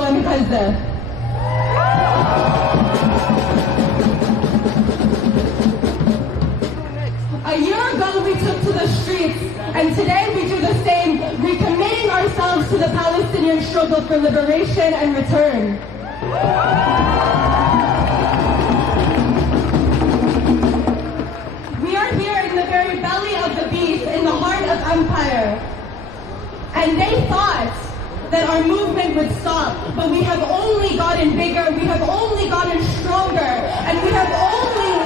people in Gaza. A year ago we took to the streets, and today we do the same, recommitting ourselves to the Palestinian struggle for liberation and return. We are here in the very belly of the beast, in the heart of empire. And they thought that our movement would stop, but we have only gotten bigger, we have only gotten stronger, and we have only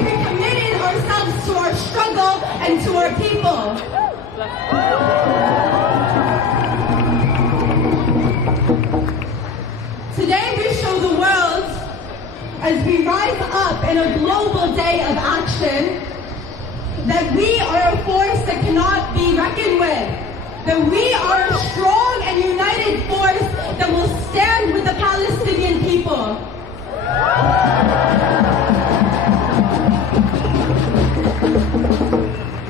recommitted ourselves to our struggle and to our people. Today we show the world, as we rise up in a global day of action, that we are a force that cannot be reckoned with. That we are a strong and united force that will stand with the Palestinian people.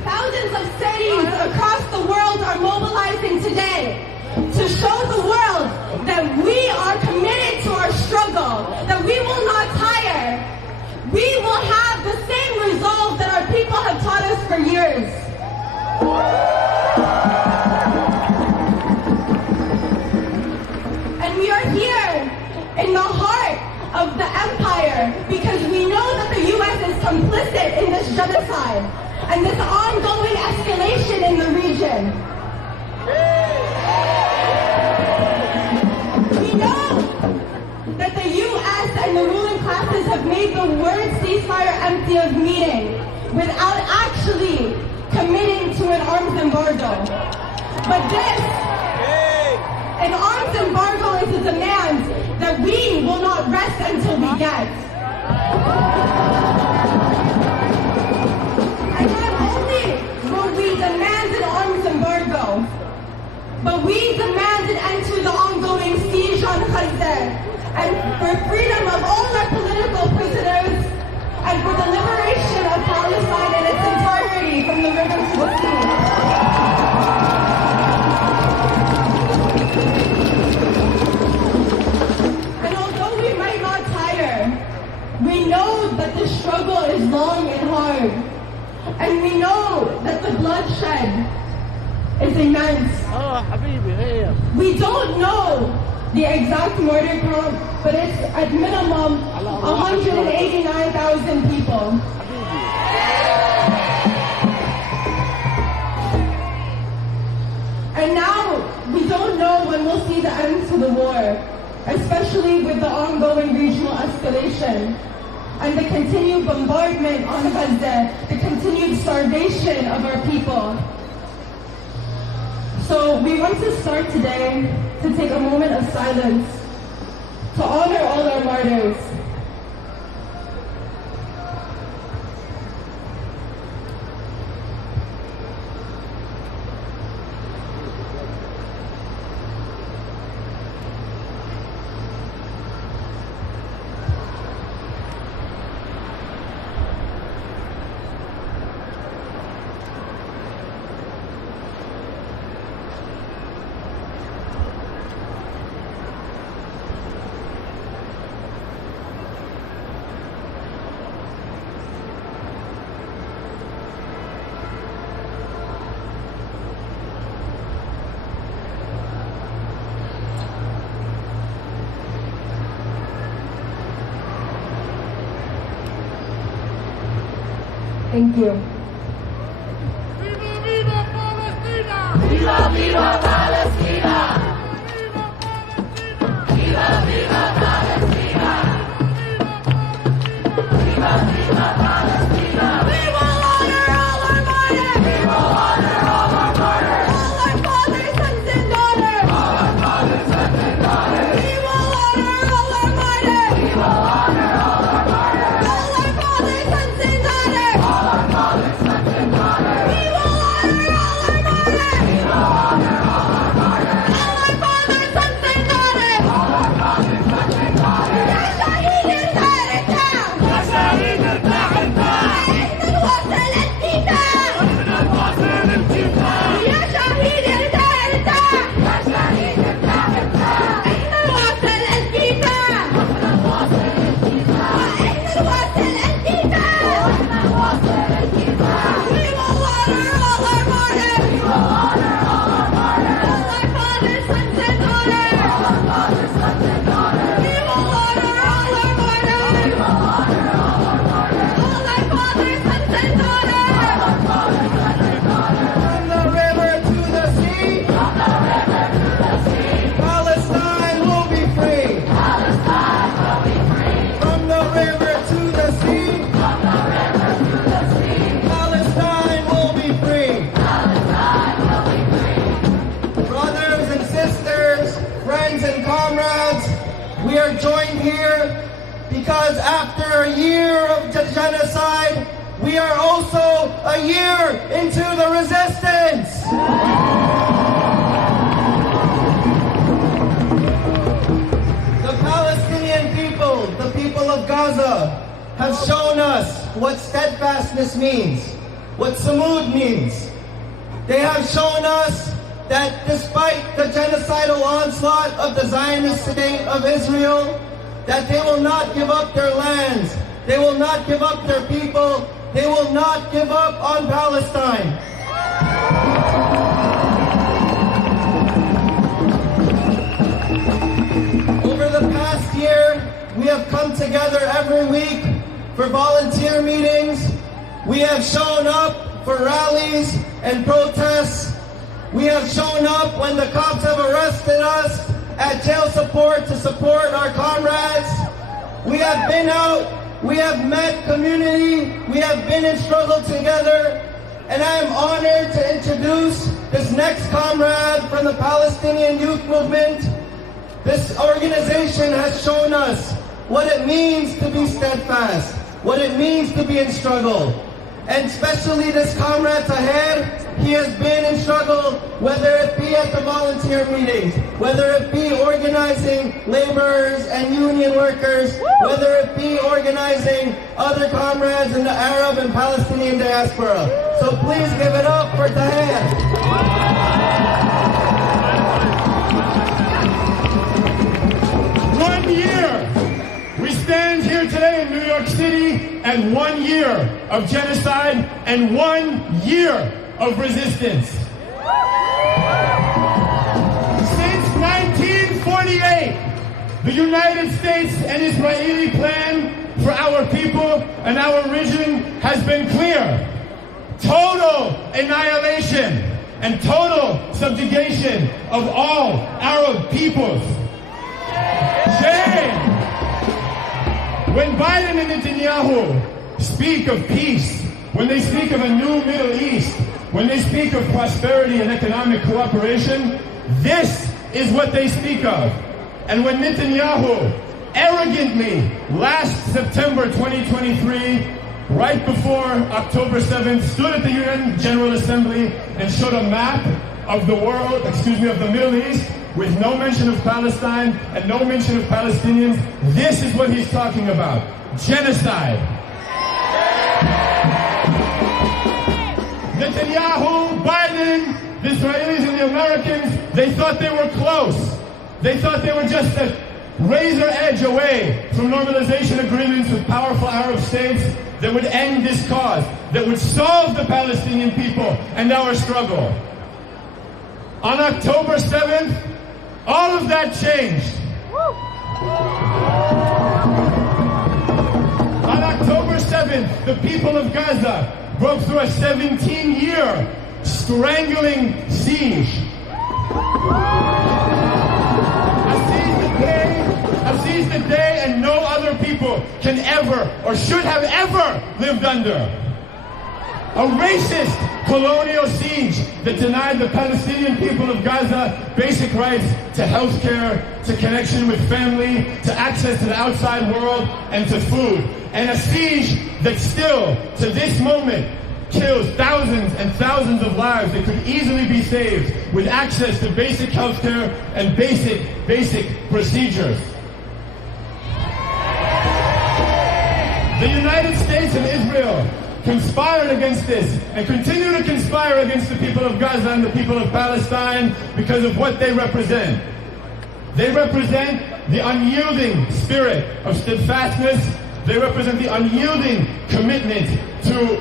Thousands of cities across the world are mobilizing today to show the world that we are committed to our struggle, that we will not tire. We will have the same resolve that our people have taught us for years. And we are here in the heart of the empire because we know that the U.S. is complicit in this genocide and this ongoing escalation in the region. We know that the U.S. and the ruling classes have made the word ceasefire empty of meaning without actually committing to an arms embargo. But this, an arms embargo is a demand that we will not rest until we get. And not only will we demand an arms embargo, but we demand an end to the ongoing siege on Gaza, and for freedom of all our political prisoners, and for the liberation of Palestine in its entirety from the river to the sea. And although we might not tire, we know that the struggle is long and hard, and we know that the bloodshed is immense. We don't know the exact murder count, but it's at minimum 189,000 people. And now we don't know when we'll see the end to the war, especially with the ongoing regional escalation and the continued bombardment on Gaza, the continued starvation of our people. So we want to start today to take a moment of silence to honor all our martyrs. Thank you. ¡Viva, viva Palestina! ¡Viva, viva Palestina! ¡Viva, viva Palestina! ¡Viva, viva Palestina! We will honor all our martyrs! We will honor all our martyrs! All our fathers, sons, and daughters! All our fathers, sons, and daughters! We will honor all our martyrs! We will honor all our martyrs! All our fathers, sons, and daughters! All our fathers, sons, and daughters! We will honor all our martyrs! We will honor all our all our martyrs! We will honor all our martyrs! All our fathers, sons, and daughters! All our fathers, sons, and daughters! We will honor all our martyrs! We will honor all our martyrs! All our fathers, sons, and daughters! All our fathers, sons, and daughters! From the river to the sea, From the river to the sea, Palestine will be free. Palestine will be free. From the river to the sea, From the river to the sea, Palestine will be free. Palestine will be free. Brothers and sisters, friends and comrades, we are joined here because after a year of genocide, we are also a year into the resistance. The Palestinian people, the people of Gaza, have shown us what steadfastness means, what samud means. They have shown us that despite the genocidal onslaught of the Zionist state of Israel, that they will not give up their lands, they will not give up their people, they will not give up on Palestine. Over the past year, we have come together every week for volunteer meetings. We have shown up for rallies and protests. We have shown up when the cops have arrested us at jail support to support our comrades. We have been out, we have met community, we have been in struggle together, and I am honored to introduce this next comrade from the Palestinian Youth Movement. This organization has shown us what it means to be steadfast, what it means to be in struggle. And especially this comrade Taher, he has been in struggle, whether it be at the volunteer meetings, whether it be organizing laborers and union workers, whether it be organizing other comrades in the Arab and Palestinian diaspora. So please give it up for Taher. 1 year. We stand here today in New York City and 1 year of genocide and 1 year of resistance. Since 1948, the United States and Israeli plan for our people and our region has been clear. Total annihilation and total subjugation of all Arab peoples. Shame! When Biden and Netanyahu speak of peace, when they speak of a new Middle East, when they speak of prosperity and economic cooperation, this is what they speak of. And when Netanyahu arrogantly, last September 2023, right before October 7th, stood at the UN General Assembly and showed a map of the world, of the Middle East, with no mention of Palestine and no mention of Palestinians, this is what he's talking about. Genocide. Netanyahu, Biden, the Israelis and the Americans, they thought they were close. They thought they were just a razor edge away from normalization agreements with powerful Arab states that would end this cause, that would solve the Palestinian people and our struggle. On October 7th, all of that changed. On October 7th, the people of Gaza broke through a 17-year strangling siege. A siege that they and no other people can ever or should have ever lived under. A racist colonial siege that denied the Palestinian people of Gaza basic rights to health care, to connection with family, to access to the outside world, and to food. And a siege that still, to this moment, kills thousands and thousands of lives that could easily be saved with access to basic health care and basic procedures. The United States and Israel conspired against this and continue to conspire against the people of Gaza and the people of Palestine because of what they represent. They represent the unyielding spirit of steadfastness. They represent the unyielding commitment to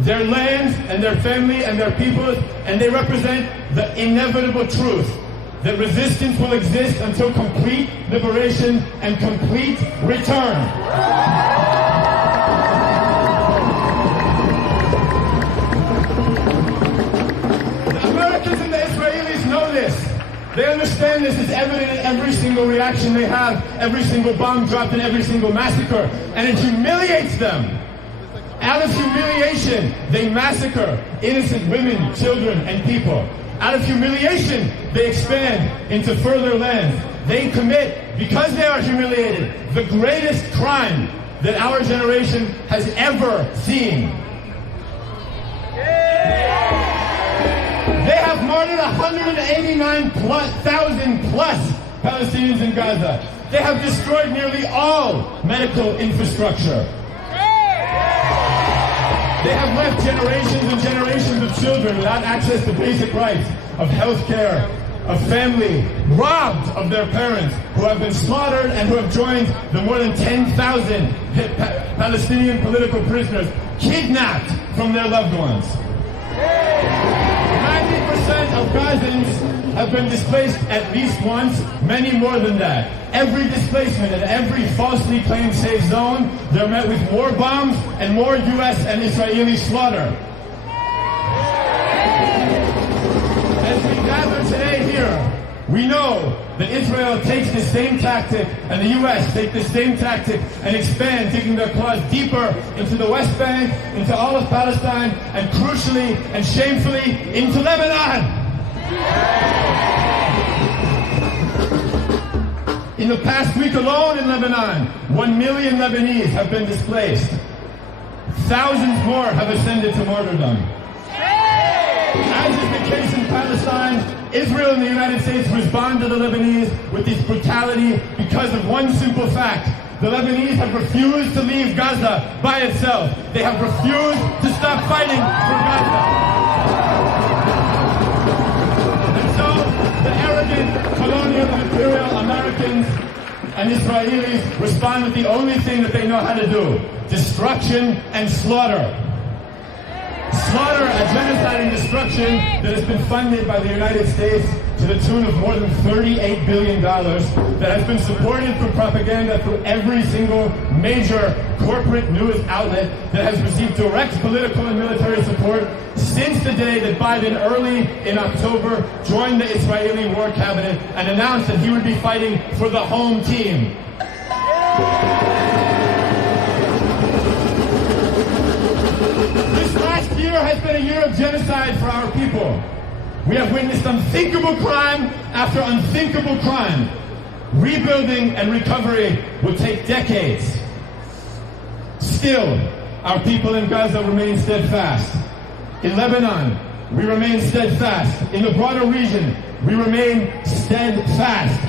their lands and their family and their peoples, and they represent the inevitable truth that resistance will exist until complete liberation and complete return. The Americans and the Israelis know this. They understand this is evident in every single reaction they have, every single bomb dropped in every single massacre, and it humiliates them. Out of humiliation, they massacre innocent women, children, and people. Out of humiliation, they expand into further lands. They commit, because they are humiliated, the greatest crime that our generation has ever seen. They have martyred 189,000 plus Palestinians in Gaza. They have destroyed nearly all medical infrastructure. They have left generations and generations of children without access to basic rights of health care, of family, robbed of their parents, who have been slaughtered and who have joined the more than 10,000 Palestinian political prisoners kidnapped from their loved ones. 90% of Gazans have been displaced at least once, many more than that. Every displacement and every falsely claimed safe zone, they're met with more bombs and more U.S. and Israeli slaughter. As we gather today here, we know that Israel takes the same tactic and the U.S. take the same tactic and expand, taking their claws deeper into the West Bank, into all of Palestine, and crucially and shamefully into Lebanon. In the past week alone in Lebanon, 1 million Lebanese have been displaced. Thousands more have ascended to martyrdom. As is the case in Palestine, Israel and the United States respond to the Lebanese with this brutality because of one simple fact. The Lebanese have refused to leave Gaza by itself. They have refused to stop fighting for Gaza. And so, the arrogant, colonial, and imperial Americans and Israelis respond with the only thing that they know how to do: destruction and slaughter. Slaughter, a genocide and destruction that has been funded by the United States to the tune of more than $38 billion, that has been supported through propaganda through every single major corporate news outlet, that has received direct political and military support since the day that Biden, early in October, joined the Israeli war cabinet and announced that he would be fighting for the home team. This last year has been a year of genocide for our people. We have witnessed unthinkable crime after unthinkable crime. Rebuilding and recovery will take decades. Still, our people in Gaza remain steadfast. In Lebanon, we remain steadfast. In the broader region, we remain steadfast.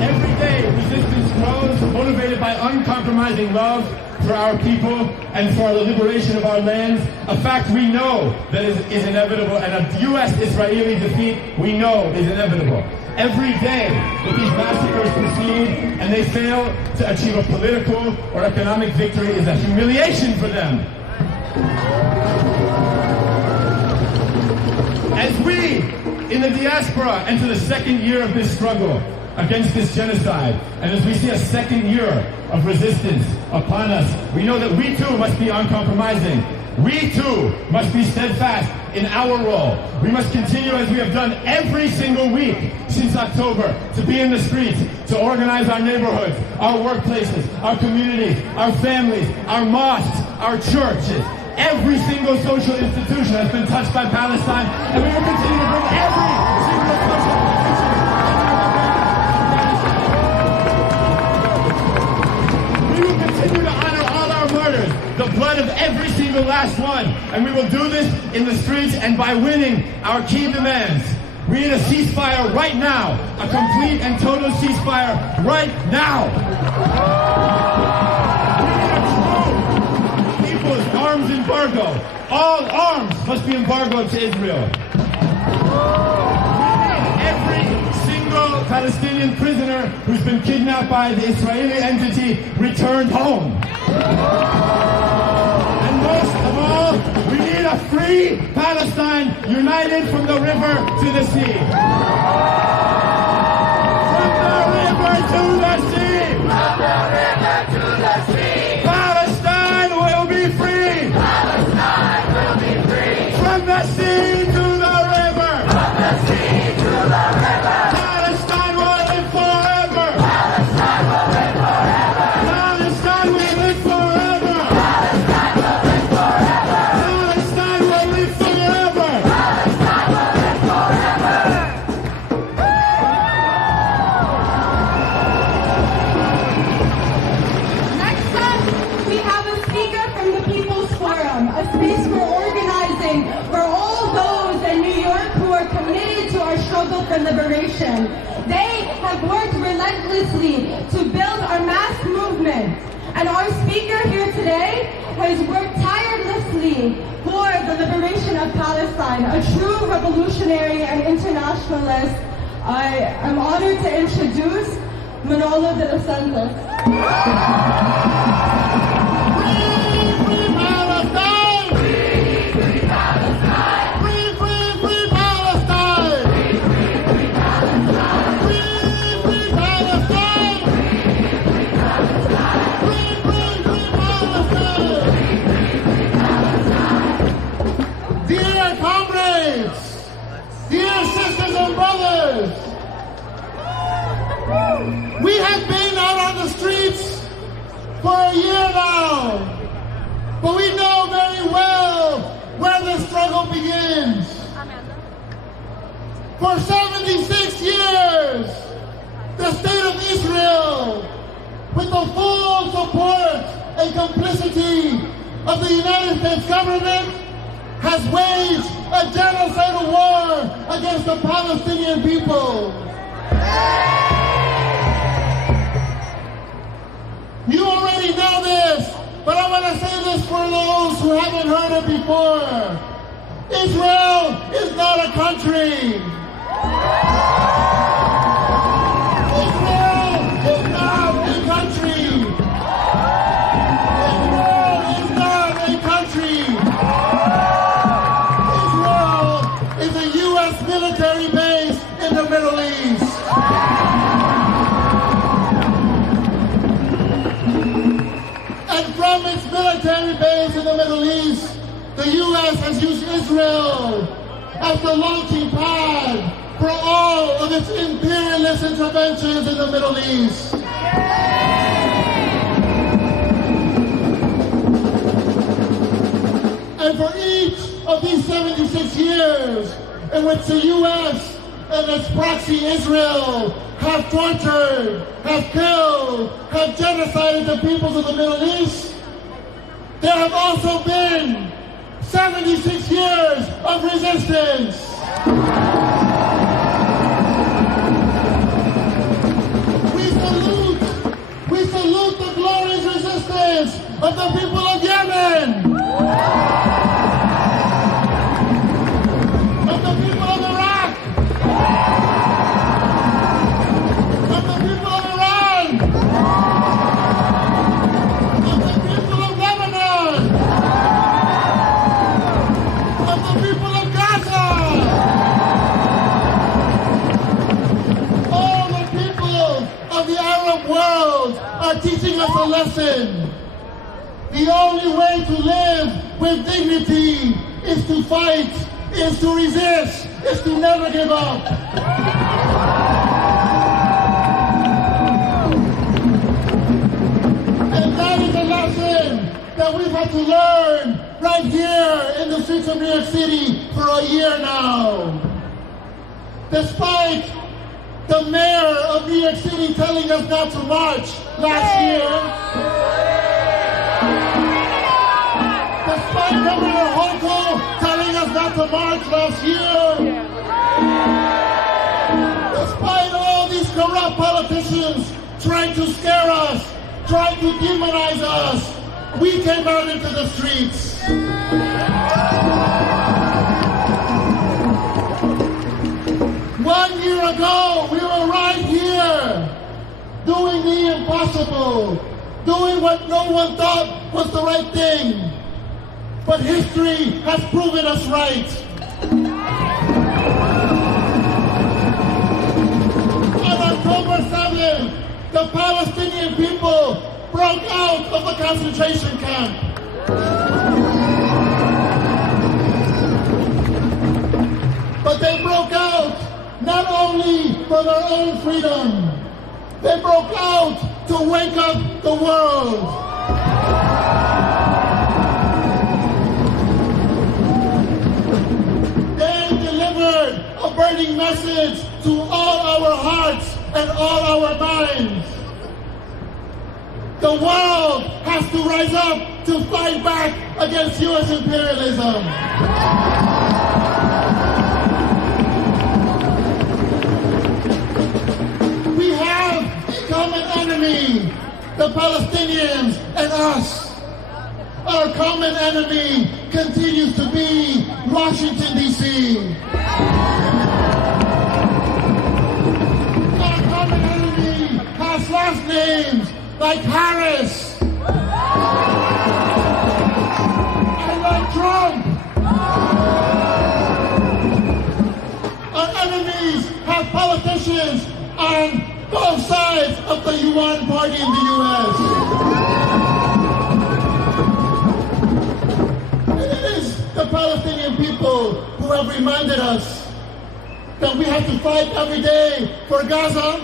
Every day, resistance grows, motivated by uncompromising love for our people and for the liberation of our lands, a fact we know that is inevitable, and a U.S.-Israeli defeat we know is inevitable. Every day that these massacres proceed and they fail to achieve a political or economic victory is a humiliation for them. As we in the diaspora enter the second year of this struggle against this genocide, and as we see a second year of resistance upon us, we know that we too must be uncompromising. We too must be steadfast in our role. We must continue, as we have done every single week since October, to be in the streets, to organize our neighborhoods, our workplaces, our communities, our families, our mosques, our churches. Every single social institution has been touched by Palestine, and we will continue to bring every single social institution. We will continue to honor all our martyrs, the blood of every single last one, and we will do this in the streets and by winning our key demands. We need a ceasefire right now, a complete and total ceasefire right now. We need a true people's arms embargo. All arms must be embargoed to Israel. Every single Palestinian prisoner who's been kidnapped by the Israeli entity returned home. And most of all, we need a free Palestine united from the river to the sea. From the river to the sea. From the river to the sea. Palestine will be free. Palestine will be free. From the sea to the river. From the sea to the river. Palestine will live forever. Palestine will live forever. Palestine will live forever. Palestine will live forever. Palestine will live forever. Palestine will live forever. Next up, we have a speaker from the People's Forum, a space for organizing for all those in New York who are committed to our struggle for liberation. They have worked relentlessly to build our mass movement. And our speaker here today has worked tirelessly for the liberation of Palestine, a true revolutionary and internationalist. I am honored to introduce Manolo de los Santos. Dear comrades, dear sisters and brothers, we have been out on the streets for a year now, but we know very well where the struggle begins. For 76 years, the state of Israel, with the full support and complicity of the United States government, has waged a genocidal war against the Palestinian people. You already know this, but I want to say this for those who haven't heard it before. Israel is not a country. Israel is not a country. Israel is not a country. Israel is a U.S. military base in the Middle East. And from its military base in the Middle East, the U.S. has used Israel as the launching pad for all of its imperialist interventions in the Middle East. And for each of these 76 years in which the U.S. and its proxy Israel have tortured, have killed, have genocided the peoples of the Middle East, there have also been 76 years of resistance. We salute the glorious resistance of the people of Yemen, of the people of Iraq, of the people of Iran, of the people of Lebanon, of the people of Gaza. All the people of the Arab world are teaching us a lesson. The only way to live with dignity is to fight, is to resist, is to never give up. And that is a lesson that we've had to learn right here in the streets of New York City for a year now. Despite the mayor of New York City telling us not to march last year, despite Governor Hochul telling us not to march last year, despite all these corrupt politicians trying to scare us, trying to demonize us, we came out into the streets. 1 year ago, we were right here doing the impossible, doing what no one thought was the right thing. But history has proven us right. On October 7th, the Palestinian people broke out of the concentration camp. But they broke out not only for their own freedom, they broke out to wake up the world. They delivered a burning message to all our hearts and all our minds. The world has to rise up to fight back against U.S. imperialism. We have a common enemy, the Palestinians and us. Our common enemy continues to be Washington, D.C. Our common enemy has last names like Harris and like Trump. Our enemies have politicians on both sides of the UN party in the U.S. It is the Palestinian people who have reminded us that we have to fight every day for Gaza,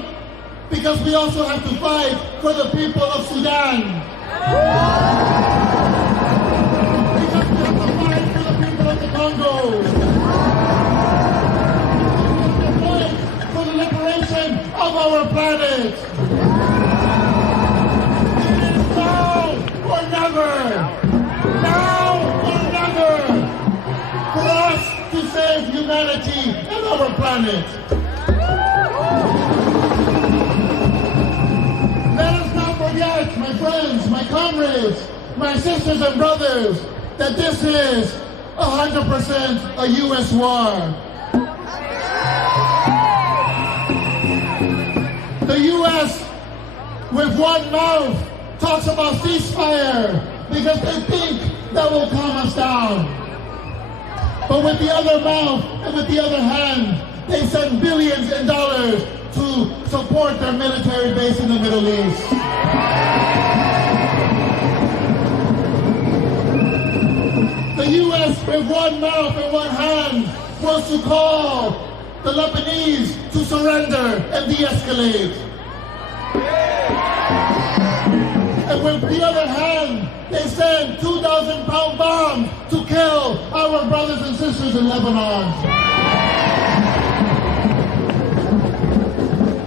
because we also have to fight for the people of Sudan. Because we have to fight for the people of the Congo. We have to fight for the liberation of our planet. It is now or never. Now or never. For us to save humanity and our planet. Yes, my friends, my comrades, my sisters and brothers, that this is 100% a U.S. war. The U.S. with one mouth talks about ceasefire because they think that will calm us down. But with the other mouth and with the other hand, they send billions in dollars to support their military base in the Middle East. The U.S. with one mouth and one hand wants to call the Lebanese to surrender and de-escalate. And with the other hand, they send 2,000-pound bombs to kill our brothers and sisters in Lebanon.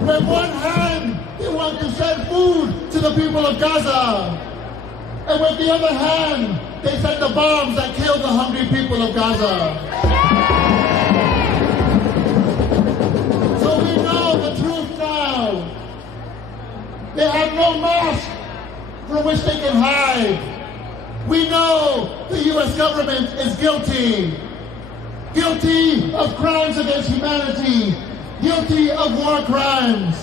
With one hand, they want to send food to the people of Gaza. And with the other hand, they send the bombs that kill the hungry people of Gaza. So we know the truth now. They have no mask from which they can hide. We know the U.S. government is guilty. Guilty of crimes against humanity. Guilty of war crimes.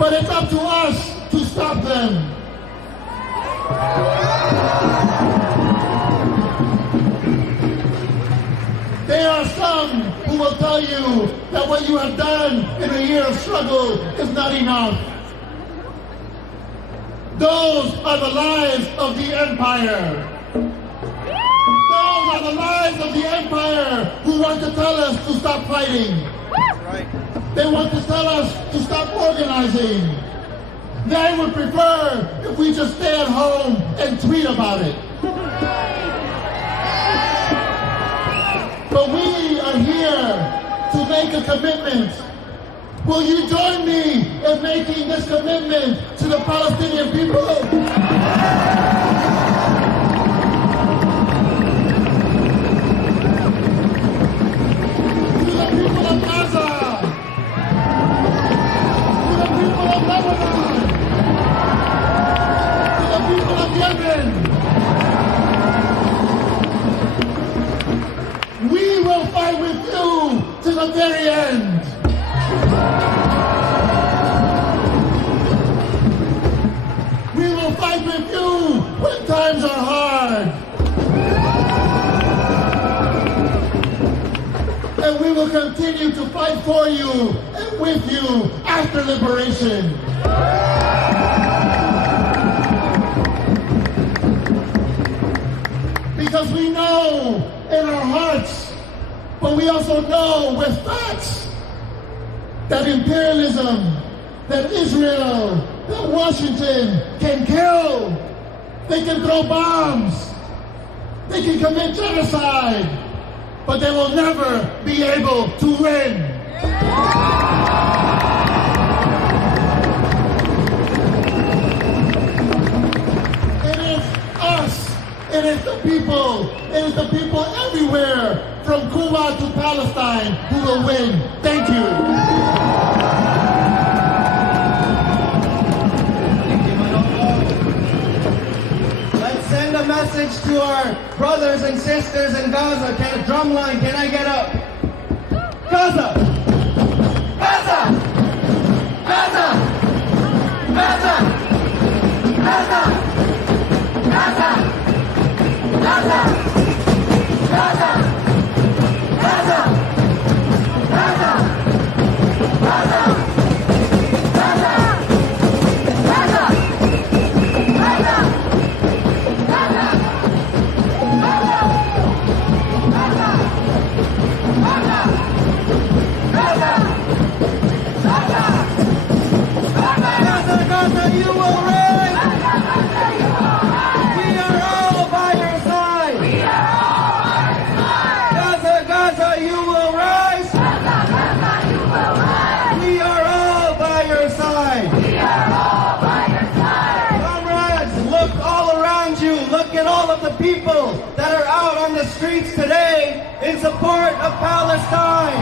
But it's up to us to stop them. There are some who will tell you that what you have done in a year of struggle is not enough. Those are the lies of the empire. Those are the lies of the empire who want to tell us to stop fighting. They want to tell us to stop organizing. They would prefer if we just stay at home and tweet about it. But we are here to make a commitment. Will you join me in making this commitment to the Palestinian people? To the people of Gaza! To the people of Lebanon! To the people of Yemen! We will fight with you to the very end! will continue to fight for you and with you after liberation. Because we know in our hearts, but we also know with facts that imperialism, that Israel, that Washington can kill, they can throw bombs, they can commit genocide, but they will never be able to win. It is us, it is the people everywhere from Cuba to Palestine who will win. Thank you. Thank you, Manolo. Let's send a message to our brothers and sisters in Gaza. Drumline, can I get up? Gaza! Gaza! Gaza! Gaza! Gaza! Gaza! Gaza! Gaza! Gaza! Gaza! Gaza! Gaza, you will rise! We are all by your side! Gaza, Gaza, you will rise! We are all by your side! Comrades, look all around you. Look at all of the people that are out on the streets today in support of Palestine.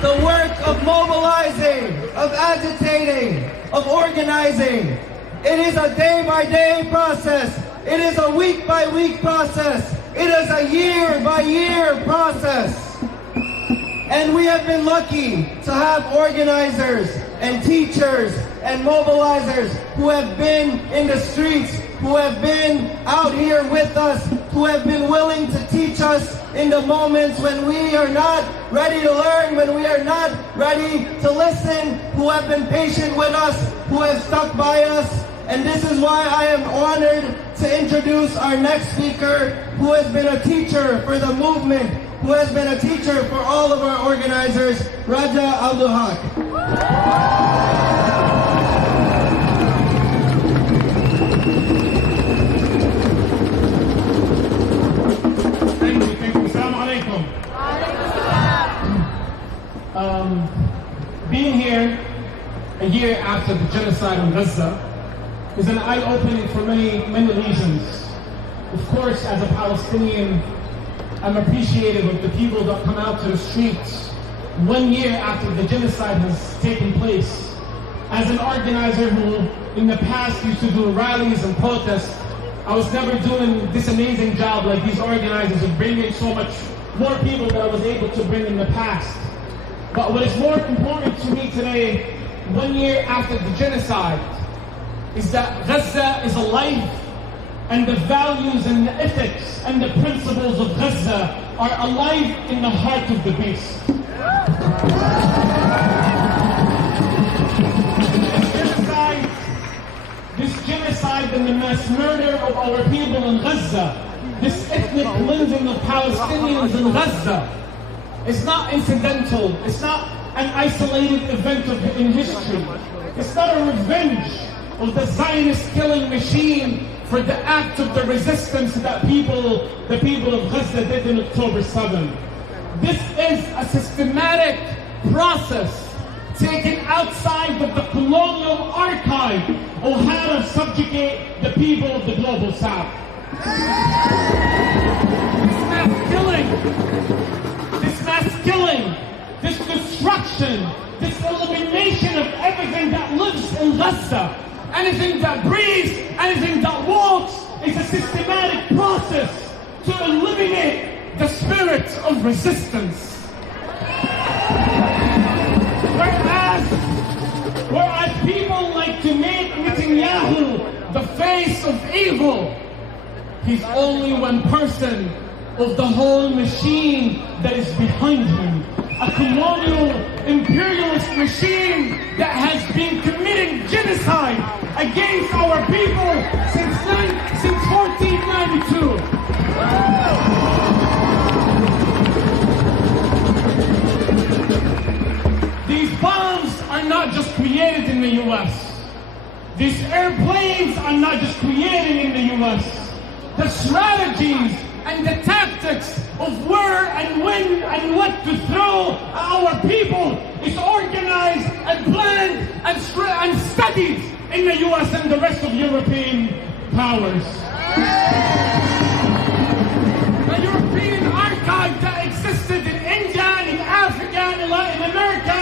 The work of mobilizing, of agitating, of organizing, it is a day-by-day process. It is a week-by-week process. It is a year-by-year process. And we have been lucky to have organizers and teachers and mobilizers who have been in the streets, who have been out here with us, who have been willing to teach us in the moments when we are not ready to learn, when we are not ready to listen, who have been patient with us, who have stuck by us. And this is why I am honored to introduce our next speaker, who has been a teacher for the movement, who has been a teacher for all of our organizers, Raja Abdulhaq. Thank you. Assalamu alaikum. Being here a year after the genocide in Gaza is an eye-opening for many reasons. Of course, as a Palestinian, I'm appreciative of the people that come out to the streets 1 year after the genocide has taken place. As an organizer who in the past used to do rallies and protests, I was never doing this amazing job like these organizers of bringing so much more people that I was able to bring in the past. But what is more important to me today, 1 year after the genocide, is that Gaza is alive, and the values and the ethics and the principles of Gaza are alive in the heart of the beast. This genocide and the mass murder of our people in Gaza, this ethnic cleansing of Palestinians in Gaza, is not incidental. It's not an isolated event in history. It's not a revenge of the Zionist killing machine for the act of the resistance that the people of Gaza did on October 7. This is a systematic process taken outside of the colonial archive of how to subjugate the people of the global South. This mass killing, this destruction, this elimination of everything that lives in Gaza, anything that breathes, anything that walks, is a systematic process to eliminate the spirit of resistance. Whereas people like to make Netanyahu the face of evil, He's only one person of the whole machine that is behind him. A colonial, imperialist machine that has been committing genocide against our people since 1492. These bombs are not just created in the US. These airplanes are not just created in the US. The strategies and the tactics of where and when and what to throw at our people is organized and planned and studied in the US and the rest of European powers. The European archive that existed in India and in Africa and in Latin America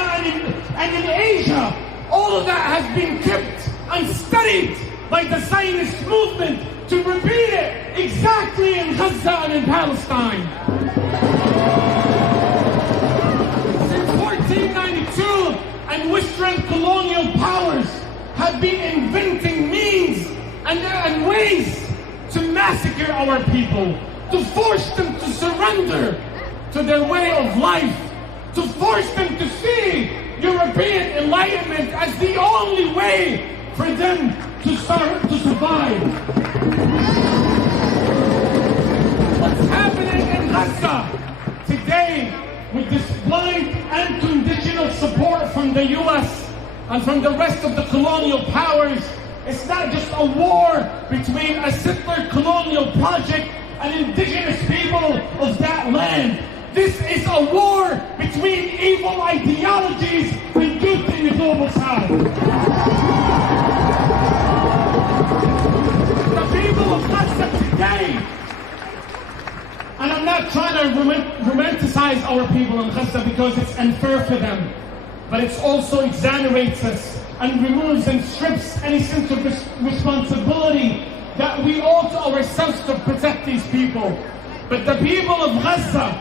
and in Asia, all of that has been kept and studied by the Zionist movement to repeat it exactly in Gaza and in Palestine. Since 1492, and Western colonial powers have been inventing means and ways to massacre our people, to force them to surrender to their way of life, to force them to see European enlightenment as the only way for them to survive. What's happening in Gaza today with this blind unconditional support from the US and from the rest of the colonial powers, it's not just a war between a settler colonial project and indigenous people of that land. This is a war between evil ideologies and good in the global south. The people of Gaza today, and I'm not trying to romanticize our people in Gaza because it's unfair for them, but it also exonerates us and removes and strips any sense of responsibility that we owe to ourselves to protect these people. But the people of Gaza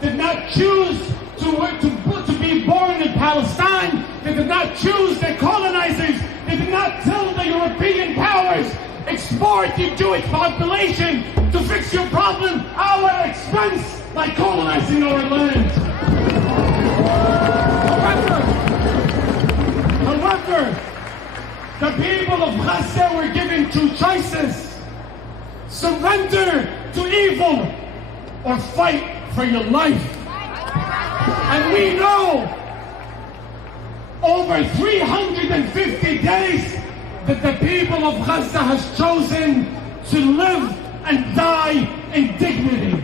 did not choose to be born in Palestine. They did not choose their colonizers. They did not tell the European powers, export your Jewish population to fix your problem at our expense by colonizing our land. However, the people of Gaza were given two choices: surrender to evil or fight for your life. And we know over 350 days that the people of Gaza has chosen to live and die in dignity.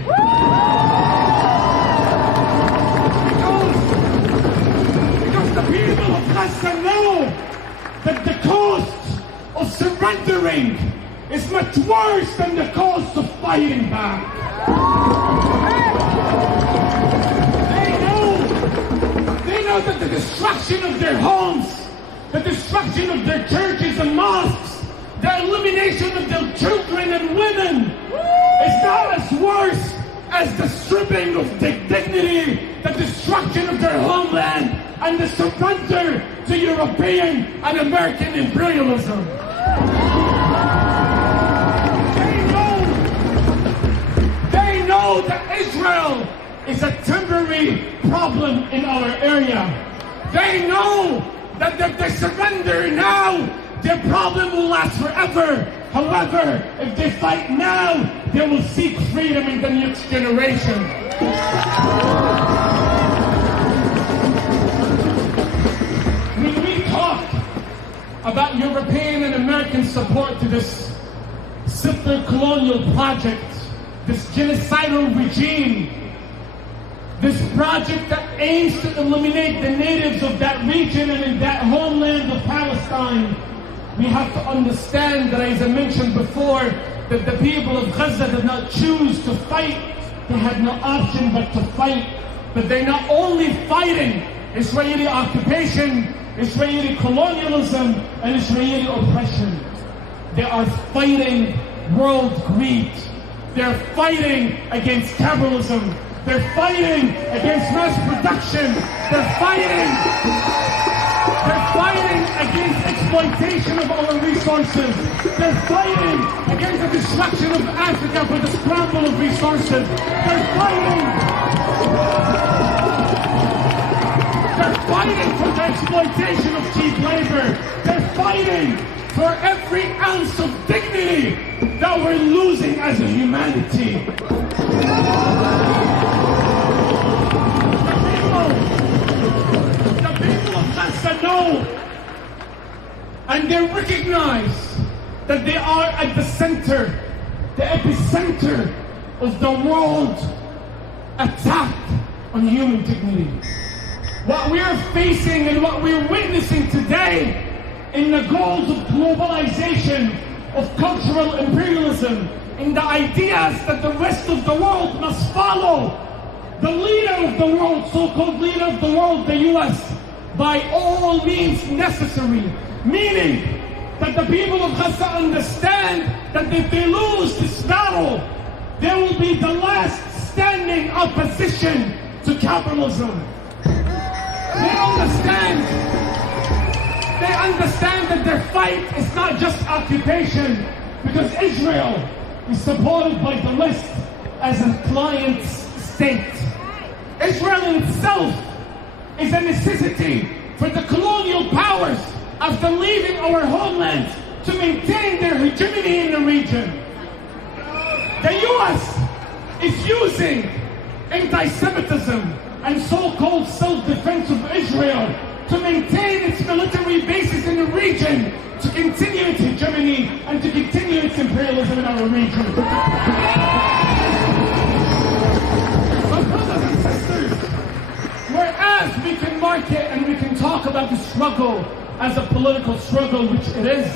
Because the people of Gaza know that the cost of surrendering is much worse than the cost of fighting back. They know that the destruction of their homes, the destruction of their churches and mosques, the elimination of their children and women is not as worse as the stripping of their dignity, the destruction of their homeland, and the surrender to European and American imperialism. They know that Israel is a temporary problem in our area. They know that if they surrender now, their problem will last forever. However, if they fight now, they will seek freedom in the next generation. When we talk about European and American support to this settler colonial project, this genocidal regime, this project that aims to eliminate the natives of that region and in that homeland of Palestine, we have to understand that, as I mentioned before, that the people of Gaza did not choose to fight. They had no option but to fight. But they're not only fighting Israeli occupation, Israeli colonialism, and Israeli oppression. They are fighting world greed. They're fighting against capitalism. They're fighting against mass production. They're fighting They're fighting against exploitation of our resources. They're fighting against the destruction of Africa for the scramble of resources. They're fighting for the exploitation of cheap labor. They're fighting for every ounce of dignity that we're losing as a humanity. The people of Gaza know, and they recognize that they are at the center, the epicenter of the world attack on human dignity. What we are facing and what we're witnessing today in the goals of globalization, of cultural imperialism, in the ideas that the rest of the world must follow the leader of the world, so-called leader of the world, the US, by all means necessary. Meaning that the people of Gaza understand that if they lose this battle, they will be the last standing opposition to capitalism. They understand that their fight is not just occupation, because Israel is supported by the West as a client state. Israel itself is a necessity for the colonial powers after leaving our homeland to maintain their hegemony in the region. The US is using anti-Semitism and so-called self-defense of Israel to maintain its military bases in the region, to continue its hegemony and to continue its imperialism in our region. So brothers and sisters, whereas we can market and we can talk about the struggle as a political struggle, which it is,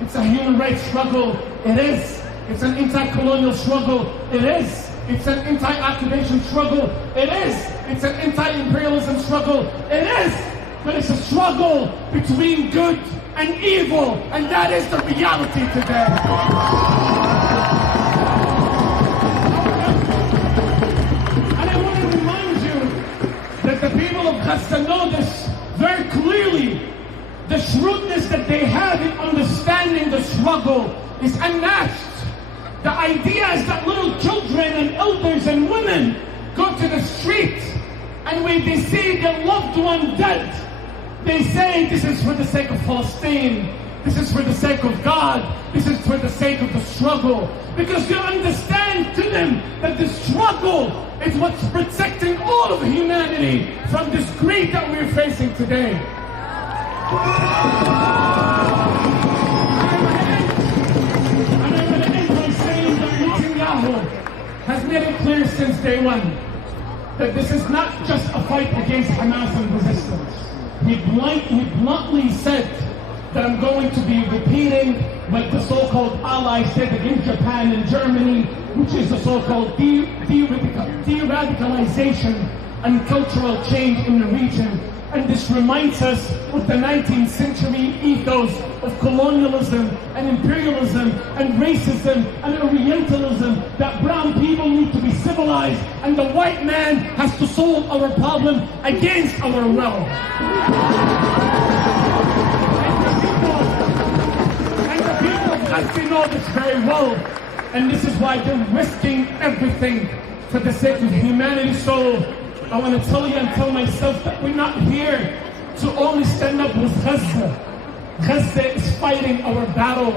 it's a human rights struggle, it is, it's an anti-colonial struggle, it is, it's an anti-occupation struggle, it is, it's an anti-imperialism struggle, it is, but it's a struggle between good and evil, and that is the reality today. And I want to remind you that the people of Gaza know this very clearly. The shrewdness that they have in understanding the struggle is unmatched. The idea is that little children and elders and women go to the street, and when they see their loved one dead, they say this is for the sake of Palestine, this is for the sake of God, this is for the sake of the struggle. Because you understand to them that the struggle is what's protecting all of humanity from this greed that we're facing today. And I want to end by saying that Netanyahu has made it clear since day one that this is not just a fight against Hamas and resistance. He bluntly said that I'm going to be repeating what the so-called allies did against Japan and Germany, which is the so-called de-radicalization and cultural change in the region. And this reminds us of the 19th century ethos of colonialism and imperialism and racism and Orientalism, that brown people need to be civilized and the white man has to solve our problem against our will. And the people of Gaza know this very well, and this is why they're risking everything for the sake of humanity. So I want to tell you and tell myself that we're not here to only stand up with Gaza. Gaza is fighting our battle.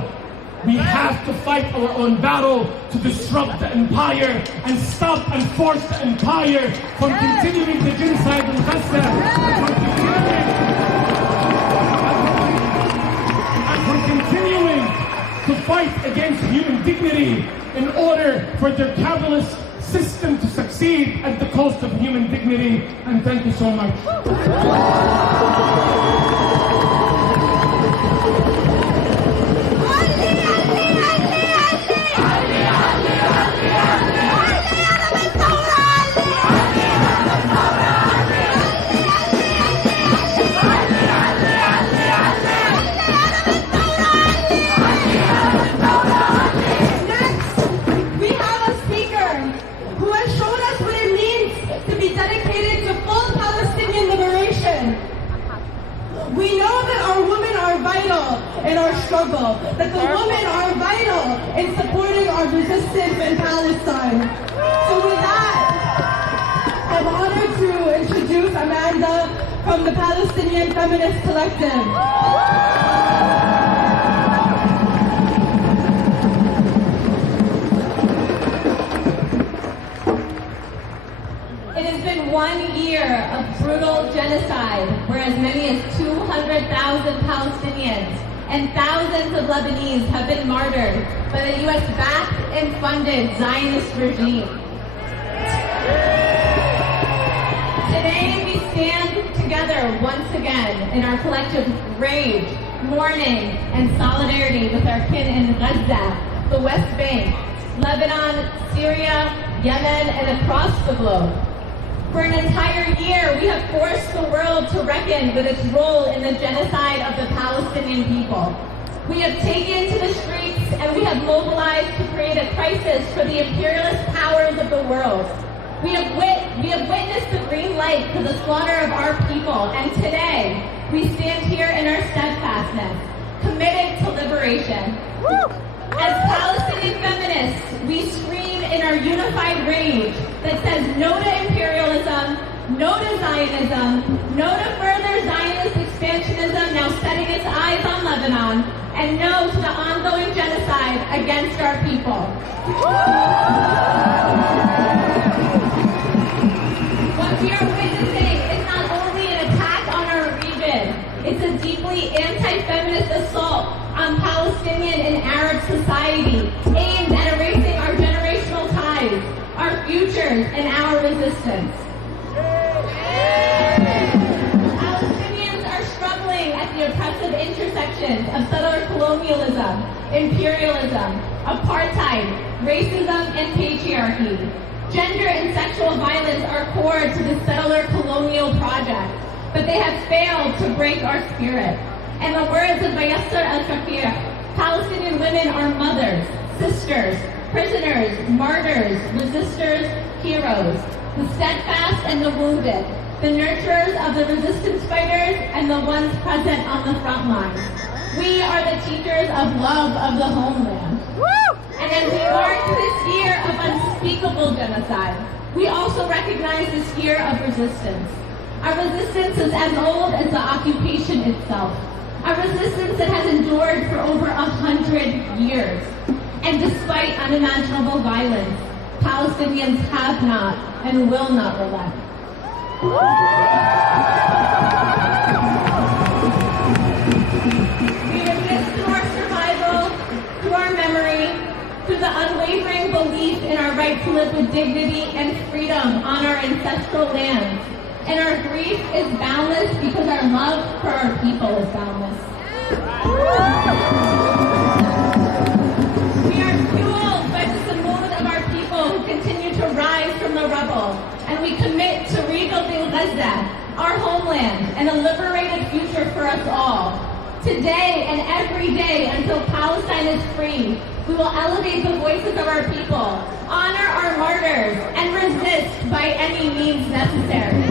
We have to fight our own battle to disrupt the empire and stop and force the empire from continuing the genocide in Gaza, from continuing to fight against human dignity in order for their capitalist system to succeed at the cost of human dignity. And thank you so much. in our struggle, that the women are vital in supporting our resistance in Palestine. So with that, I'm honored to introduce Amanda from the Palestinian Feminist Collective. It has been 1 year of brutal genocide where as many as 200,000 Palestinians and thousands of Lebanese have been martyred by the U.S.-backed and funded Zionist regime. Today we stand together once again in our collective rage, mourning, and solidarity with our kin in Gaza, the West Bank, Lebanon, Syria, Yemen, and across the globe. For an entire year, we have forced the world to reckon with its role in the genocide of the Palestinian people. We have taken to the streets and we have mobilized to create a crisis for the imperialist powers of the world. We have witnessed the green light for the slaughter of our people, and today we stand here in our steadfastness, committed to liberation. As Palestinian feminists, we scream in our unified rage that says no to imperialism, no to Zionism, no to further Zionist expansionism now setting its eyes on Lebanon, and no to the ongoing genocide against our people. What we are witnessing is not only an attack on our region, it's a deeply anti-feminist assault on Palestinian and Arab society aimed at erasing our generational ties, our futures, and our resistance. Palestinians are struggling at the oppressive intersections of settler colonialism, imperialism, apartheid, racism, and patriarchy. Gender and sexual violence are core to the settler colonial project, but they have failed to break our spirit. In the words of Yasser al-Shafir, Palestinian women are mothers, sisters, prisoners, martyrs, resistors, heroes, the steadfast and the wounded, the nurturers of the resistance fighters and the ones present on the front lines. We are the teachers of love of the homeland. And as we mark this year of unspeakable genocide, we also recognize this year of resistance. Our resistance is as old as the occupation itself. A resistance that has endured for over 100 years. And despite unimaginable violence, Palestinians have not and will not relent. We resist through our survival, through our memory, through the unwavering belief in our right to live with dignity and freedom on our ancestral lands. And our grief is boundless because our love for our people is boundless. We are fueled by the samud of our people who continue to rise from the rubble, and we commit to rebuilding Gaza, our homeland, and a liberated future for us all. Today and every day until Palestine is free, we will elevate the voices of our people, honor our martyrs, and resist by any means necessary.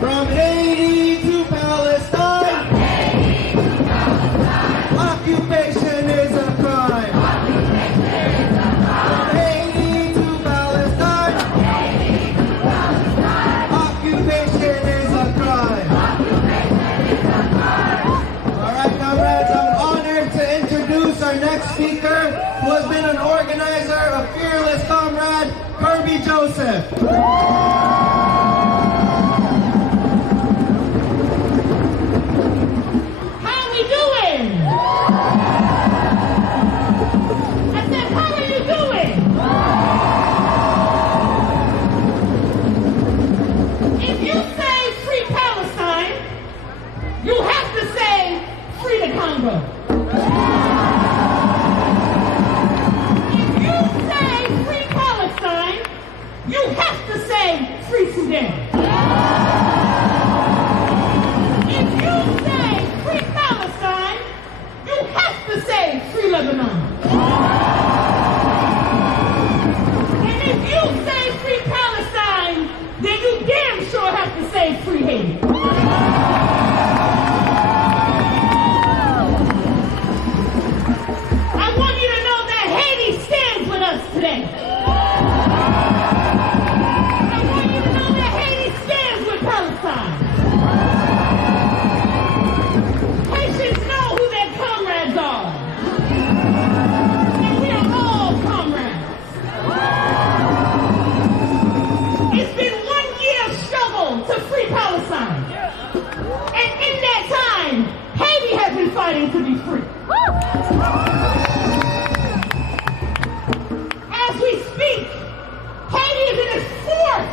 From Haiti to Palestine, occupation is a crime. From Haiti to Palestine, occupation is a crime. All right, comrades, I'm honored to introduce our next speaker, who has been an organizer, a fearless comrade, Kirby Joseph. You have to say free the Congo. And if you say free Palestine, then you damn sure have to say free Haiti. I want you to know that Haiti stands with us today. I want you to know that Haiti stands with Palestine. Haitians know who their comrades are. And we are all comrades. It's been 1 year of struggle to free Palestine. And in that time, Haiti has been fighting to be free. As we speak, Haiti is in its fourth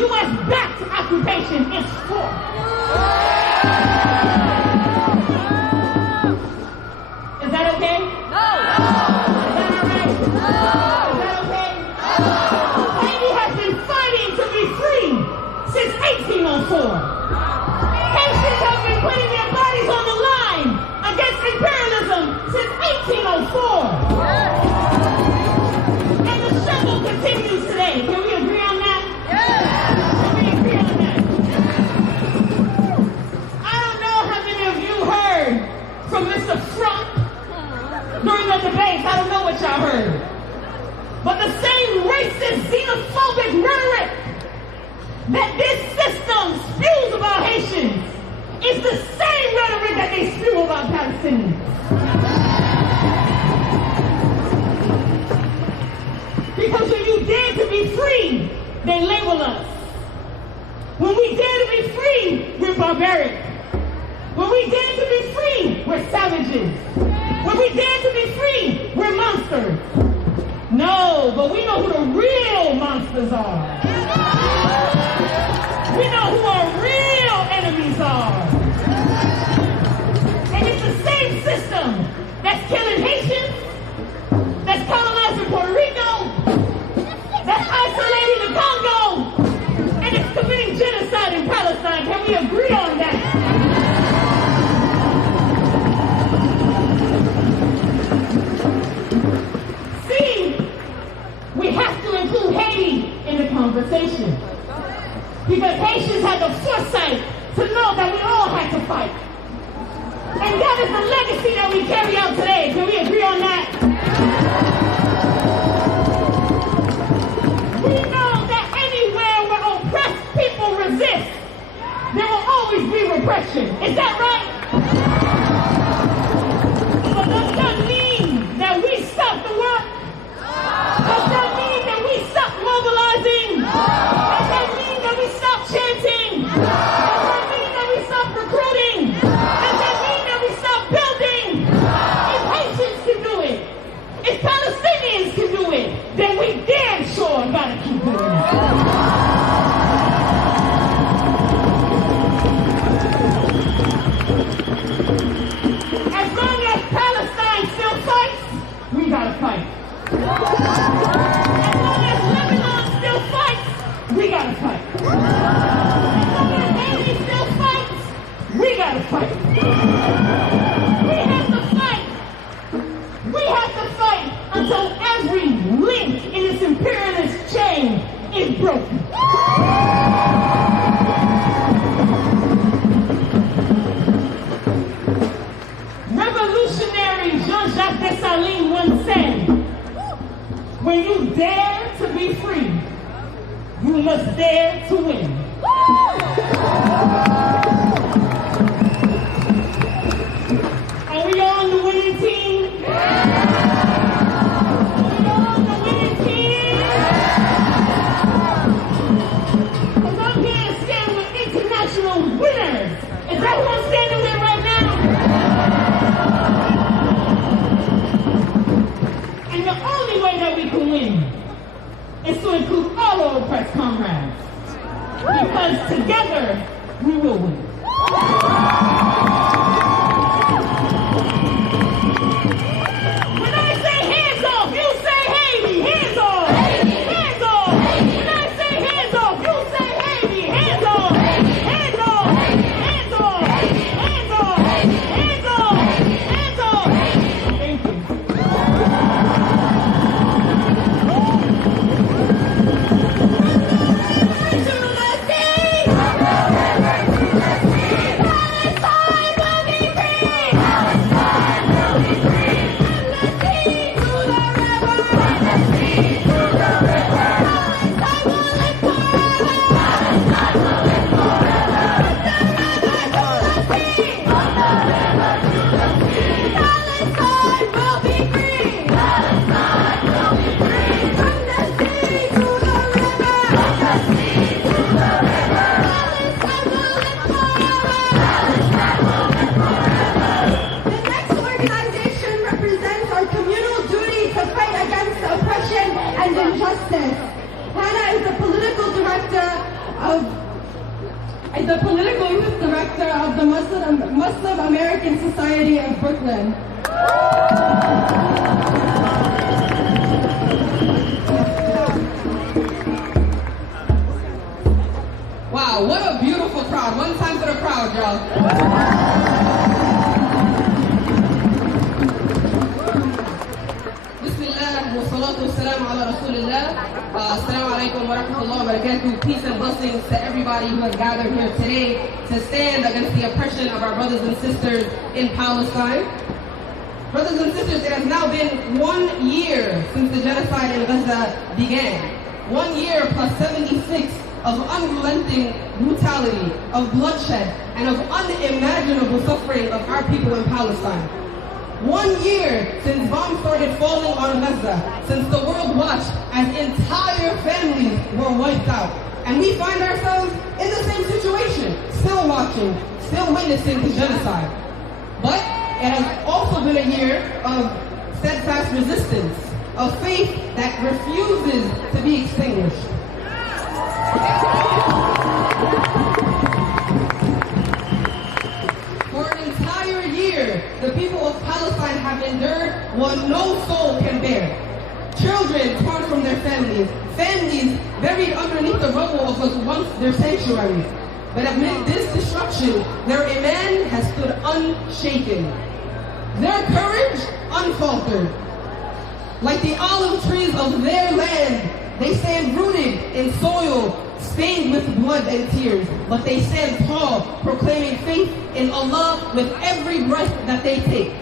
U.S.-backed occupation. Its fourth. Is that okay? No. Is that all right? No. Is that okay? No. Haiti has been fighting to be free since 1804. Haitians have been putting their bodies on the line against imperialism since 1804. And the struggle continues today. Can we agree on that? Can we agree on that? I don't know how many of you heard from Mr. Trump during the debates. I don't know what y'all heard. But the same racist, xenophobic rhetoric that this system spews about Haitians is the same rhetoric that they spew about Palestinians. Because when you dare to be free, they label us. When we dare to be free, we're barbaric. When we dare to be free, we're savages. When we dare to be free, we're monsters. No, but we know who the real monsters are. We know who our real enemies are. And it's the same system that's killing Haitians, that's colonizing Puerto Rico, that's isolating the Congo, and it's committing genocide in Palestine. Can we agree on that? See, we have to include Haiti in the conversation. Because Haitians had the foresight to know that we all had to fight. And that is the legacy that we carry out today. Can we agree on that? We know that anywhere where oppressed people resist, there will always be repression. Is that right? But does that mean that we stop the work? Does that mean that we stop mobilizing? Does that mean that we stop chanting? Does that mean that we stop recruiting? Does that mean that we stop building? If Haitians can do it, if Palestinians can do it, then we damn sure gotta keep doing it. As long as Palestine still fights, we gotta fight. As long as Lebanon still fights, we gotta fight. As long as Haiti still fights, we gotta fight. We have to fight. We have to fight until every link in this imperialist chain is broken. Revolutionary Jean-Jacques Dessalines once said, when you dare to be free, you must dare to win. Are we on the winning team? Are we on the winning team? Because I'm here to stand with international winners. Is that who I'm standing with right now? And the only way that we can win is to include all our oppressed comrades. Because together is the political youth director of the Muslim American Society of Brooklyn. Wow, what a beautiful crowd. One time for the crowd, y'all. Bismillah, wa salatu wa salam ala Rasulillah. Assalamu alaikum wa rahmatullahi wa barakatuh. Peace and blessings to everybody who has gathered here today to stand against the oppression of our brothers and sisters in Palestine. Brothers and sisters, it has now been 1 year since the genocide in Gaza began. 1 year plus 76 of unrelenting brutality, of bloodshed, and of unimaginable suffering of our people in Palestine. 1 year since bombs started falling on Gaza, since the world watched as entire families were wiped out. And we find ourselves in the same situation, still watching, still witnessing the genocide. But it has also been a year of steadfast resistance, of faith that refuses to be extinguished. For an entire year, the people of Palestine have endured what no soul can bear. Children torn from their families, families buried underneath the rubble of what was once their sanctuaries. But amid this destruction, their iman has stood unshaken. Their courage unfaltered. Like the olive trees of their land, they stand rooted in soil, stained with blood and tears, but they stand tall, proclaiming faith in Allah with every breath that they take.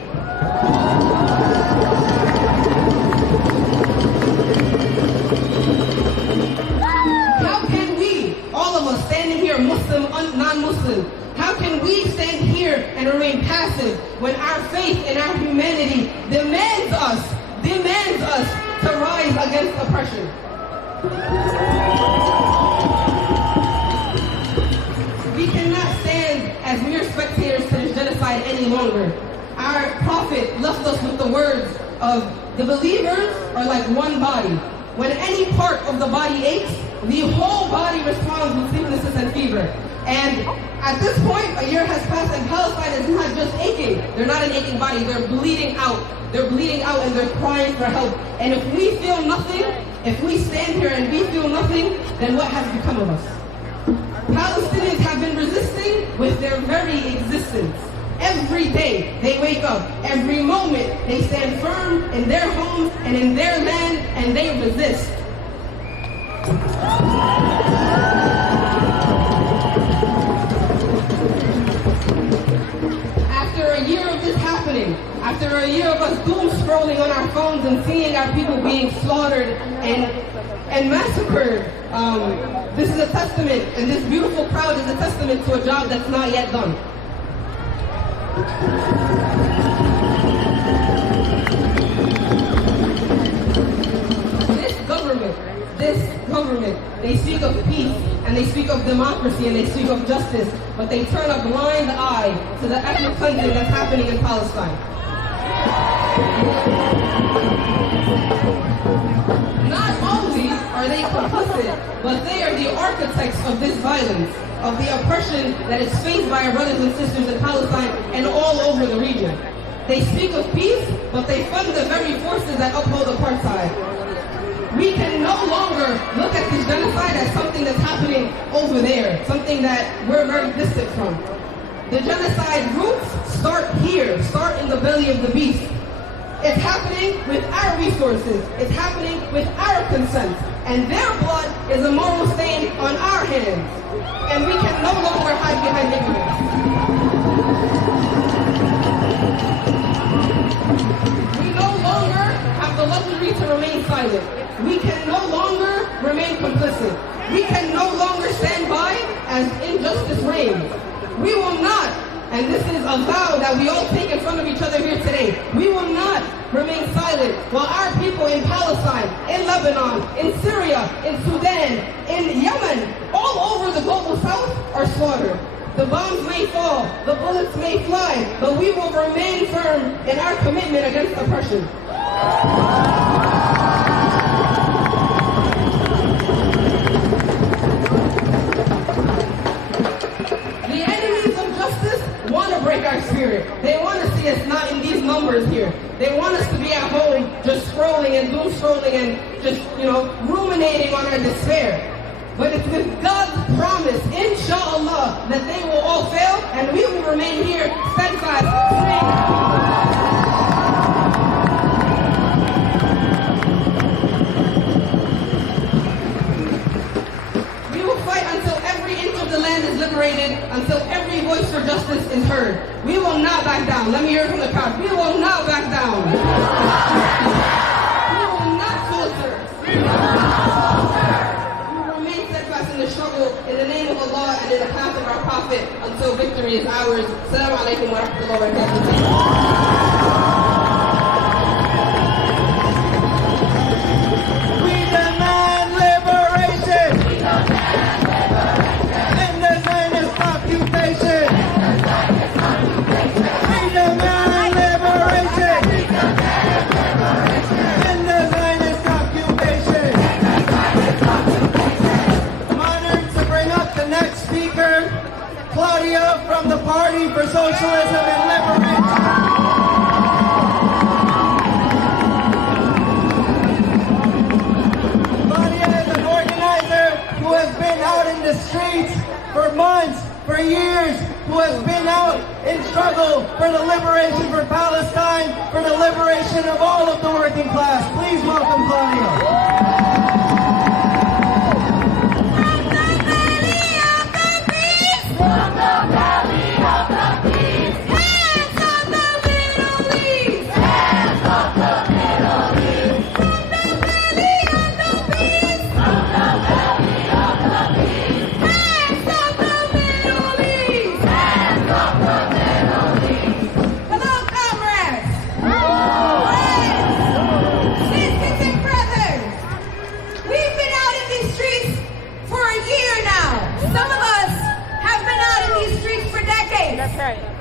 How can we, all of us standing here, Muslim, non-Muslim, how can we stand here and remain passive when our faith and our humanity demands us to rise against oppression? We cannot stand as mere spectators to this genocide any longer. Our prophet left us with the words of the believers are like one body. When any part of the body aches, the whole body responds with sicknesses and fever. And at this point, a year has passed and Palestine is not just aching. They're not an aching body, they're bleeding out. They're bleeding out and they're crying for help. And if we feel nothing, if we stand here and we feel nothing, then what has become of us? Palestinians have been resisting with their very existence. Every day they wake up. Every moment they stand firm in their homes and in their land and they resist. After a year of this happening, after a year of us doom scrolling on our phones and seeing our people being slaughtered and massacred, this is a testament, and this beautiful crowd is a testament to a job that's not yet done. This government, they speak of peace, and they speak of democracy, and they speak of justice, but they turn a blind eye to the ethnic cleansing that's happening in Palestine. Not only are they complicit, but they are the architects of this violence, of the oppression that is faced by our brothers and sisters in Palestine and all over the region. They speak of peace, but they fund the very forces that uphold apartheid. We can no longer look at this genocide as something that's happening over there, something that we're very distant from. The genocide roots start here, start in the belly of the beast. It's happening with our resources. It's happening with our consent. And their blood is a moral stain on our hands. And we can no longer hide behind ignorance. We no longer have the luxury to remain silent. We can no longer remain complicit. We can no longer stand by as injustice reigns. We will not, and this is a vow that we all take in front of each other here today, we will not remain silent while our people in Palestine, in Lebanon, in Syria, in Sudan, in Yemen, all over the global south are slaughtered. The bombs may fall, the bullets may fly, but we will remain firm in our commitment against oppression. numbers here. They want us to be at home just scrolling and doom scrolling and just, ruminating on our despair. But it's with God's promise, inshallah, that they will all fail and we will remain here steadfast, We will fight until every inch of the land is liberated, until every voice for justice is heard. We will not back down. Let me hear it from the crowd. We will not back down. We will not falter. We will remain steadfast in the struggle in the name of Allah and in the path of our Prophet until victory is ours. Assalamu alaikum wa rahmatullahi wa barakatuh. From the Party for Socialism and Liberation. Claudia is an organizer who has been out in the streets for months, for years, who has been out in struggle for the liberation for Palestine, for the liberation of all of the working class. Please welcome Claudia.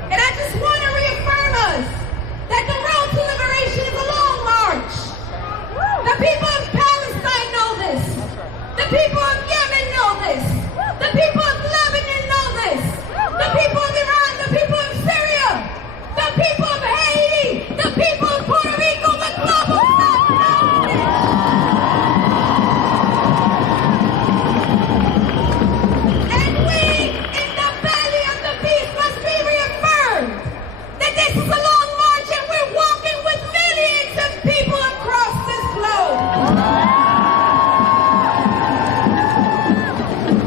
And I just want to reaffirm us that the road to liberation is a long march. The people of Palestine know this. The people of Yemen know this. The people of Lebanon know this. The people of Iran, the people of Syria, the people of Haiti, the people of Puerto Rico, the global South know this. And we, in the belly of the beast, must be reaffirmed that this is a long march and we're walking with millions of people across this globe.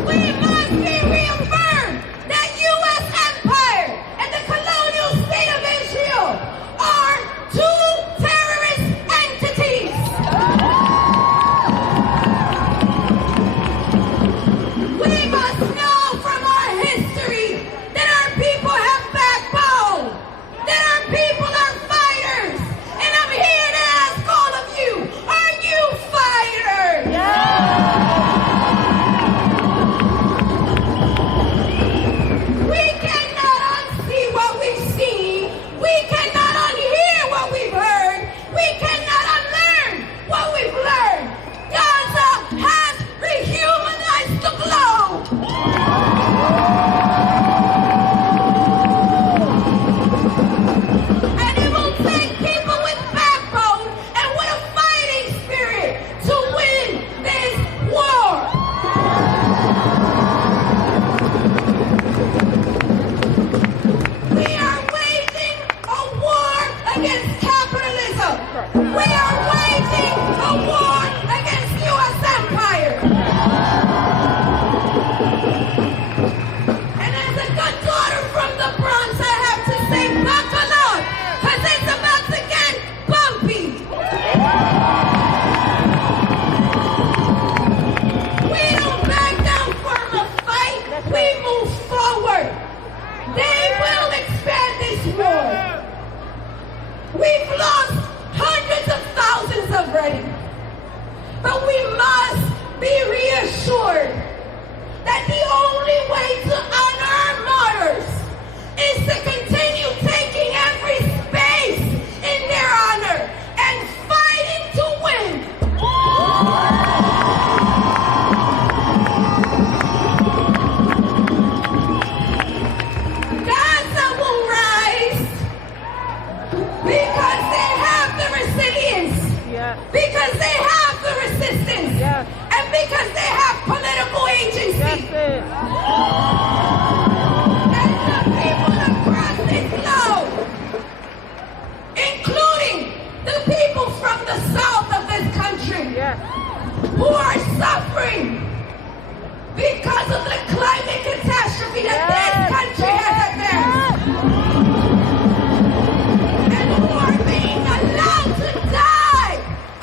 We must be reaffirmed that U.S. empire and the colonial state of Israel are two terrorist entities. We must know from our history that our people have backbone, that our people are fighters. And I'm here to ask all of you, are you fighters? We cannot unsee what we've seen. We cannot unhear what we've heard. We cannot unlearn what we've learned. Gaza has rehumanized the globe. And it will take people with backbone and with a fighting spirit to win this war. We are waging a war against capitalism. We are waging a war against U.S. empire. And as a good daughter from the Bronx, I have to say buckle up, because it's about to get bumpy. We don't back down from a fight. We move forward. They will expand this war. We've lost hundreds of thousands already. But we must be reassured that the only way to honor our martyrs is to continue taking every space in their honor and fighting to win. Gaza will rise because the resilience, because they have the resistance, and because they have political agency. And the people across this globe, including the people from the south of this country, who are suffering because of the climate catastrophe that this country has advanced, and who are being allowed to die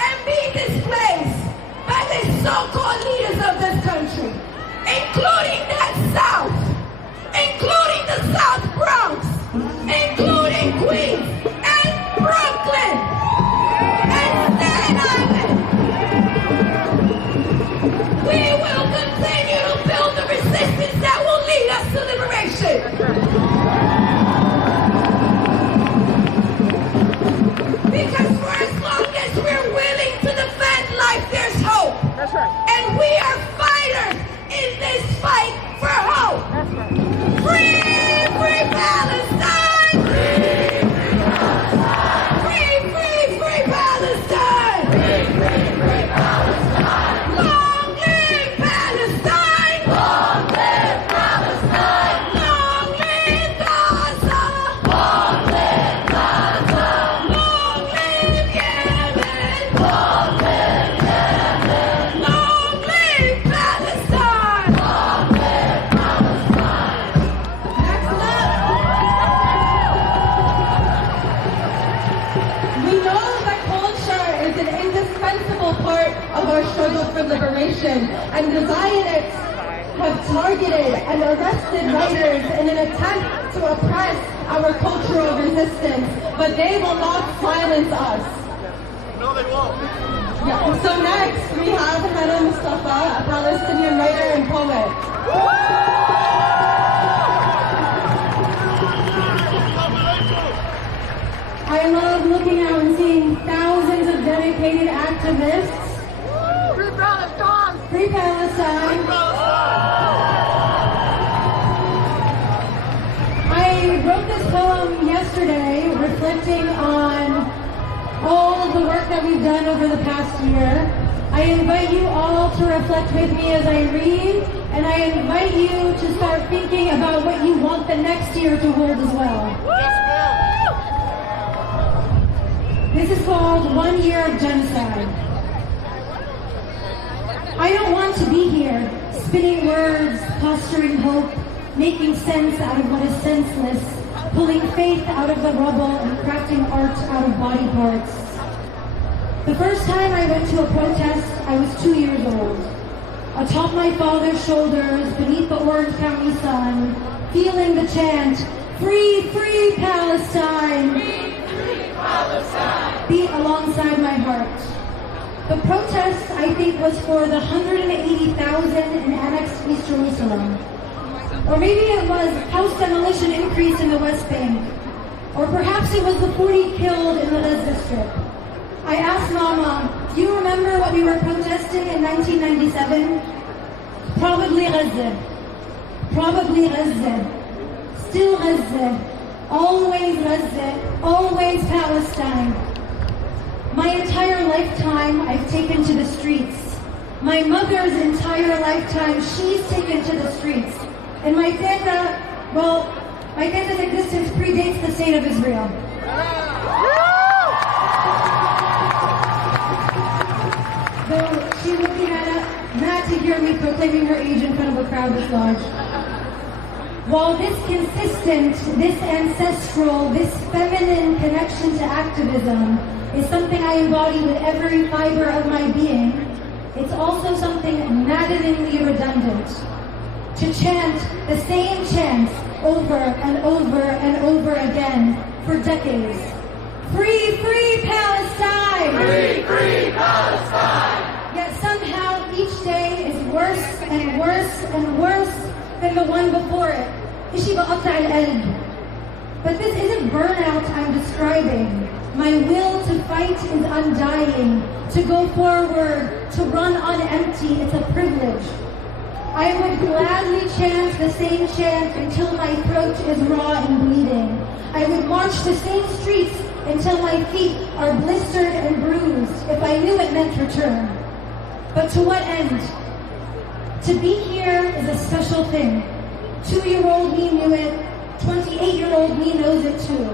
and be displaced by the so-called leaders of this country, including that South, including the South Bronx, including Queens and Brooklyn and Staten Island. We will continue to build the resistance that will lead us to liberation. Because for as long as we're willing to defend life, there's hope. That's right. And we are fighters in this fight for hope. That's right. Free, free Palestine! Free, free Palestine! Free, free, free Palestine! Free, free, free Palestine! Long live Palestine! Long live Palestine! Long live Gaza! Long live Gaza! Long live Yemen! Long live Yemen! Long live Palestine! Long live Palestine! Next up. We know that culture is an indispensable part of our struggle for liberation, and the Zionists have targeted and arrested writers in an attempt to oppress our cultural resistance, but they will not silence us. No, they won't. Yeah. So next, we have Hannah Mustafa, a Palestinian writer and poet. I love looking out and seeing thousands of dedicated activists. Free Palestine! Free Palestine! I wrote this poem yesterday reflecting on all of the work that we've done over the past year. I invite you all to reflect with me as I read, and I invite you to start thinking about what you want the next year to hold as well. This is called 1 Year of Genocide. I don't want to be here, spinning words, posturing hope, making sense out of what is senseless, pulling faith out of the rubble and crafting art out of body parts. The first time I went to a protest, I was 2 years old. Atop my father's shoulders, beneath the Orange County sun, feeling the chant, "Free, free Palestine!" Free, free Palestine! Beat alongside my heart. The protest, I think, was for the 180,000 in annexed East Jerusalem. Or maybe it was house demolition increase in the West Bank. Or perhaps it was the 40 killed in the Gaza Strip. I asked Mama, do you remember what we were protesting in 1997? Probably Gaza. Probably Gaza. Still Gaza. Always Gaza. Always Palestine. My entire lifetime, I've taken to the streets. My mother's entire lifetime, she's taken to the streets. And my teta, well, my teta's existence predates the state of Israel. Though she would be mad to hear me proclaiming her age in front of a crowd this large. While this consistent, this ancestral, this feminine connection to activism is something I embody with every fiber of my being, it's also something maddeningly redundant. To chant the same chants over and over and over again for decades. Free, free Palestine! Free, free Palestine! Yet somehow each day is worse and worse and worse than the one before it. But this isn't burnout I'm describing. My will to fight is undying. To go forward, to run on empty, it's a privilege. I would gladly chant the same chant until my throat is raw and bleeding. I would march the same streets until my my feet are blistered and bruised if I knew it meant return. But to what end? To be here is a special thing. 2-year-old me knew it, 28-year-old me knows it too.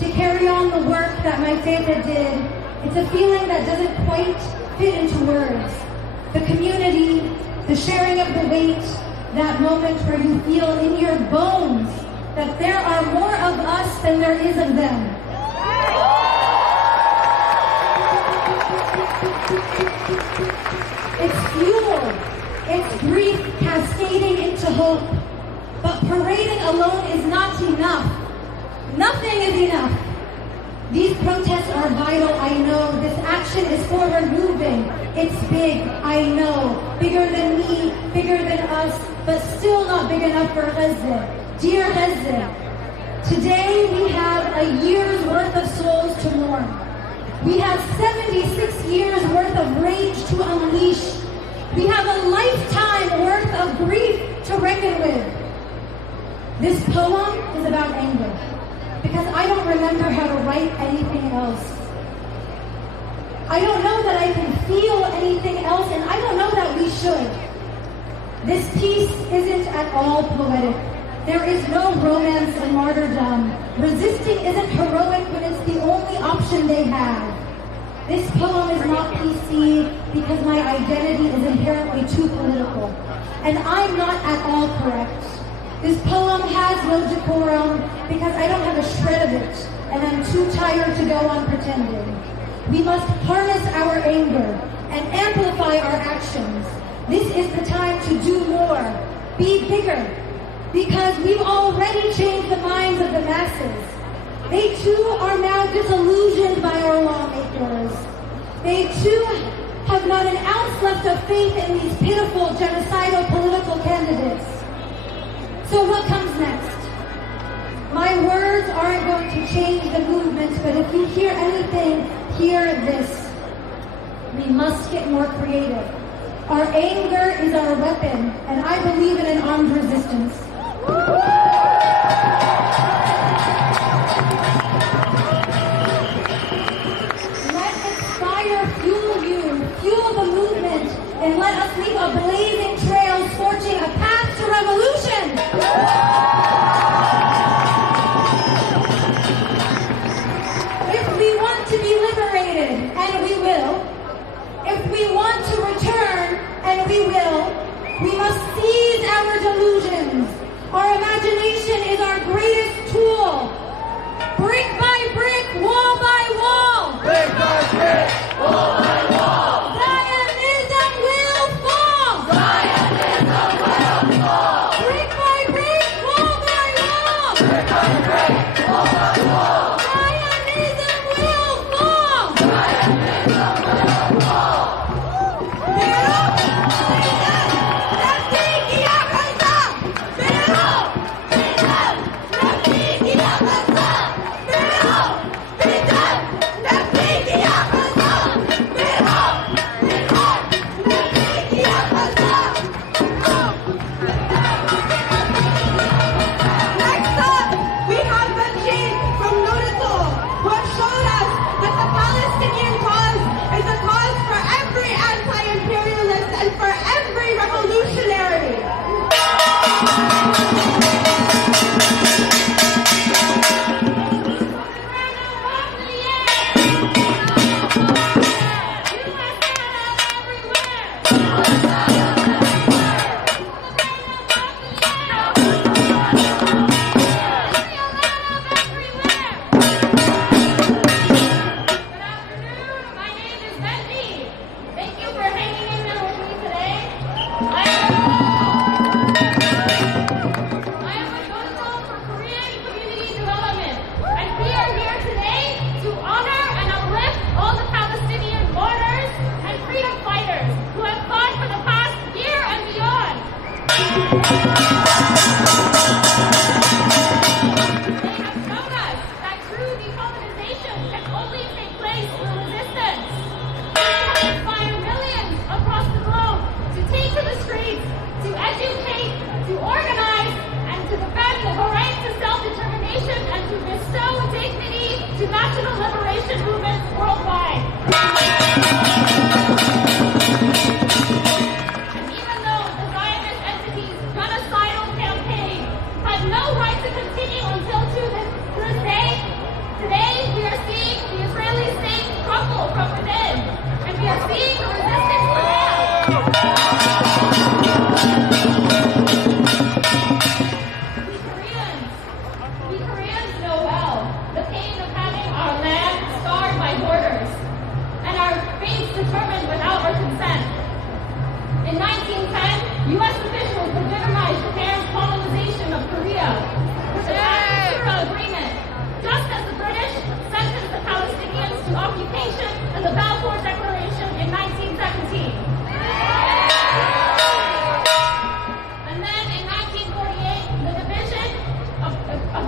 To carry on the work that my family did, it's a feeling that doesn't quite fit into words. The community, the sharing of the weight, that moment where you feel in your bones that there are more of us than there is of them. It's fuel, it's grief cascading into hope. But parading alone is not enough. Nothing is enough. These protests are vital, I know. This action is forward moving. It's big, I know. Bigger than me, bigger than us, but still not big enough for Gaza. Dear Gaza, today we have a year's worth of souls to mourn. We have 76 years worth of rage to unleash. We have a lifetime worth of grief to reckon with. This poem is about anger, because I don't remember how to write anything else. I don't know that I can feel anything else, and I don't know that we should. This piece isn't at all poetic. There is no romance in martyrdom. Resisting isn't heroic when it's the only option they have. This poem is not PC because my identity is inherently too political, and I'm not at all correct. This poem has no decorum because I don't have a shred of it, and I'm too tired to go on pretending. We must harness our anger and amplify our actions. This is the time to do more, be bigger, because we've already changed the minds of the masses. They too are now disillusioned by our lawmakers. They too have not an ounce left of faith in these pitiful genocidal political candidates. So what comes next? My words aren't going to change the movement, but if you hear anything, hear this. We must get more creative. Our anger is our weapon, and I believe in an armed resistance. Let Inspire fuel you, fuel the movement, and let us leave a blazing trail scorching a path to revolution. If we want to be liberated, and we will, if we want to return, and we will, we must seize our delusions. Our imagination is our greatest tool. Brick by brick, wall by wall. Brick by brick, wall by wall. Zionism will fall. Zionism will fall. Brick by brick, wall by wall. Brick by brick, wall by wall. Zionism will fall. Zionism will fall. to national liberation. liberation movements worldwide. And even though the Zionist entity's genocidal campaign had no right to continue until to this day, today we are seeing the Israeli state crumble from within, and we are seeing the resistance prevail. We Koreans know well the pain of having our land scarred by borders and our fates determined without our consent. In 1910, U.S. officials legitimized Japan's colonization of Korea with the Sura Agreement, just as the British sentenced the Palestinians to occupation in the Balfour Declaration in 1917. And then in 1948, the division of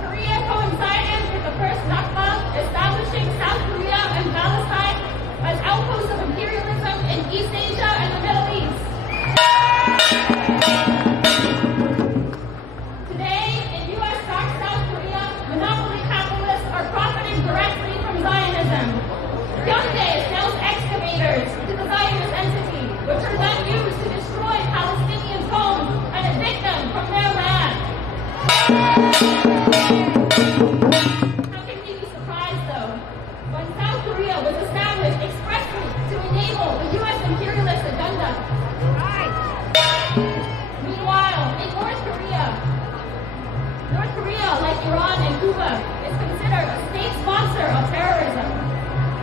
Korea coincided with the first Nakba, establishing South Korea and Palestine as outposts of imperialism in East Asia and the Middle East. Today, in U.S.-backed South Korea, monopoly capitalists are profiting directly from Zionism. Hyundai sells excavators to the Zionist entity, which are then used to destroy Palestinians' homes and evict them from their land. How can we be surprised, though, when South Korea was established expressly to enable the U.S. imperialist agenda? Meanwhile, in North Korea, like Iran and Cuba, is considered a state sponsor of terrorism.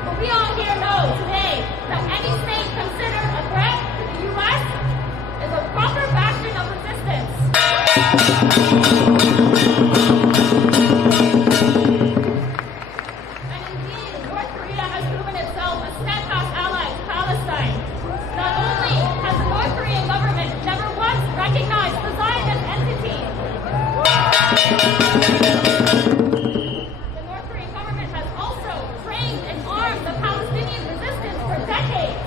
But we all here know today that any state considered a threat to the U.S. is a proper bastion of resistance. And indeed, North Korea has proven itself a steadfast ally to Palestine. Not only has the North Korean government never once recognized the Zionist entity, the North Korean government has also trained and armed the Palestinian resistance for decades.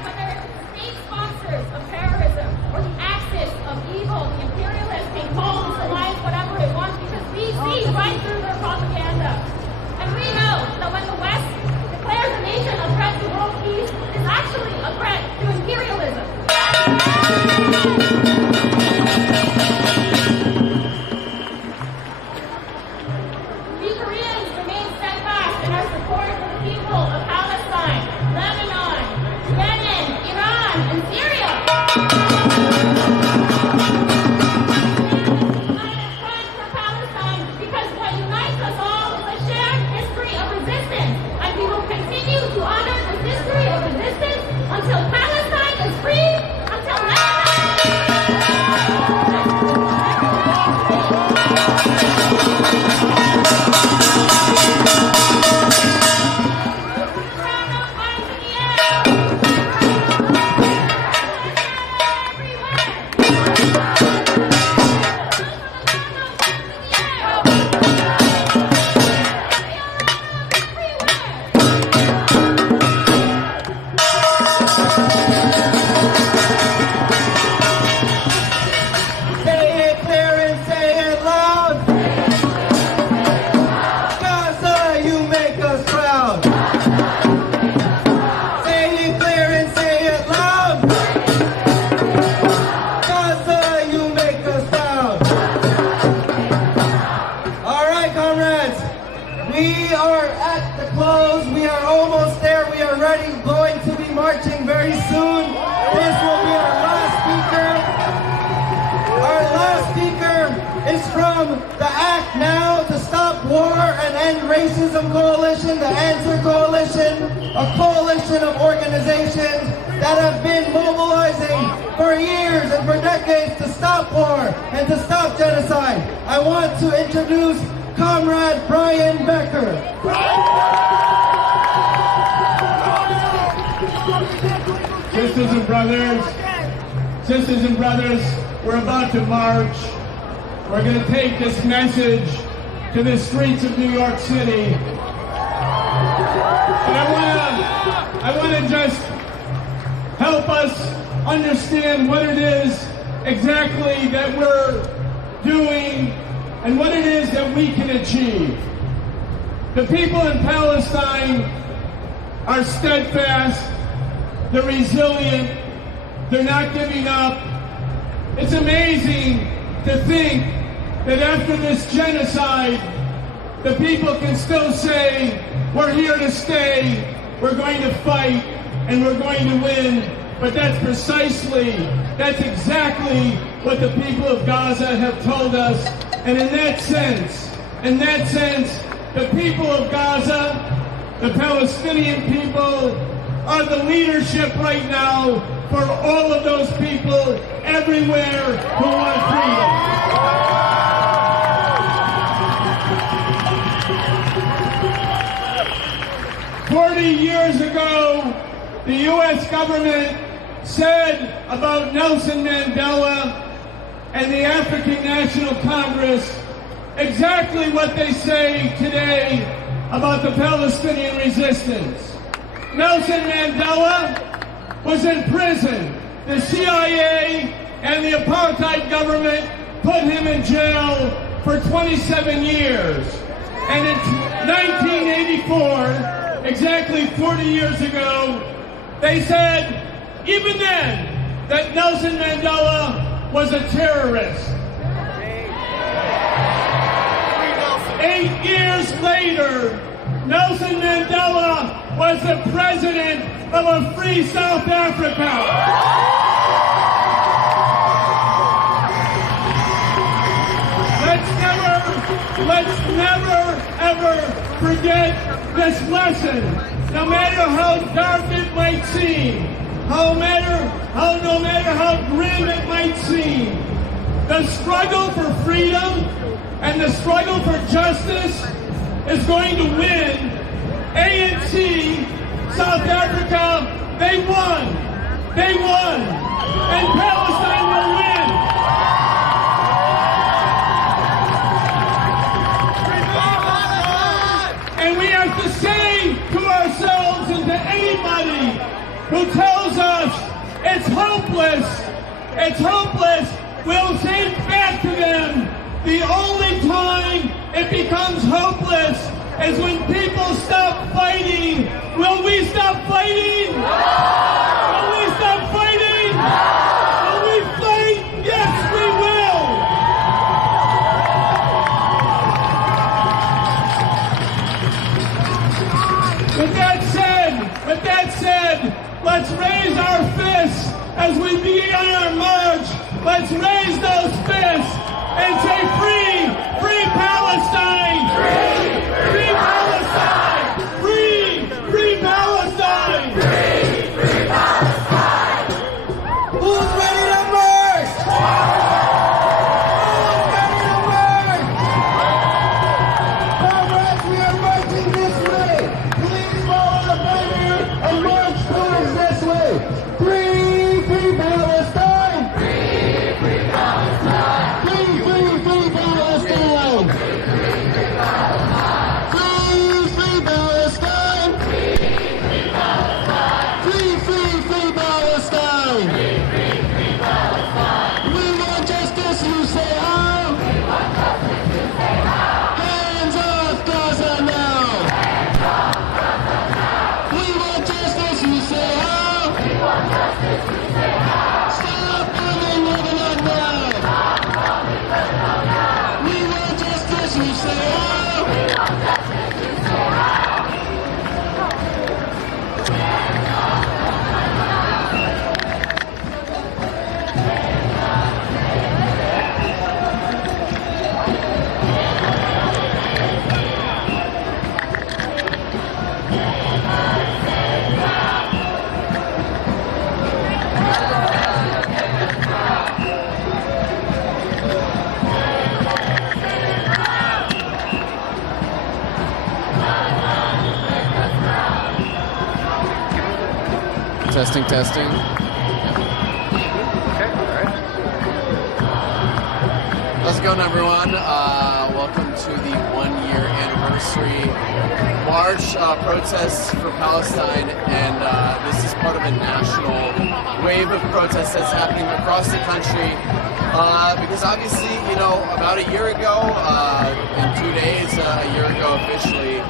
Whether it's state sponsors of terrorism or the axis of evil, the imperialists can call this alliance whatever it wants because we see right through their propaganda. And we know that when the West declares a nation a threat to world peace, it's actually a threat to imperialism. We Koreans remain steadfast in our support for the people of Palestine, Lebanon, Yemen, Iran, and Syria. United front for Palestine because what unites us all is a shared history of resistance, and we will continue to honor this history of resistance until Palestine is free, until Say it clear and say it loud. Gaza, you make us proud. Say it clear and say it loud. Gaza, you make us proud. All right, comrades. We are at the close. We are almost there. We are ready, going to be marching very soon. This will be our last speaker. Our last speaker is from the Act Now to Stop War and End Racism Coalition, the Answer Coalition, a coalition of organizations that have been mobilizing for years and for decades to stop war and to stop genocide. I want to introduce Comrade Brian Becker. Sisters and brothers, we're about to march. We're going to take this message to the streets of New York City. And I want to just help us understand what it is exactly that we're doing and what it is that we can achieve. The people in Palestine are steadfast, they're resilient, they're not giving up. It's amazing to think that after this genocide, the people can still say, we're here to stay, we're going to fight, and we're going to win. But that's exactly what the people of Gaza have told us. And in that sense, the people of Gaza, the Palestinian people, are the leadership right now for all of those people everywhere who want freedom. 40 years ago, the U.S. government said about Nelson Mandela and the African National Congress exactly what they say today about the Palestinian resistance. Nelson Mandela was in prison. The CIA and the apartheid government put him in jail for 27 years. And in 1984, exactly 40 years ago, they said, even then, that Nelson Mandela was a terrorist. 8 years later, Nelson Mandela was the president of a free South Africa. Let's never, ever forget this lesson. No matter how dark it might seem, no matter how grim it might seem, the struggle for freedom and the struggle for justice is going to win. ANC, South Africa, they won. And Palestine will win. And we have to say to ourselves and to anybody who tells us it's hopeless, we'll say back to them, the only time it becomes hopeless is when people stop fighting. Will we stop fighting? Will we stop fighting? Will we fight? Yes, we will. With that said, let's raise our fists as we begin our march. Let's raise those fists and say free Palestine! Free Palestine! Free Palestine! Free Palestine! Who's ready to march? Who's ready to march? Comrades, we are marching this way. Please follow the banner and march towards this way. Free Palestine! Free Palestine! Free Palestine! Free Palestine! Free Palestine! We want justice, you say how? Hands off Gaza now! We want justice, you say how? Stop bombing Lebanon now! We want justice, you say how? Testing. How's it going, everyone? Welcome to the 1-year anniversary march protests for Palestine, and this is part of a national wave of protests that's happening across the country Because obviously, you know, about a year ago, in 2 days, a year ago officially,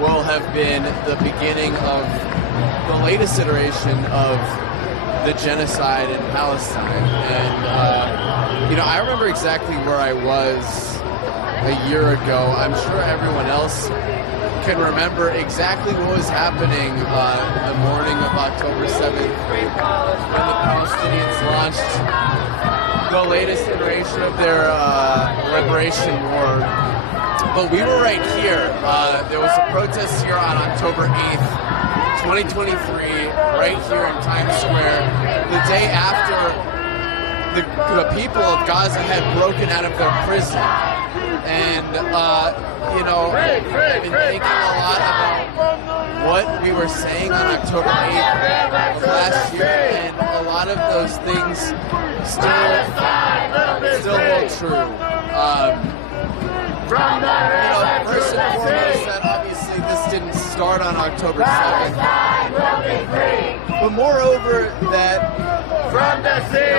will have been the beginning of the latest iteration of the genocide in Palestine. And, you know, I remember exactly where I was a year ago. I'm sure everyone else can remember exactly what was happening the morning of October 7th when the Palestinians launched the latest iteration of their liberation war. But we were right here. There was a protest here on October 8th, 2023, right here in Times Square, the day after the people of Gaza had broken out of their prison. And, you know, I've been thinking a lot about what we were saying on October 8th of last year, and a lot of those things still hold true. You know, first and foremost, that obviously this didn't start on October 7th. But moreover, that no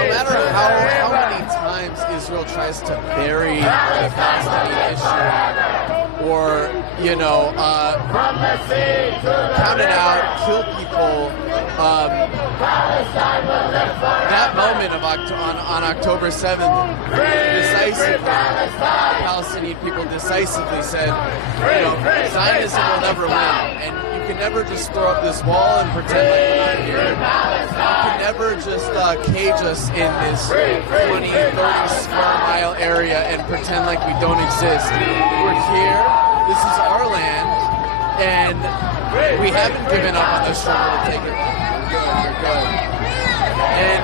matter how many times Israel tries to bury the Palestinian issue, or, you know, count it out, kill people, that moment of on October 7th, decisively, Palestinian people decisively said, you know, Zionism will never win, and you can never just throw up this wall and pretend like we're not here. You can never just cage us in this 20, 30 square mile area and pretend like we don't exist. We're here, this is our land, and we haven't given up on the struggle to take it. We're good. And,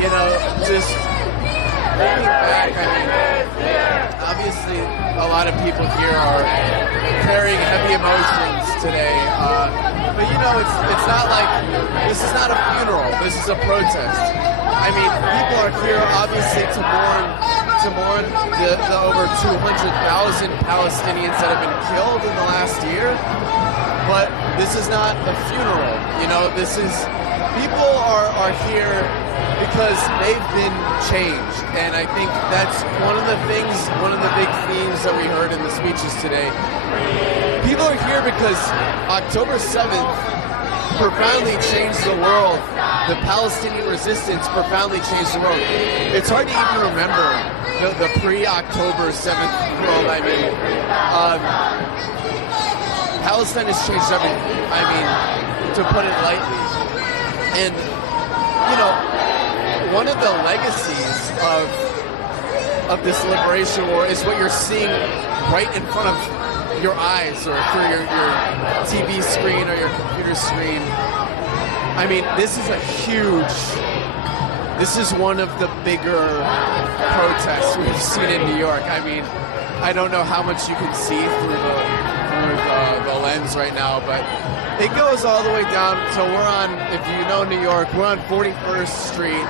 you know, just looking back, I mean, obviously a lot of people here are carrying heavy emotions today. But you know, it's not like, this is not a funeral, this is a protest. I mean, people are here obviously to mourn the over 200,000 Palestinians that have been killed in the last year. But this is not a funeral, you know, this is, people are here because they've been changed. And I think that's one of the things, one of the big themes that we heard in the speeches today. People are here because October 7th profoundly changed the world. The Palestinian resistance profoundly changed the world. It's hard to even remember the pre-October 7th world. I mean, Palestine has changed everything. I mean, to put it lightly. And, you know, one of the legacies of this liberation war is what you're seeing right in front of your eyes, or through your TV screen or your computer screen. I mean, this is this is one of the bigger protests we've seen in New York. I mean, I don't know how much you can see through the lens right now, but it goes all the way down. So we're on, if you know New York, we're on 41st Street.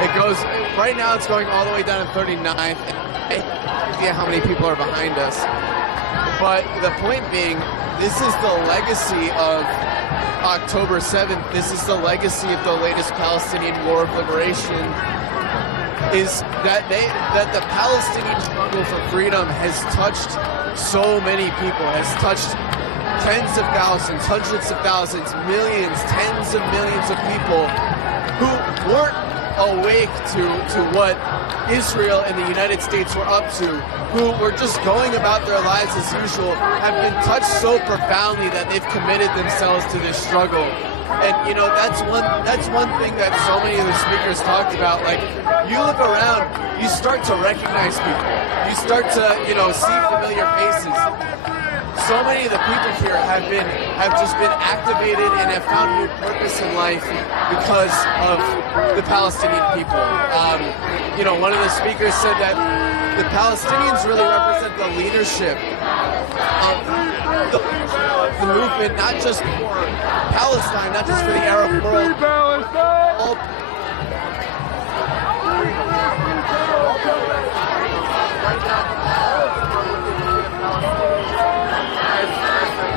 It goes, right now it's going all the way down to 39th. I forget how many people are behind us. But the point being, this is the legacy of October 7th. This is the legacy of the latest Palestinian War of Liberation, is that the Palestinian struggle for freedom has touched so many people, has touched tens of thousands, hundreds of thousands, millions, tens of millions of people who weren't awake to what Israel and the United States were up to, who were just going about their lives as usual, have been touched so profoundly that they've committed themselves to this struggle. And you know, that's one thing that so many of the speakers talked about. Like, you look around, you start to recognize people, you start to, you know, see familiar faces. So many of the people here have just been activated and have found new purpose in life because of the Palestinian people. You know, one of the speakers said that the Palestinians really represent the leadership of the movement, not just for Palestine, not just for the Arab world.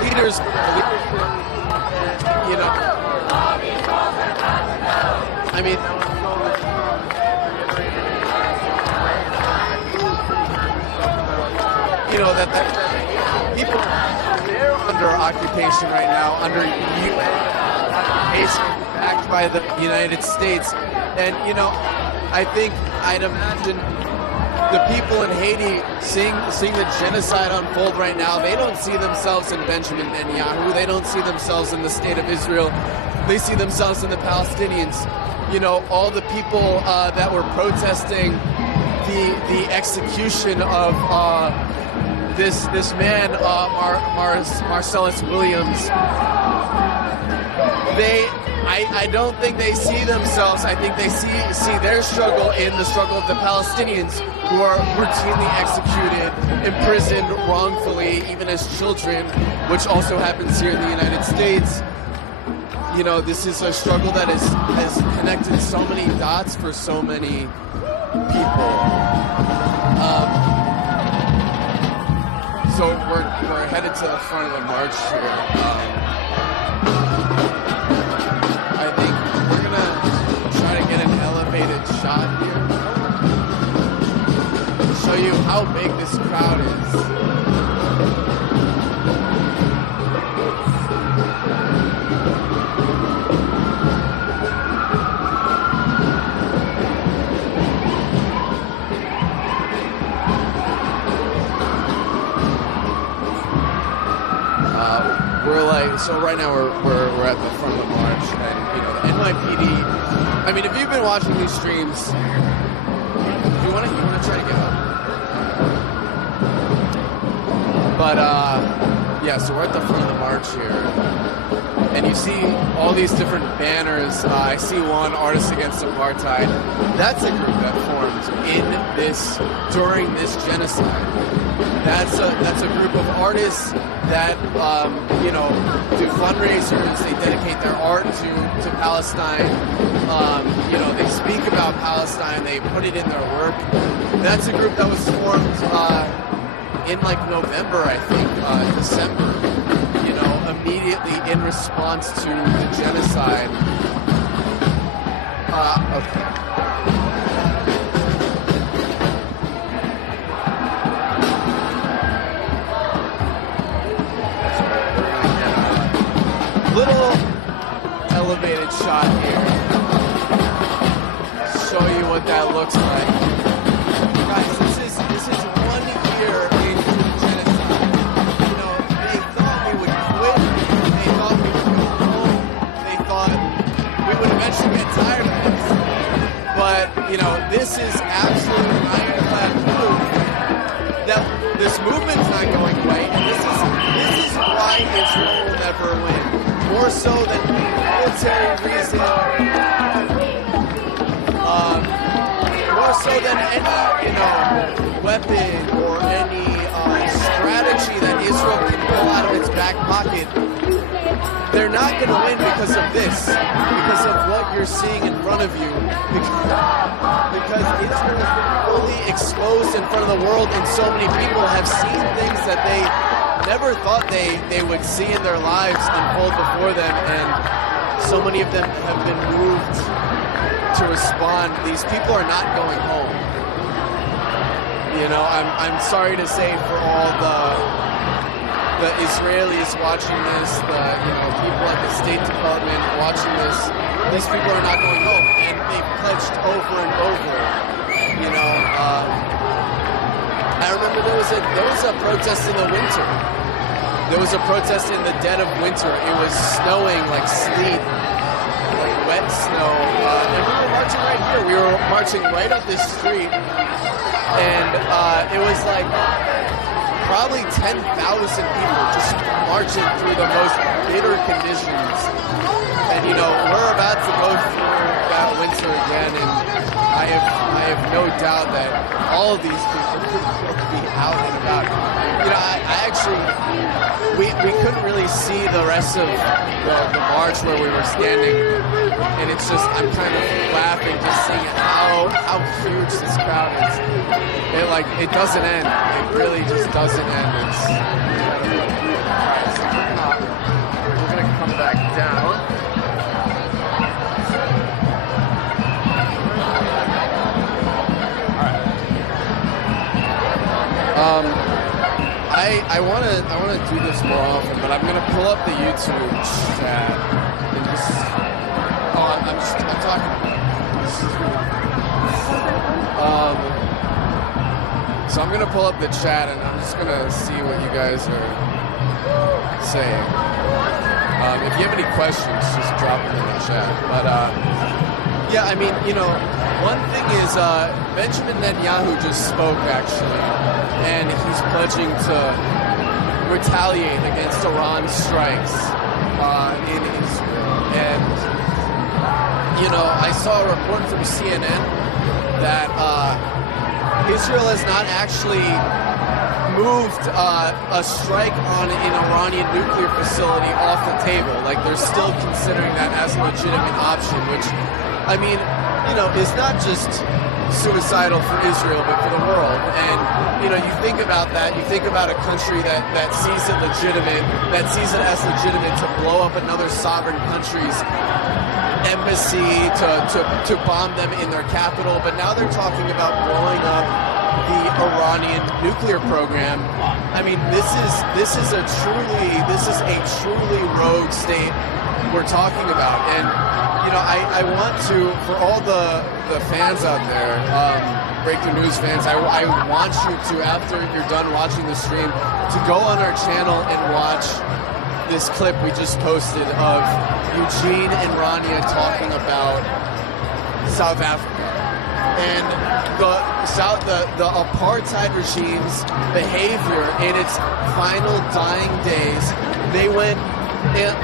Leaders, you know, I mean, you know, that people, they're under occupation right now, under UN occupation backed by the United States. And, you know, I'd imagine the people in Haiti seeing the genocide unfold right now, they don't see themselves in Benjamin Netanyahu. They don't see themselves in the state of Israel. They see themselves in the Palestinians. You know, all the people that were protesting the execution of this man, Marcellus Williams. I don't think they see themselves. I think they see their struggle in the struggle of the Palestinians, who are routinely executed, imprisoned wrongfully, even as children, which also happens here in the United States. You know, this is a struggle that has connected so many dots for so many people. So we're headed to the front of the march here. I think we're gonna try to get an elevated shot here. Show you how big this crowd is. So right now we're at the front of the march, and you know, the NYPD. I mean, if you've been watching these streams, you want to try to get up. But yeah, so we're at the front of the march here, and you see all these different banners. I see one, Artists Against Apartheid. That's a group that formed during this genocide. That's a group of artists that you know, do fundraisers. They dedicate their art to Palestine. You know, they speak about Palestine. They put it in their work. That's a group that was formed in like November, I think, December. You know, immediately in response to the genocide. Okay. Little elevated shot here. Show you what that looks like. Guys, this is 1 year into the genocide. You know, they thought we would quit. They thought we would go home. They thought we would eventually get tired of this. But, you know, this is absolute ironclad proof that this movement's not going away. And this is why Israel will never win. More so than military reason, more so than any, you know, weapon or any strategy that Israel can pull out of its back pocket. They're not going to win because of this, because of what you're seeing in front of you, because Israel has been fully exposed in front of the world, and so many people have seen things that they never thought they would see in their lives unfold before them, and so many of them have been moved to respond. These people are not going home. You know, I'm sorry to say for all the Israelis watching this, people at the State Department watching this, these people are not going home, and they've pledged over and over. You know, I remember there was a protest in the winter. There was a protest in the dead of winter. It was snowing like sleet, like wet snow. And we were marching right here. We were marching right up this street. And it was like probably 10,000 people just marching through the most bitter conditions. And, you know, we're about to go through that winter again. And I have no doubt that all of these people will be out and about. You know, I actually, we couldn't really see the rest of the march where we were standing, and it's just, I'm kind of laughing just seeing how huge this crowd is. It doesn't end. It really just doesn't end. It's alright, so we're gonna come back down. I wanna do this more often, but I'm gonna pull up the YouTube chat and just. Oh, I'm talking. So I'm gonna pull up the chat and I'm just gonna see what you guys are saying. If you have any questions, just drop them in the chat. But yeah, I mean, one thing is Benjamin Netanyahu just spoke actually, and he's pledging to retaliate against Iran's strikes in Israel. And I saw a report from CNN that Israel has not actually moved a strike on an Iranian nuclear facility off the table. Like, they're still considering that as a legitimate option, which, I mean, is not just suicidal for Israel, but for the world. And, you think about that, you think about a country that sees it as legitimate to blow up another sovereign country's embassy, to bomb them in their capital, but now they're talking about blowing up the Iranian nuclear program. I mean, this is a truly rogue state we're talking about. And I want to, for all the fans out there, breaking news fans, I want you to, after you're done watching the stream, to go on our channel and watch this clip we just posted of Eugene and Rania talking about South Africa and the apartheid regime's behavior in its final dying days. They went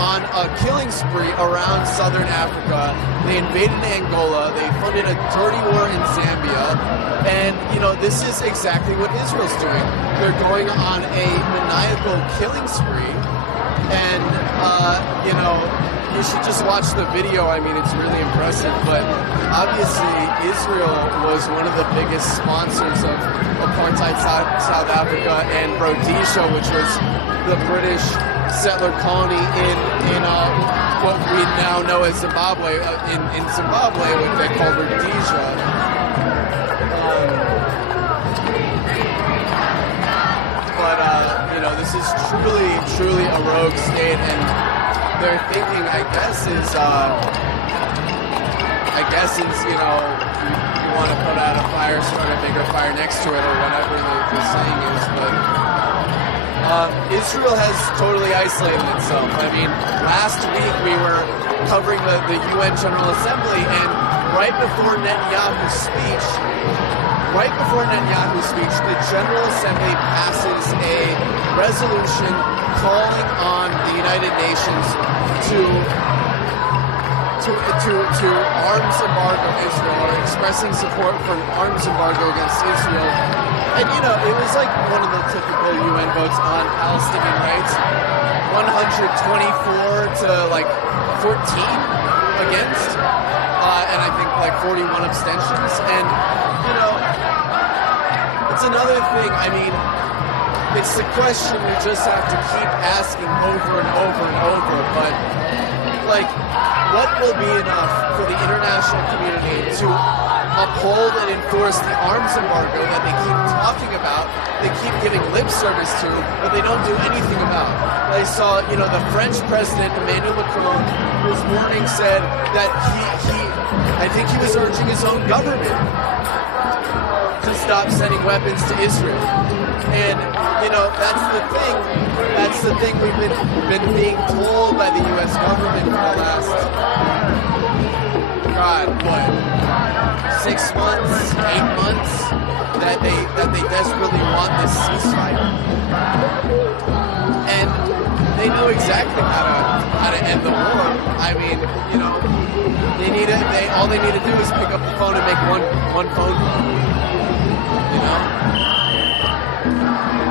on a killing spree around southern Africa. They invaded Angola. They funded a dirty war in Zambia. And, this is exactly what Israel's doing. They're going on a maniacal killing spree. And, you should just watch the video. I mean, it's really impressive. But obviously, Israel was one of the biggest sponsors of apartheid South Africa and Rhodesia, which was the British settler colony in what we now know as Zimbabwe. In Zimbabwe, what they call Rhodesia. This is truly a rogue state, and their thinking, I guess, is you want to put out a fire, start a bigger fire next to it, or whatever the saying is. But Israel has totally isolated itself. I mean, last week we were covering the UN General Assembly, and right before Netanyahu's speech, the General Assembly passes a resolution calling on the United Nations to arms embargo Israel, or expressing support for arms embargo against Israel. And it was like one of the typical UN votes on Palestinian rights, 124 to 14 against, and I think 41 abstentions. And it's another thing. I mean, it's the question we just have to keep asking over and over and over. But what will be enough for the international community to uphold and enforce the arms embargo that they keep talking about, they keep giving lip service to, but they don't do anything about? I saw, the French president, Emmanuel Macron, this morning said that I think he was urging his own government to stop sending weapons to Israel. And, that's the thing we've been being told by the U.S. government for the last, 6 months, 8 months, that they desperately want this ceasefire. And they know exactly how to end the war. I mean, all they need to do is pick up the phone and make one phone call.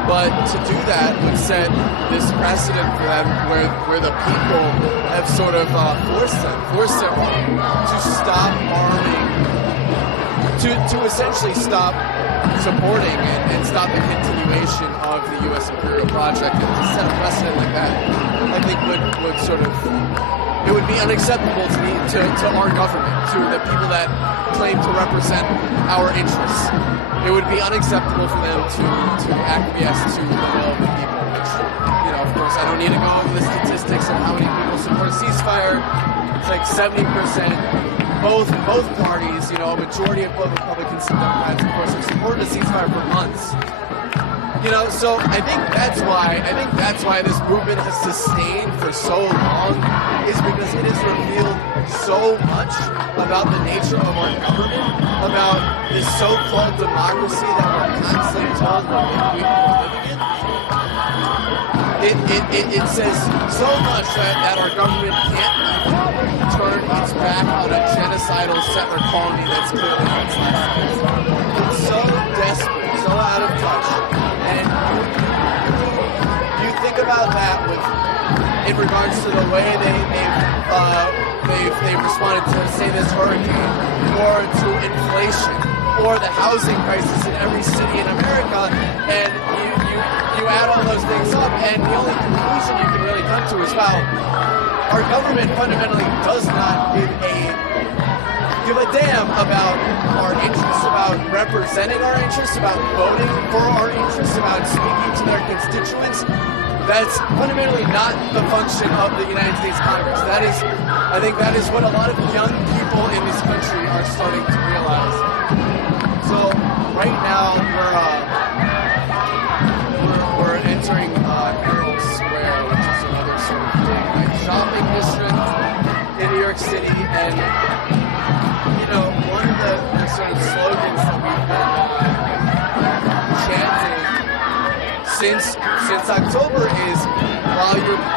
But to do that would set this precedent for them where the people have sort of forced them to stop arming, to essentially stop supporting and stop the continuation of the U.S. imperial project. And to set a precedent like that, I think would sort of, it would be unacceptable to our government, to the people that claim to represent our interests. It would be unacceptable for them to acquiesce to the will of the people, which, of course, I don't need to go over the statistics of how many people support a ceasefire. It's like 70%. Both parties, a majority of both Republicans and Democrats, of course, have supported a ceasefire for months. So I think that's why this movement has sustained for so long, is because it has revealed so much about the nature of our government, about this so-called democracy that we're constantly told we're living in. It says so much that our government can't turn its back on a genocidal settler colony that's clearly its license. It's so desperate, so out of touch. And you think about that in regards to the way they've responded to, say, this hurricane, or to inflation, or the housing crisis in every city in America, and you add all those things up, and the only conclusion you can really come to is, wow, our government fundamentally does not give a damn about our interests, about representing our interests, about voting for our interests, about speaking to their constituents. That's fundamentally not the function of the United States Congress. I think that is what a lot of young people in this country are starting to realize. So right now we're entering Herald Square, which is another sort of big shopping district in New York City, and one of the sort of slogans that we've been chanting since October is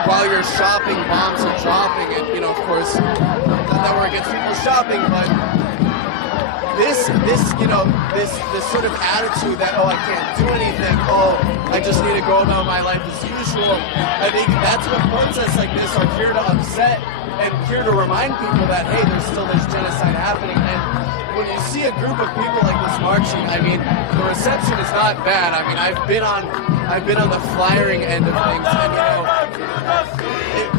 while you're shopping, bombs are dropping, and of course, not that we're against people shopping, but this sort of attitude that, I can't do anything, I just need to go about my life as usual. I think that's what protests like this are here to upset and here to remind people that, hey, there's still this genocide happening. And when you see a group of people like this marching, the reception is not bad. I've been on the flyering end of things, and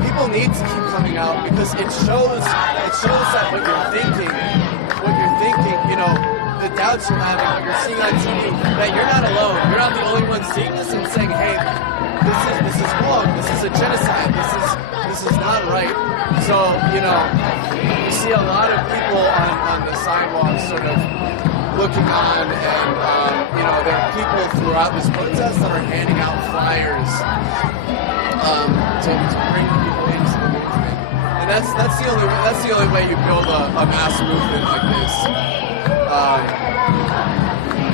people need to keep coming out because it shows that what you're thinking, the doubts you're having, what you're seeing on TV, that you're not alone. You're not the only one seeing this and saying, hey, this is wrong. This is a genocide. This is not right. So, you see a lot of people on the sidewalks sort of looking on, and, there are people throughout this protest that are handing out flyers to bring people into the movement. And that's the only way you build a mass movement like this.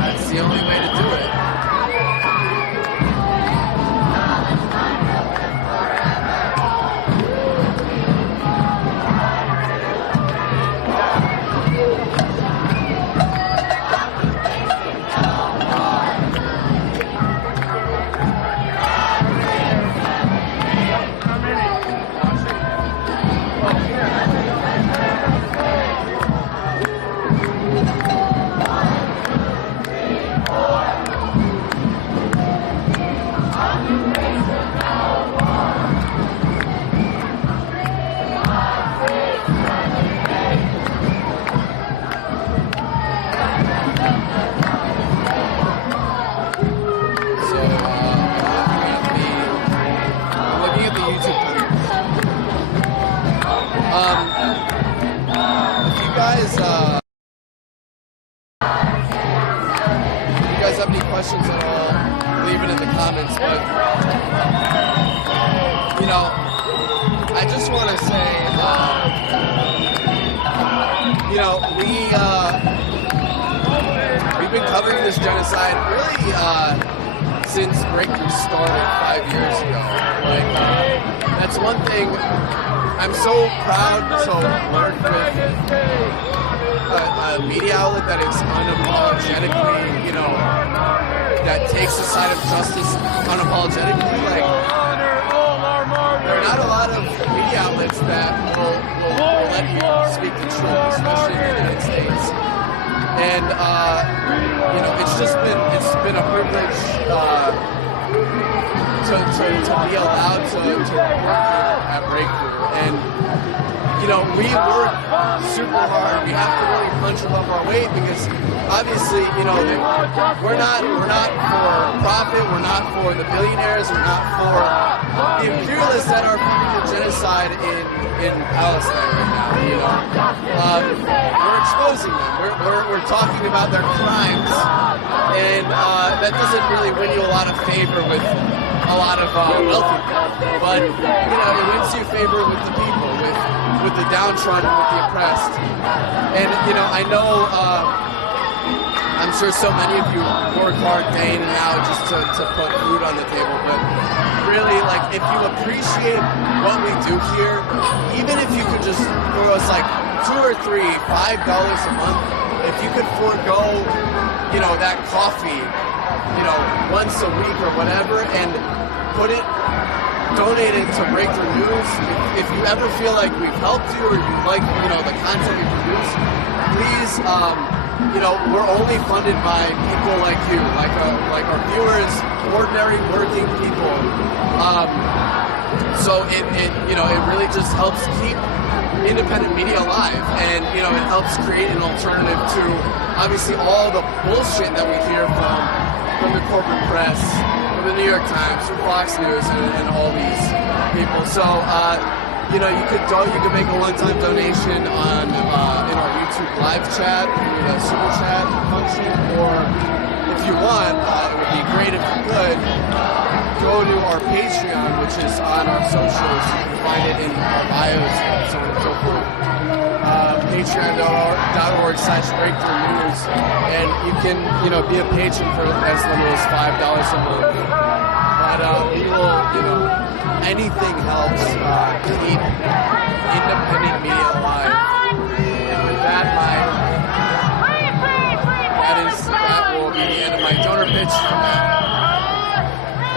That's the only way to do it. Questions at all, leave it in the comments, but I just want to say we've been covering this genocide really since Breakthrough started 5 years ago. That's one thing I'm so proud to work with a media outlet that is unapologetically, that takes the side of justice unapologetically. There are not a lot of media outlets that will let you speak the truth, especially in the United States. And it's been a privilege to be allowed to work here at Breakthrough. And we work super hard. We have to really punch above our weight because obviously, we're not for profit. We're not for the billionaires. We're not for the imperialists that are funding the genocide in Palestine right now. We're exposing them. We're talking about their crimes, and that doesn't really win you a lot of favor with a lot of wealthy people, but it wins you favor with the people, with the downtrodden, with the oppressed. And I know I'm sure so many of you work hard day in and out just to put food on the table, but really, like, if you appreciate what we do here, even if you could just throw us like $2 or $3, $5 a month, if you could forego that coffee once a week or whatever, and donate it to Breakthrough News. If you ever feel like we've helped you or you like, the content we produce, please, we're only funded by people like you, like our viewers, ordinary working people. So it really just helps keep independent media alive, and it helps create an alternative to obviously all the bullshit that we hear from the corporate press, from the New York Times, from Fox News, and all these people. So you could make a one-time donation on in our YouTube live chat through the super chat function, or if you want, it would be great if you could go to our Patreon, which is on our socials. You can find it in our bios and so on and so forth. Patreon.org/Breakthrough News, and you can be a patron for as little as $5 a month. But we will, anything helps keep independent media alive. And with that, that will be the end of my donor pitch for now.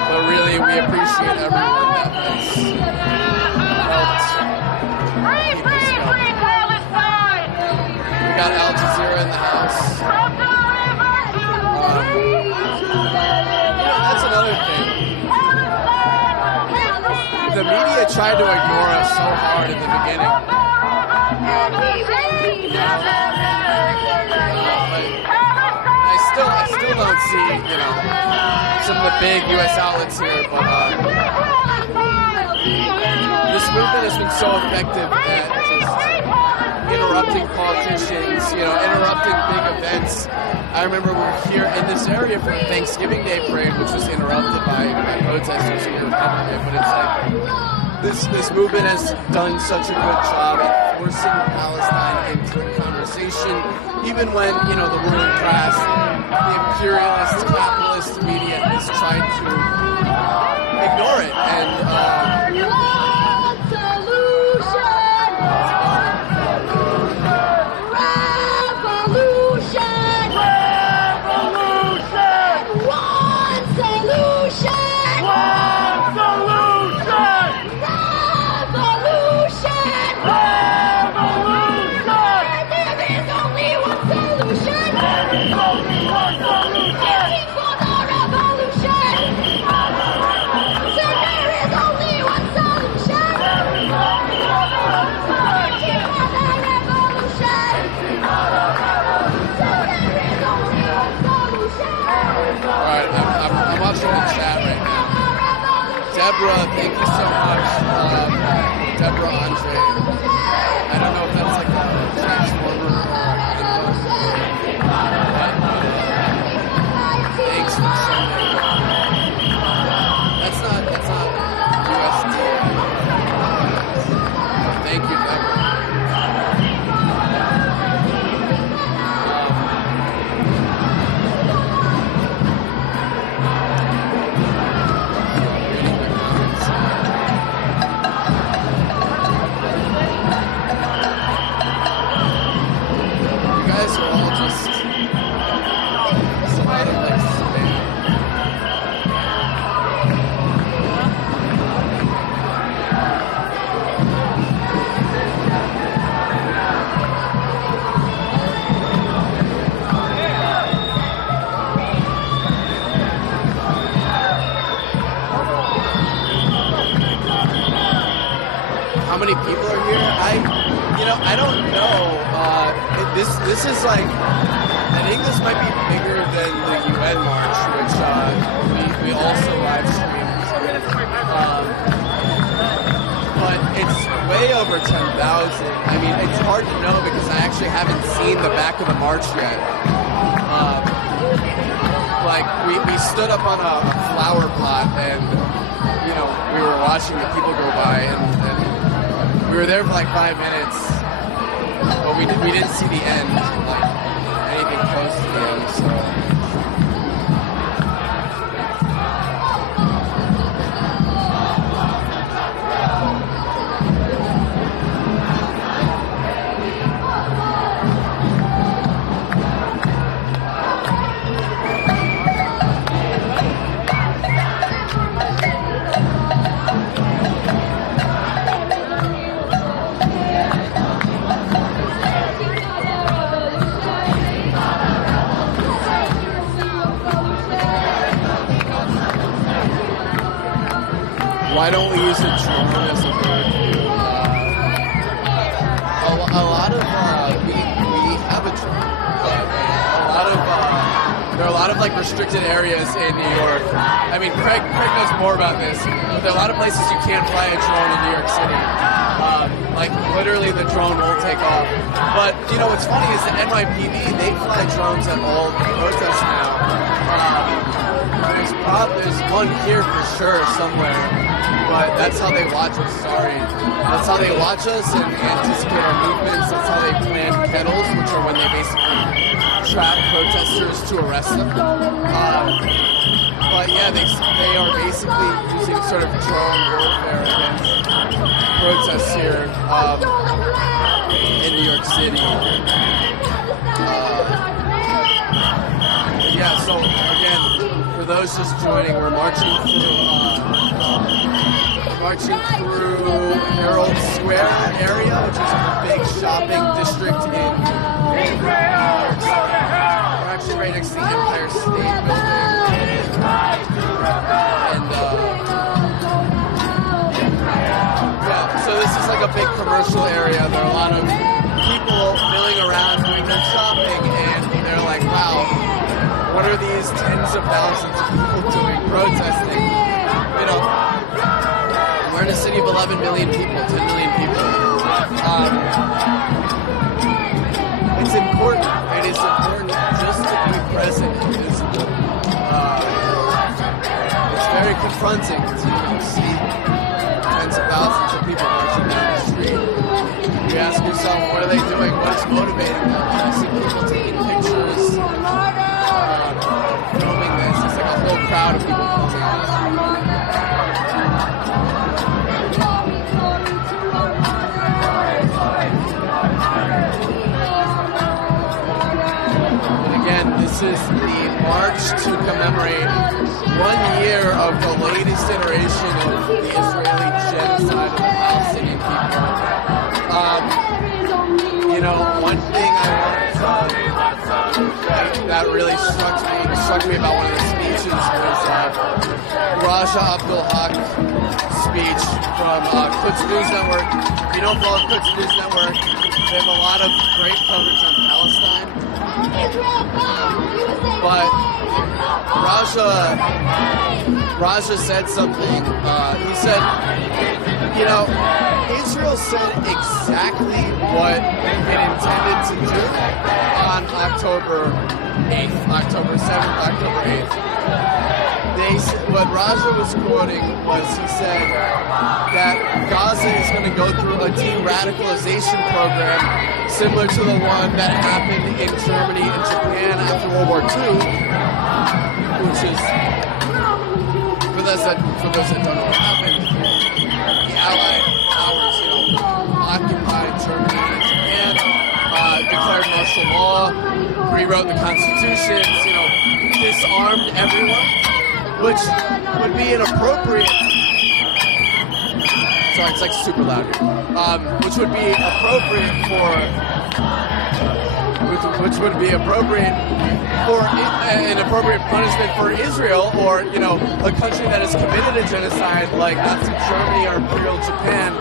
But really, we appreciate everyone that has helped keep this going. We got Al Jazeera in the house. That's another thing. The media tried to ignore us so hard in the beginning. I still don't see, some of the big U.S. outlets here, but this movement has been so effective at just interrupting politicians, interrupting big events. I remember we were here in this area for the Thanksgiving Day parade, which was interrupted by protesters who were covering it, but it's like this movement has done such a good job at forcing Palestine into the conversation, even when, the ruling class, the imperialist, capitalist media has tried to ignore it. And Deborah, thank you so much. Deborah Andre. I don't know if that's like a transformer or thanks for sending. That's not USD. Thank you, Deborah. how many people are here? I don't know. This is like, I think this might be bigger than the UN march, which we also live streamed. But it's way over 10,000. I mean, it's hard to know because I actually haven't seen the back of the march yet. Like, we stood up on a flower pot and, we were watching the people go by and we were there for like 5 minutes, but we didn't see the end, like anything close to the end, so. Why don't we use a drone as a bird view? A lot of we have a drone. There are a lot of like restricted areas in New York. I mean, Craig knows more about this, but there are a lot of places you can't fly a drone in New York City. Like literally, the drone won't take off. But what's funny is the NYPD, they fly drones at all the protests now. There's one here for sure somewhere. But that's how they watch us, That's how they watch us and anticipate our movements. That's how they plan kettles, which are when they basically trap protesters to arrest them. But yeah, they are basically using sort of drone warfare against protests here in New York City. Yeah, so again, for those just joining, we're marching through Herald Square area, which is a big shopping district in New York. We're actually right next to the Empire State Building. And so this is like a big commercial area. There are a lot of people milling around doing their shopping, and they're like, wow, what are these tens of thousands of people doing protesting? We're in a city of 11 million people, 10 million people. It's important. It is important just to be present and visible. It's very confronting to see tens of thousands of people marching down the street. You ask yourself, what are they doing? What is motivating them? You see people taking pictures, filming this. It's like a whole crowd of people coming out. This is the march to commemorate 1 year of the latest iteration of the Israeli genocide of the Palestinian people. One thing I wanted to that really struck me about one of the speeches was Raja Abdulhaq's speech from Quds News Network. If you don't follow Quds News Network, they have a lot of great coverage on Palestine. But Raja said something. He said, Israel said exactly what it intended to do on October 8th, October 7th, October 8th. What Raja was quoting was he said that Gaza is going to go through a de-radicalization program similar to the one that happened in Germany and Japan after World War II, which is, for those that don't know what happened, the Allied powers, occupied Germany and Japan, declared martial law, rewrote the constitutions, disarmed everyone, which would be inappropriate. Sorry, it's like super loud here. Which would be appropriate for which would be appropriate for an appropriate punishment for Israel, or a country that has committed a genocide like Nazi Germany or Imperial Japan.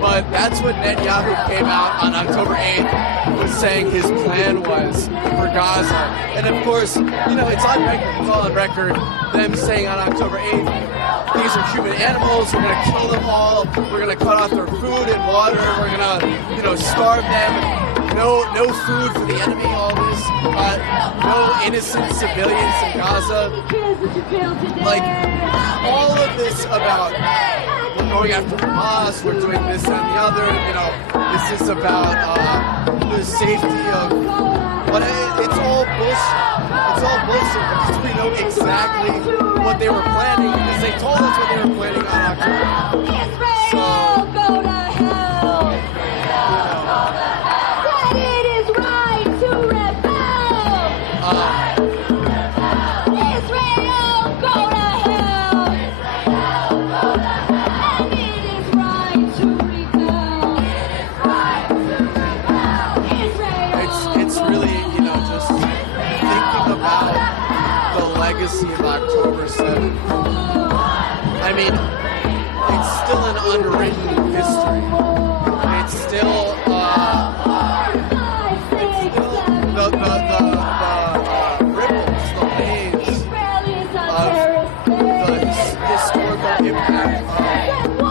But that's what Netanyahu came out on October 8th was saying his plan was for Gaza. And of course, it's on record. It's all on record. Them saying on October 8th, these are human animals. We're going to kill them all. We're going to cut off their food and water. We're going to, starve them. No food for the enemy, all this. No innocent civilians in Gaza. Like, all of this about we're going after Hamas, we're doing this and the other, this is about the safety of... But it's all bullshit. It's all bullshit because we know exactly what they were planning, because they told us what they were planning on October. Israel, go to hell! That it is right to rebel! Israel, go to hell! And it is right to rebel! Israel! It's really, just thinking about the legacy of October 7th. I mean, it's still an unwritten history. It's still, the ripples, the waves of the historical impact of...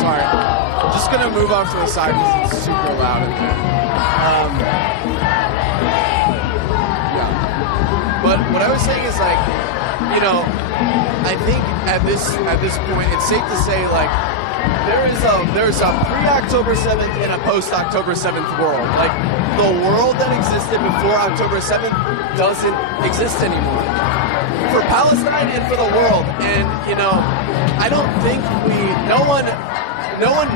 Sorry, I'm just gonna move off to the side because it's super loud in there. But what I was saying is, like, I think at this point it's safe to say, like, there's a pre-October 7th and a post-October 7th world. Like, the world that existed before October 7th doesn't exist anymore for Palestine and for the world. And I don't think no one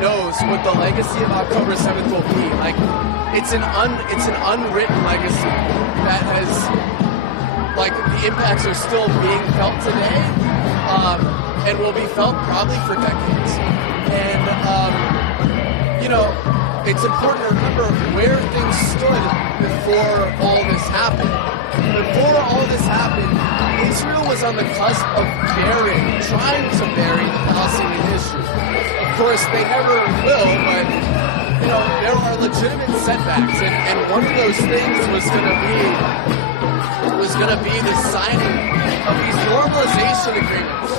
knows what the legacy of October 7th will be. Like, it's an unwritten legacy that has, like, the impacts are still being felt today, and will be felt probably for decades. And it's important to remember where things stood before all this happened. Before all this happened, Israel was on the cusp of trying to bury Palestinian history. Of course, they never will, but there are legitimate setbacks, and one of those things was going to be the signing of these normalization agreements.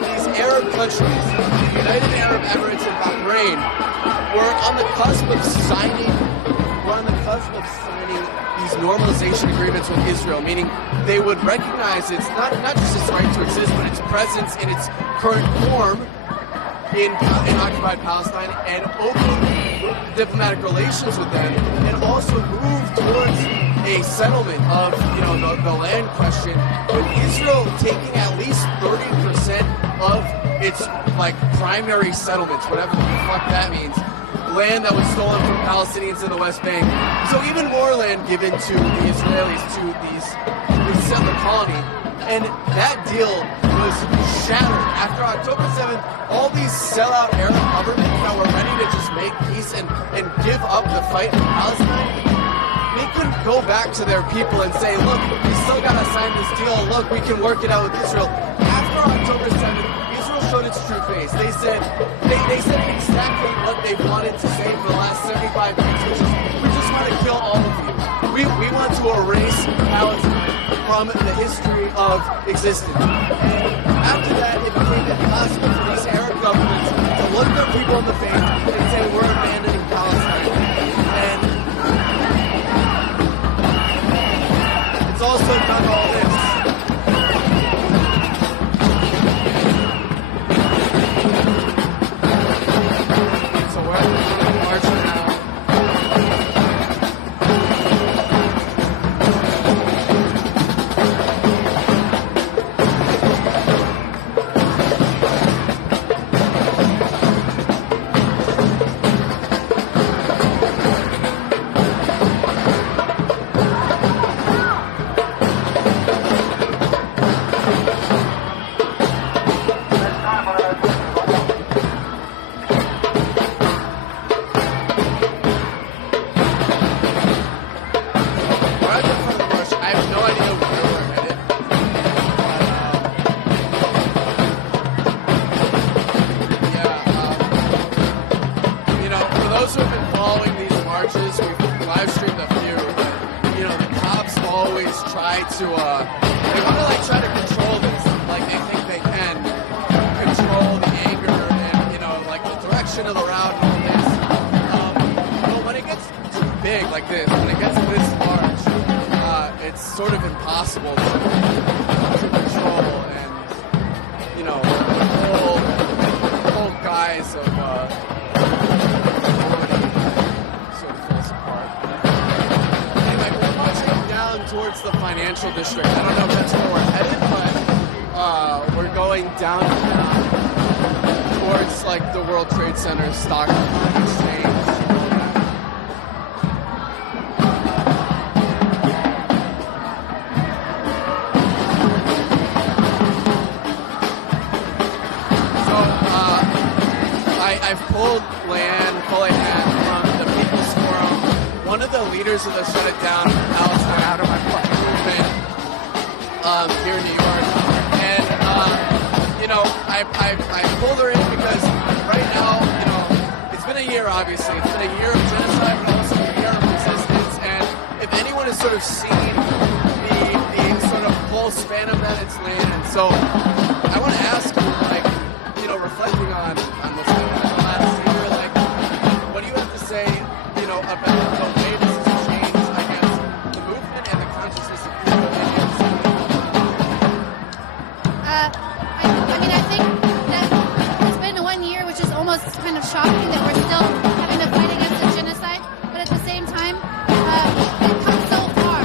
These Arab countries, the United Arab Emirates and Bahrain, were on the cusp of signing these normalization agreements with Israel, meaning they would recognize it's not just its right to exist, but its presence in its current form in occupied Palestine, and open diplomatic relations with them, and also move towards a settlement of the land question, with Israel taking at least 30% of its primary settlements, whatever the fuck that means, land that was stolen from Palestinians in the West Bank. So even more land given to the Israelis, to this settler colony. And that deal was shattered. After October 7th, all these sellout Arab governments that were ready to just make peace and give up the fight in Palestine, they couldn't go back to their people and say, look, we still got to sign this deal. Look, we can work it out with Israel. After October 7th, Israel showed its true face. They said exactly what they wanted to say for the last 75 years, which is, we just want to kill all of you. We want to erase Palestine from the history of existence. And after that, it became impossible for these Arab governments to look their people in the face and say, we're abandoning Palestine. And it's also done all this. So we're marching now. to like try to control this. Like they think they can control the anger and, you know, like the direction of the route and all this. But when it gets too big like this, when it gets this large, it's sort of impossible to control, and, you know, the whole guise of sort of falls apart. Anyway, we're marching down towards the financial district. I don't know if that's where we're headed, but we're going down towards like the World Trade Center, stock exchange. I've pulled Fully Hand from the People's Forum. One of the leaders of the Shut It Down, Palestine, out of my fucking movement, here in New York. And, you know, I pulled her in because right now, you know, it's been a year, obviously. It's been a year of genocide, but also a year of resistance. And if anyone has sort of seen the sort of full span of that, it's Lina. And so I want to ask you, like, you know, reflecting on what's going on last year, like, what do you have to say, you know, about the way this has changed, I guess, the movement and the consciousness of people in the city? I mean, I think that it's been 1 year, which is almost kind of shocking that we're still having to fight against the genocide, but at the same time, we've come so far.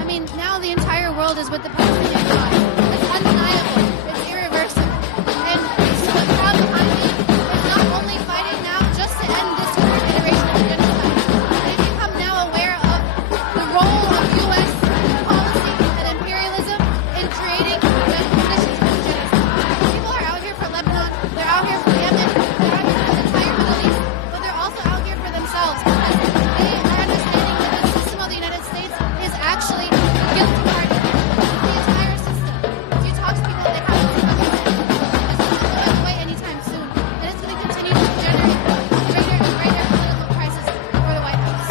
I mean, now the entire world is with the Palestinian cause. It's undeniable. It's irreversible. And so the crowd behind me is not only fighting now just to end this current iteration of genocide, they've become now aware of the role of U.S. policy and imperialism in creating the conditions for genocide. People are out here for Lebanon, they're out here for Yemen, they're out here for the entire Middle East, but they're also out here for themselves because they are understanding that the system of the United States is actually the guilty party of the entire system. If you talk to people, they have this understanding. It's not going away anytime soon, and it's going to continue to generate greater and greater political crisis for the White House.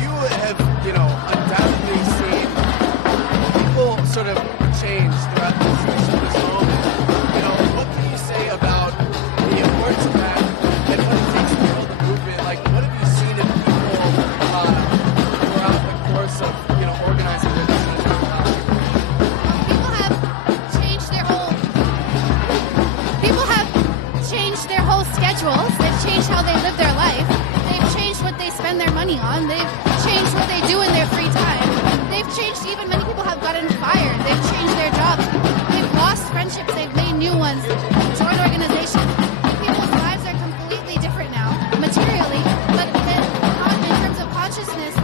You have, you know, undoubtedly seen people sort of change throughout this moment. You know, what can you say about the importance of that and what it takes to build the movement? Like, what have you seen in people throughout the course of, you know, organizing their business? People have changed their whole schedules. They've changed how they live their life. They've changed what they spend their money on. They've changed what they do in their free time. They've changed, even many people have gotten fired. They've changed their jobs. They've lost friendships. They've made new ones. Joined organizations. People's lives are completely different now, materially, but then in terms of consciousness,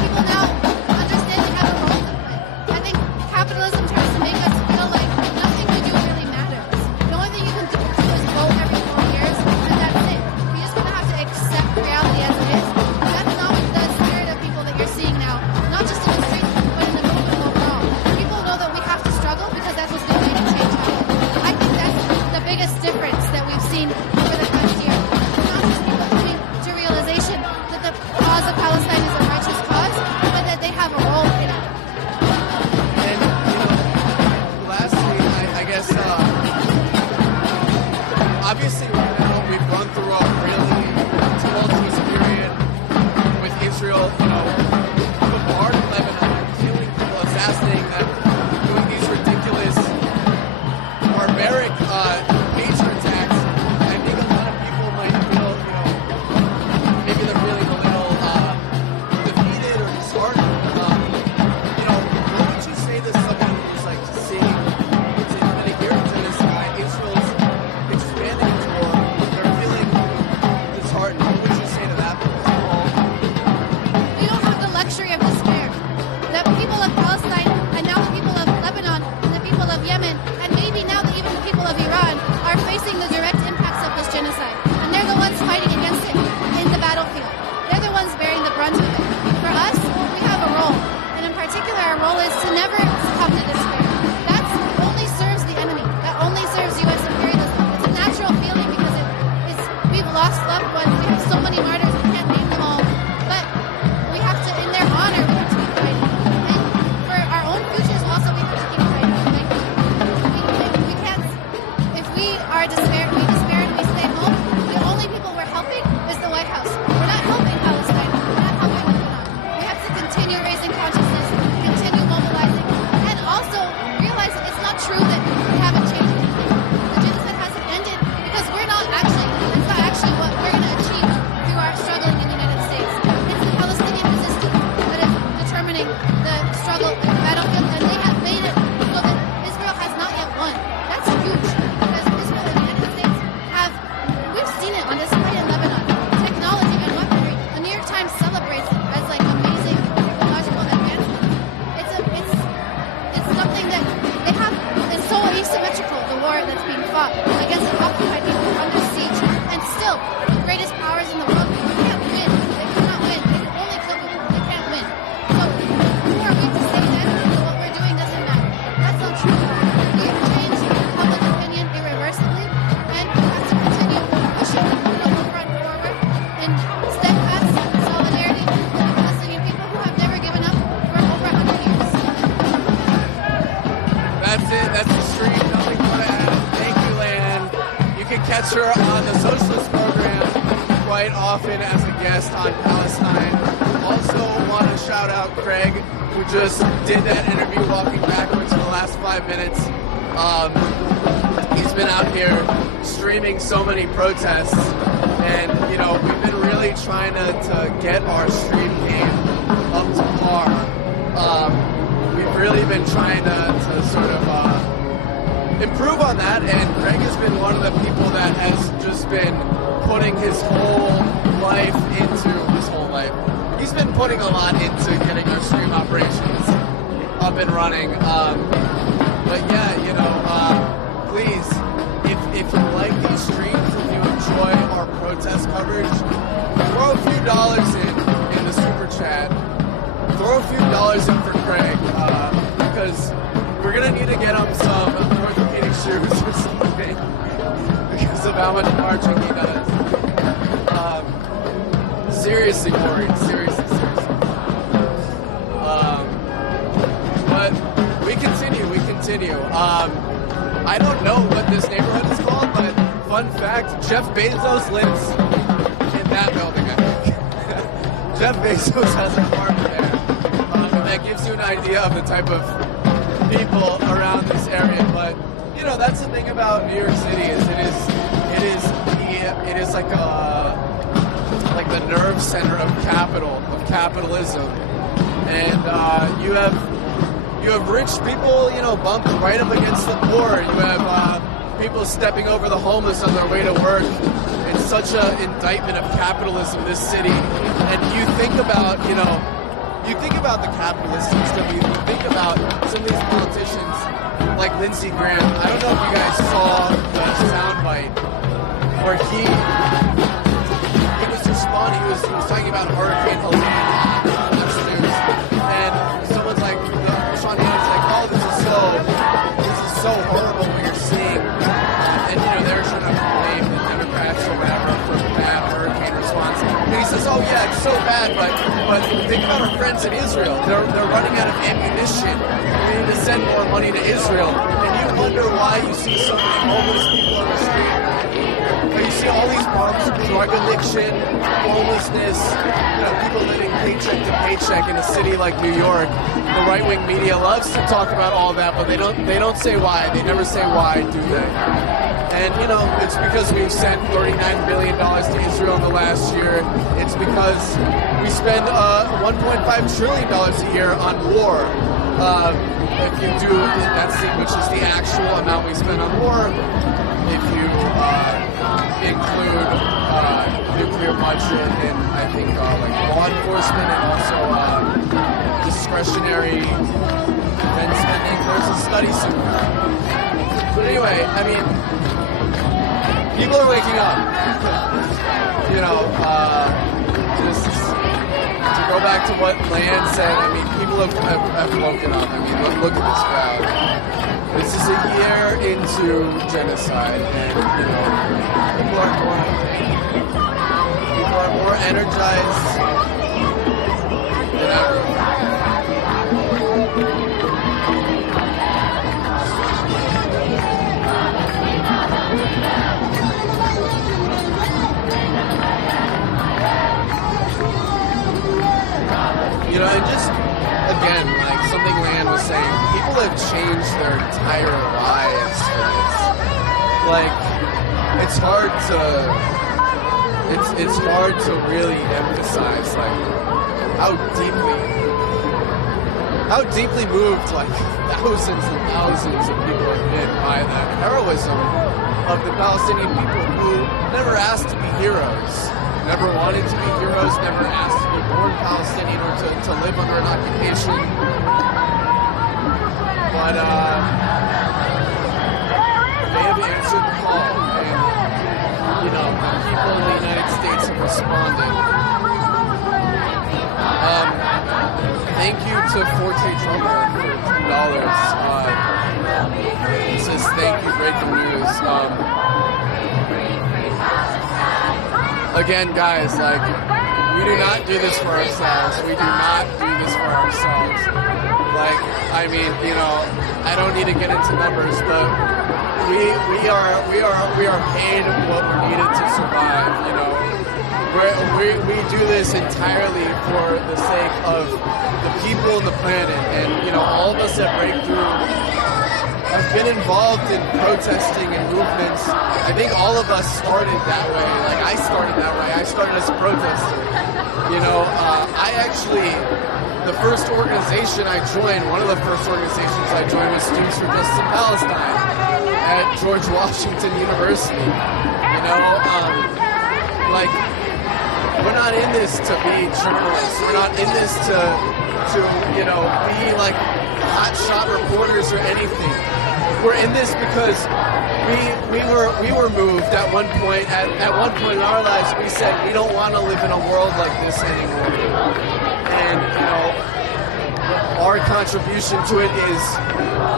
people now understand they have a role to play. I think capitalism tries to make us feel like nothing we do really matters. The only thing you can do is vote every 4 years, and that's it. You just kind of have to accept reality as it is. That's not the spirit of people that you're seeing now, not just in the streets, but in the movement overall. People know that we have to struggle because that's what's going to make a change happen. I think that quite often as a guest on Palestine. Also want to shout out Craig, who just did that interview walking backwards for the last 5 minutes. He's been out here streaming so many protests, and you know, we've been really trying to get our stream game up to par. We've really been trying to sort of improve on that, and Craig has been one of the people that has just been putting his whole life into He's been putting a lot into getting our stream operations up and running. But yeah, you know, please, if you like these streams, if you enjoy our protest coverage, throw a few dollars in the super chat. Throw a few dollars in for Craig, because we're gonna need to get him some orthopedic shoes or something because of how much marching he does. Seriously worried, seriously. But we continue. I don't know what this neighborhood is called, but fun fact, Jeff Bezos lives in that building, I think. Jeff Bezos has an apartment there. And that gives you an idea of the type of people around this area. But, you know, that's the thing about New York City is it is like the nerve center of capitalism. And you have rich people, you know, bumped right up against the poor. You have people stepping over the homeless on their way to work. It's such an indictment of capitalism, this city. And you think about, you know, the capitalist system, you think about some of these politicians like Lindsey Graham. I don't know if you guys saw the soundbite where he was responding, he was talking about Hurricane Helene. And someone's like, Sean Hannah's like, oh, this is so horrible what you're seeing. And, you know, they were trying to blame the Democrats or whatever for bad hurricane response. And he says, oh yeah, it's so bad, but think about our friends in Israel. They're running out of ammunition. We need to send more money to Israel. And you wonder why you see so many homeless people on the street. But you see all these problems of drug addiction, homelessness, you know, people living paycheck to paycheck in a city like New York. The right-wing media loves to talk about all that, but they don't say why. They never say why, do they? And, you know, it's because we've sent $39 billion to Israel in the last year. It's because we spend $1.5 trillion a year on war. If you do, which is the actual amount we spend on war. If you include nuclear budget and I think like law enforcement and also discretionary defense spending, there's a study somewhere. But anyway, I mean, people are waking up. You know, just to go back to what Leanne said, I mean, people have woken up. I mean, look at this crowd. This is a year into genocide, and, you know, people are more energized than ever. You know, and just, again, like something Leanne was saying, people have changed their entire lives for this. Like, it's hard to really emphasize, like, how deeply moved, like, thousands and thousands of people have been by the heroism of the Palestinian people who never asked to be heroes. Never wanted to be heroes, never asked to be born Palestinian or to live under an occupation. But they have answered the call, and, you know, people in the United States have responded. Thank you to Forte Drummer for $10. It says, thank you, breaking news. Again, guys, like, we do not do this for ourselves. We do not do this for ourselves. Like, I mean, you know, I don't need to get into numbers, but we are paid what we're needed to survive, you know. we do this entirely for the sake of the people and the planet. And, you know, all of us at Breakthrough have been involved in protesting and movements. I think all of us started that way. Like, I started that way. I started as a protester. You know, the first organization I joined, one of the first organizations I joined was Students for Justice in Palestine at George Washington University. You know, like, we're not in this to be journalists. We're not in this to you know, be like hotshot reporters or anything. We're in this because we were moved at one point. At one point in our lives, we said we don't want to live in a world like this anymore. And, you know, our contribution to it is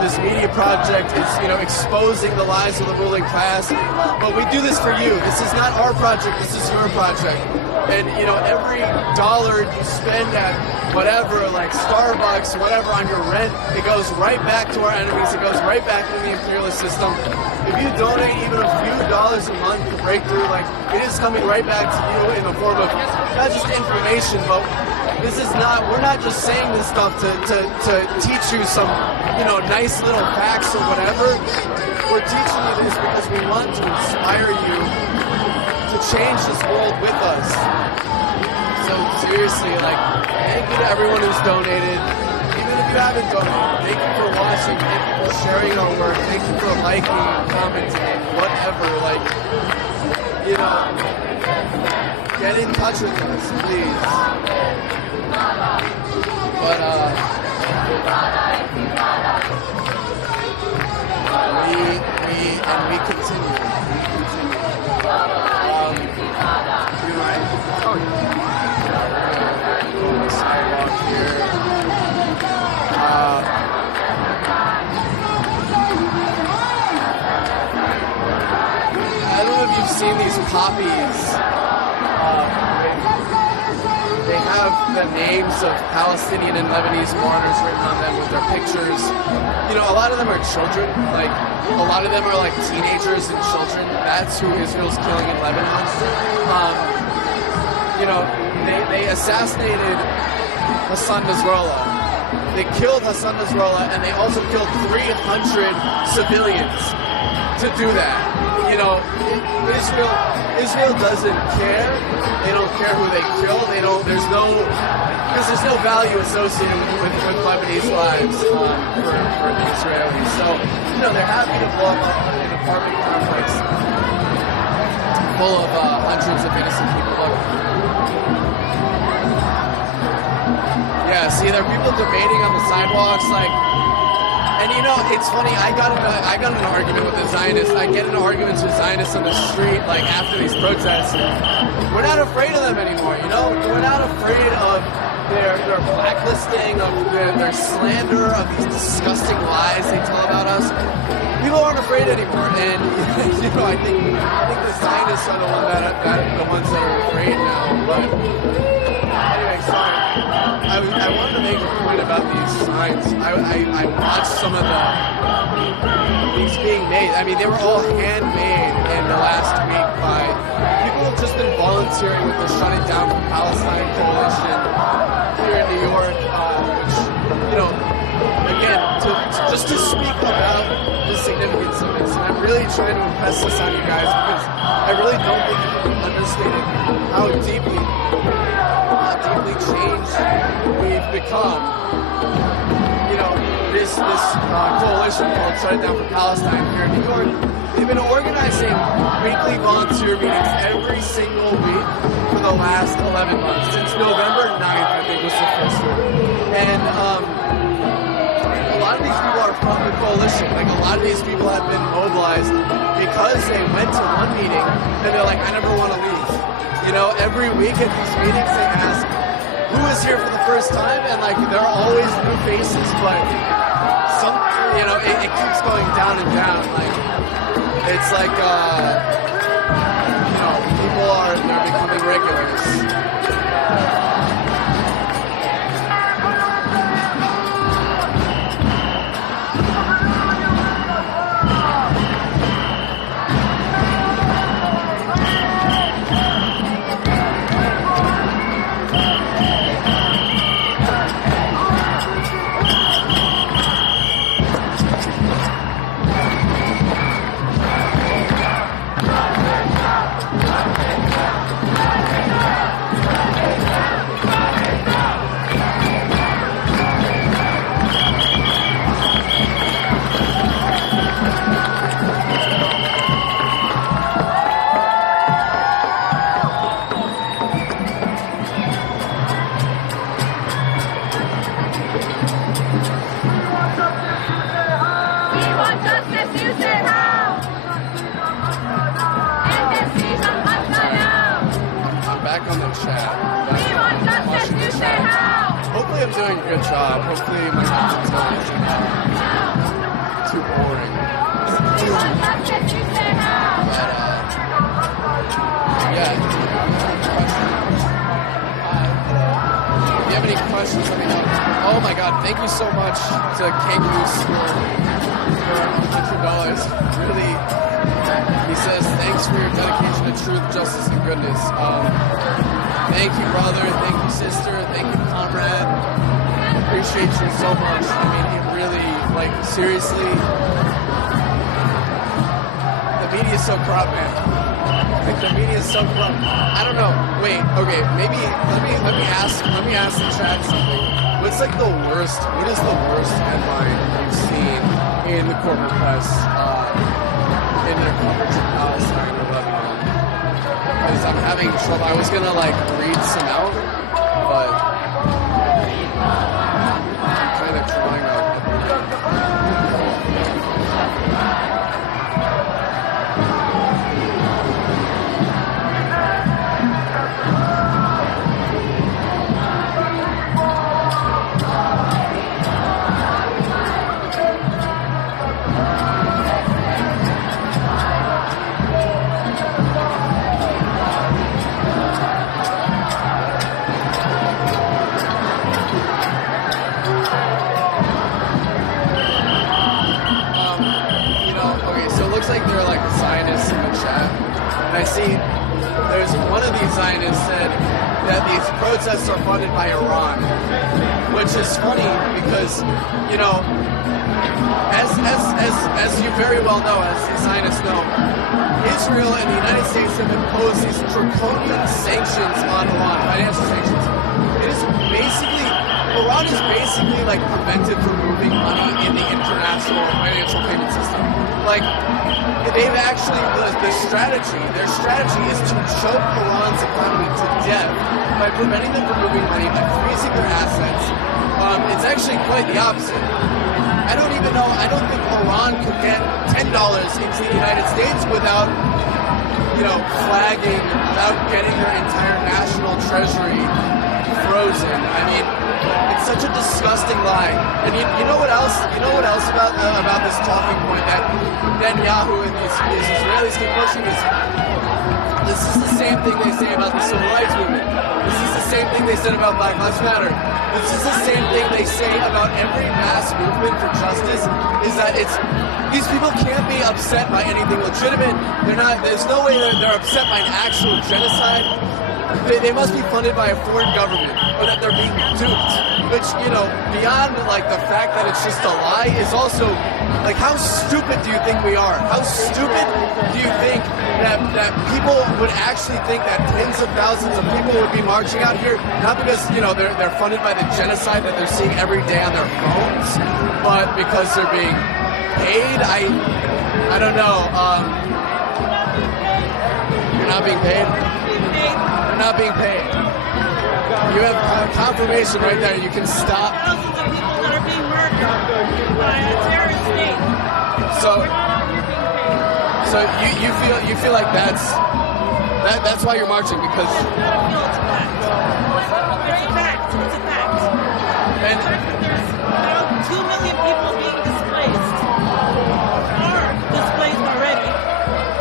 this media project is, you know, exposing the lies of the ruling class. But we do this for you. This is not our project. This is your project. And, you know, every dollar you spend at whatever, like Starbucks, whatever, on your rent, it goes right back to our enemies. It goes right back into the imperialist system. If you donate even a few dollars a month to Breakthrough, like, it is coming right back to you in the form of not just information, but this is not, we're not just saying this stuff to teach you some, you know, nice little facts or whatever. We're teaching you this because we want to inspire you to change this world with us. So seriously, like, thank you to everyone who's donated. Even if you haven't donated, thank you for watching, thank you for sharing our work, thank you for liking, commenting, whatever. Like, you know, get in touch with us, please. But we continue. Sidewalk here. I don't know if you've seen these poppies. They have the names of Palestinian and Lebanese martyrs written on them with their pictures. You know, a lot of them are children. Like, a lot of them are like teenagers and children. That's who Israel's killing in Lebanon. You know, they assassinated Hassan Nasrallah. They killed Hassan Nasrallah, and they also killed 300 civilians to do that. You know, Israel doesn't care. They don't care who they kill. They don't. Because there's no value associated with Lebanese lives for the Israelis. So, you know, they're happy to blow up an apartment complex full of hundreds of innocent people. Yeah, see, there are people debating on the sidewalks, like, and you know, it's funny, I got in an argument with a Zionist. I get into arguments with Zionists on the street, like, after these protests. We're not afraid of them anymore, you know? We're not afraid of their blacklisting, of their slander, of these disgusting lies they tell about us. People aren't afraid anymore, and, you know, I think the Zionists are the ones that are afraid now, but anyway, sorry. I wanted to make a point about these signs. I watched some of these being made. I mean, they were all handmade in the last week by people who have just been volunteering with the Shutting Down from Palestine coalition here in New York, which, you know, again, just to speak about the significance of this. And I'm really trying to impress this on you guys because I really don't think you can understand how deeply changed we've become. You know, this coalition called Shutting Down for Palestine here in New York, they've been organizing weekly volunteer meetings every single week for the last 11 months. Since November 9th, I think, was the first one. And a lot of these people are from the coalition. Like, a lot of these people have been mobilized because they went to one meeting and they're like, I never want to leave. You know, every week at these meetings they ask, who is here for the first time? And, like, there are always new faces, but some, you know, it keeps going down and down. Like, it's like, you know, they're becoming regulars. hopefully I'm doing a good job. Hopefully my commentary isn't too boring. Yeah. If you have any questions, let me know. Oh my God, thank you so much to King Goose for $100. Really, he says, thanks for your dedication to truth, justice, and goodness. Thank you, brother. Thank you, sister. Thank you, comrade. Appreciate you so much. I mean, he really, like, seriously, the media is so corrupt, man. Like, the media is so corrupt. I don't know. Wait, okay, maybe let me ask the chat something. What's like the worst? What is the worst headline you've seen in the corporate press in their coverage of Palestine or Lebanon? Because I'm having trouble. I was gonna like read some out, but I'm kind of drawing up. Like there are like Zionists in the chat, and I see there's one of these Zionists said that these protests are funded by Iran, which is funny because, you know, as you very well know, as the Zionists know, Israel and the United States have imposed these draconian sanctions on Iran, financial sanctions. It is basically, Iran is basically like prevented from moving money in the international financial payment system. Like, they've actually, their strategy is to choke Iran's economy to death by preventing them from moving money, by freezing their assets. It's actually quite the opposite. I don't think Iran could get $10 into the United States without, you know, flagging, without getting their entire national treasury frozen. I mean, it's such a disgusting lie. And you know what else? You know what else about this talking point that Netanyahu and these Israelis keep pushing is this is the same thing they say about the civil rights movement. This is the same thing they said about Black Lives Matter. This is the same thing they say about every mass movement for justice. Is that these people can't be upset by anything legitimate. There's no way they're upset by an actual genocide. They must be funded by a foreign government, or that they're being duped. Which, you know, beyond like the fact that it's just a lie, is also like, how stupid do you think we are? How stupid do you think that people would actually think that tens of thousands of people would be marching out here, not because, you know, they're funded by the genocide that they're seeing every day on their phones, but because they're being paid? I don't know. You're not being paid? Not being paid. You have confirmation right there. You can stop. Thousands of people that are being murdered by a terrorist state. So you feel like that's why you're marching, because it's a fact. It's a fact. And there's about 2 million people being displaced, are displaced already,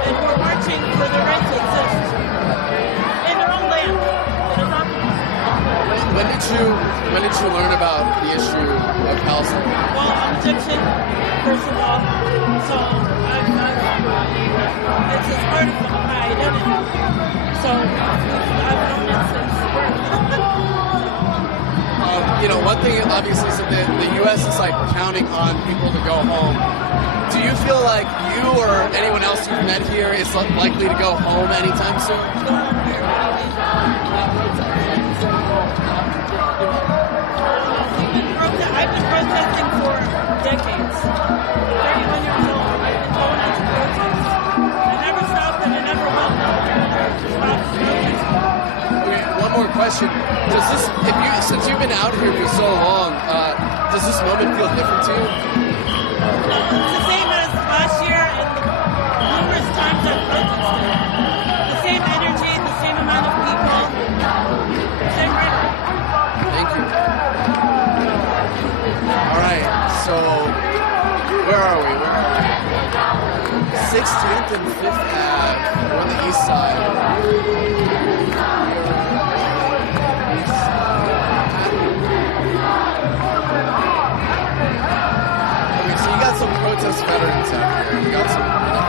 and we're marching for the right to exist. When did you learn about the issue of Palestine? Well, I'm Egyptian, first of all, so it's a part of my identity. So I've known it since birth. You know, one thing obviously is that the U.S. is like counting on people to go home. Do you feel like you or anyone else you've met here is likely to go home anytime soon? I've been protesting for decades. 31 years old. I've been going out to protest. I never stopped and I never will stop protesting. Okay, one more question. Since you've been out here for so long, does this moment feel different to you? It's the same as last year and the numerous times I've protested. The same energy, the same amount of people, same rhetoric. Thank you. So, where are we? 16th and 5th Ave. We're on the east side. Okay, so you got some protest veterans out here. You got some veterans.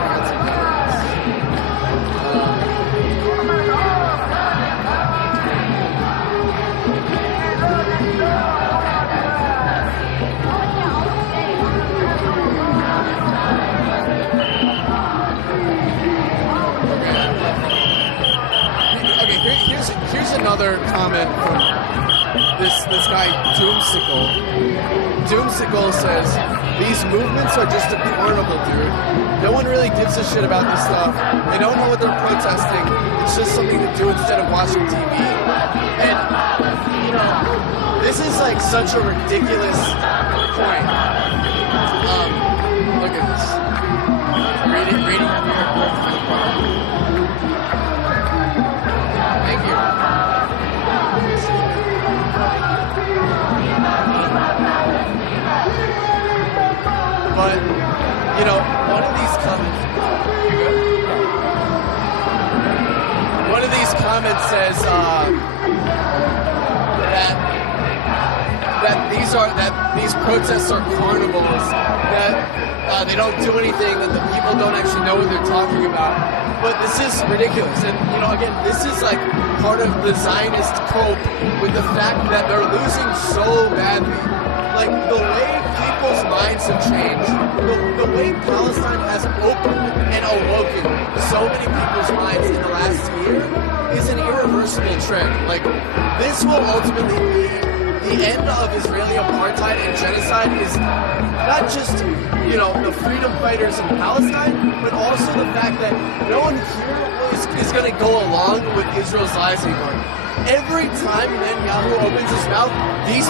Here's another comment from this guy, Doomsicle. Doomsicle says, these movements are just a carnival, dude. No one really gives a shit about this stuff. They don't know what they're protesting. It's just something to do instead of watching TV. And, you know, this is like such a ridiculous point. Look at this. Reading up here. Thank you. But, you know, one of these comments says that these protests are carnivals, that they don't do anything, that the people don't actually know what they're talking about. But this is ridiculous. And, you know, again, this is like part of the Zionist cope with the fact that they're losing so badly. Like, the way people's minds have changed, the way Palestine has opened and awoken so many people's minds in the last year is an irreversible trend. Like, this will ultimately be the end of Israeli apartheid and genocide. Is not just, you know, the freedom fighters in Palestine, but also the fact that no one here is going to go along with Israel's lies anymore. Every time Netanyahu opens his mouth, these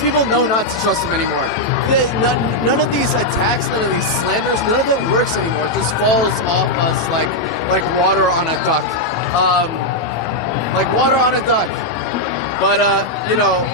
people know not to trust him anymore. None of these attacks, none of these slanders, none of them works anymore. It just falls off us like water on a duck. Like water on a duck. But you know,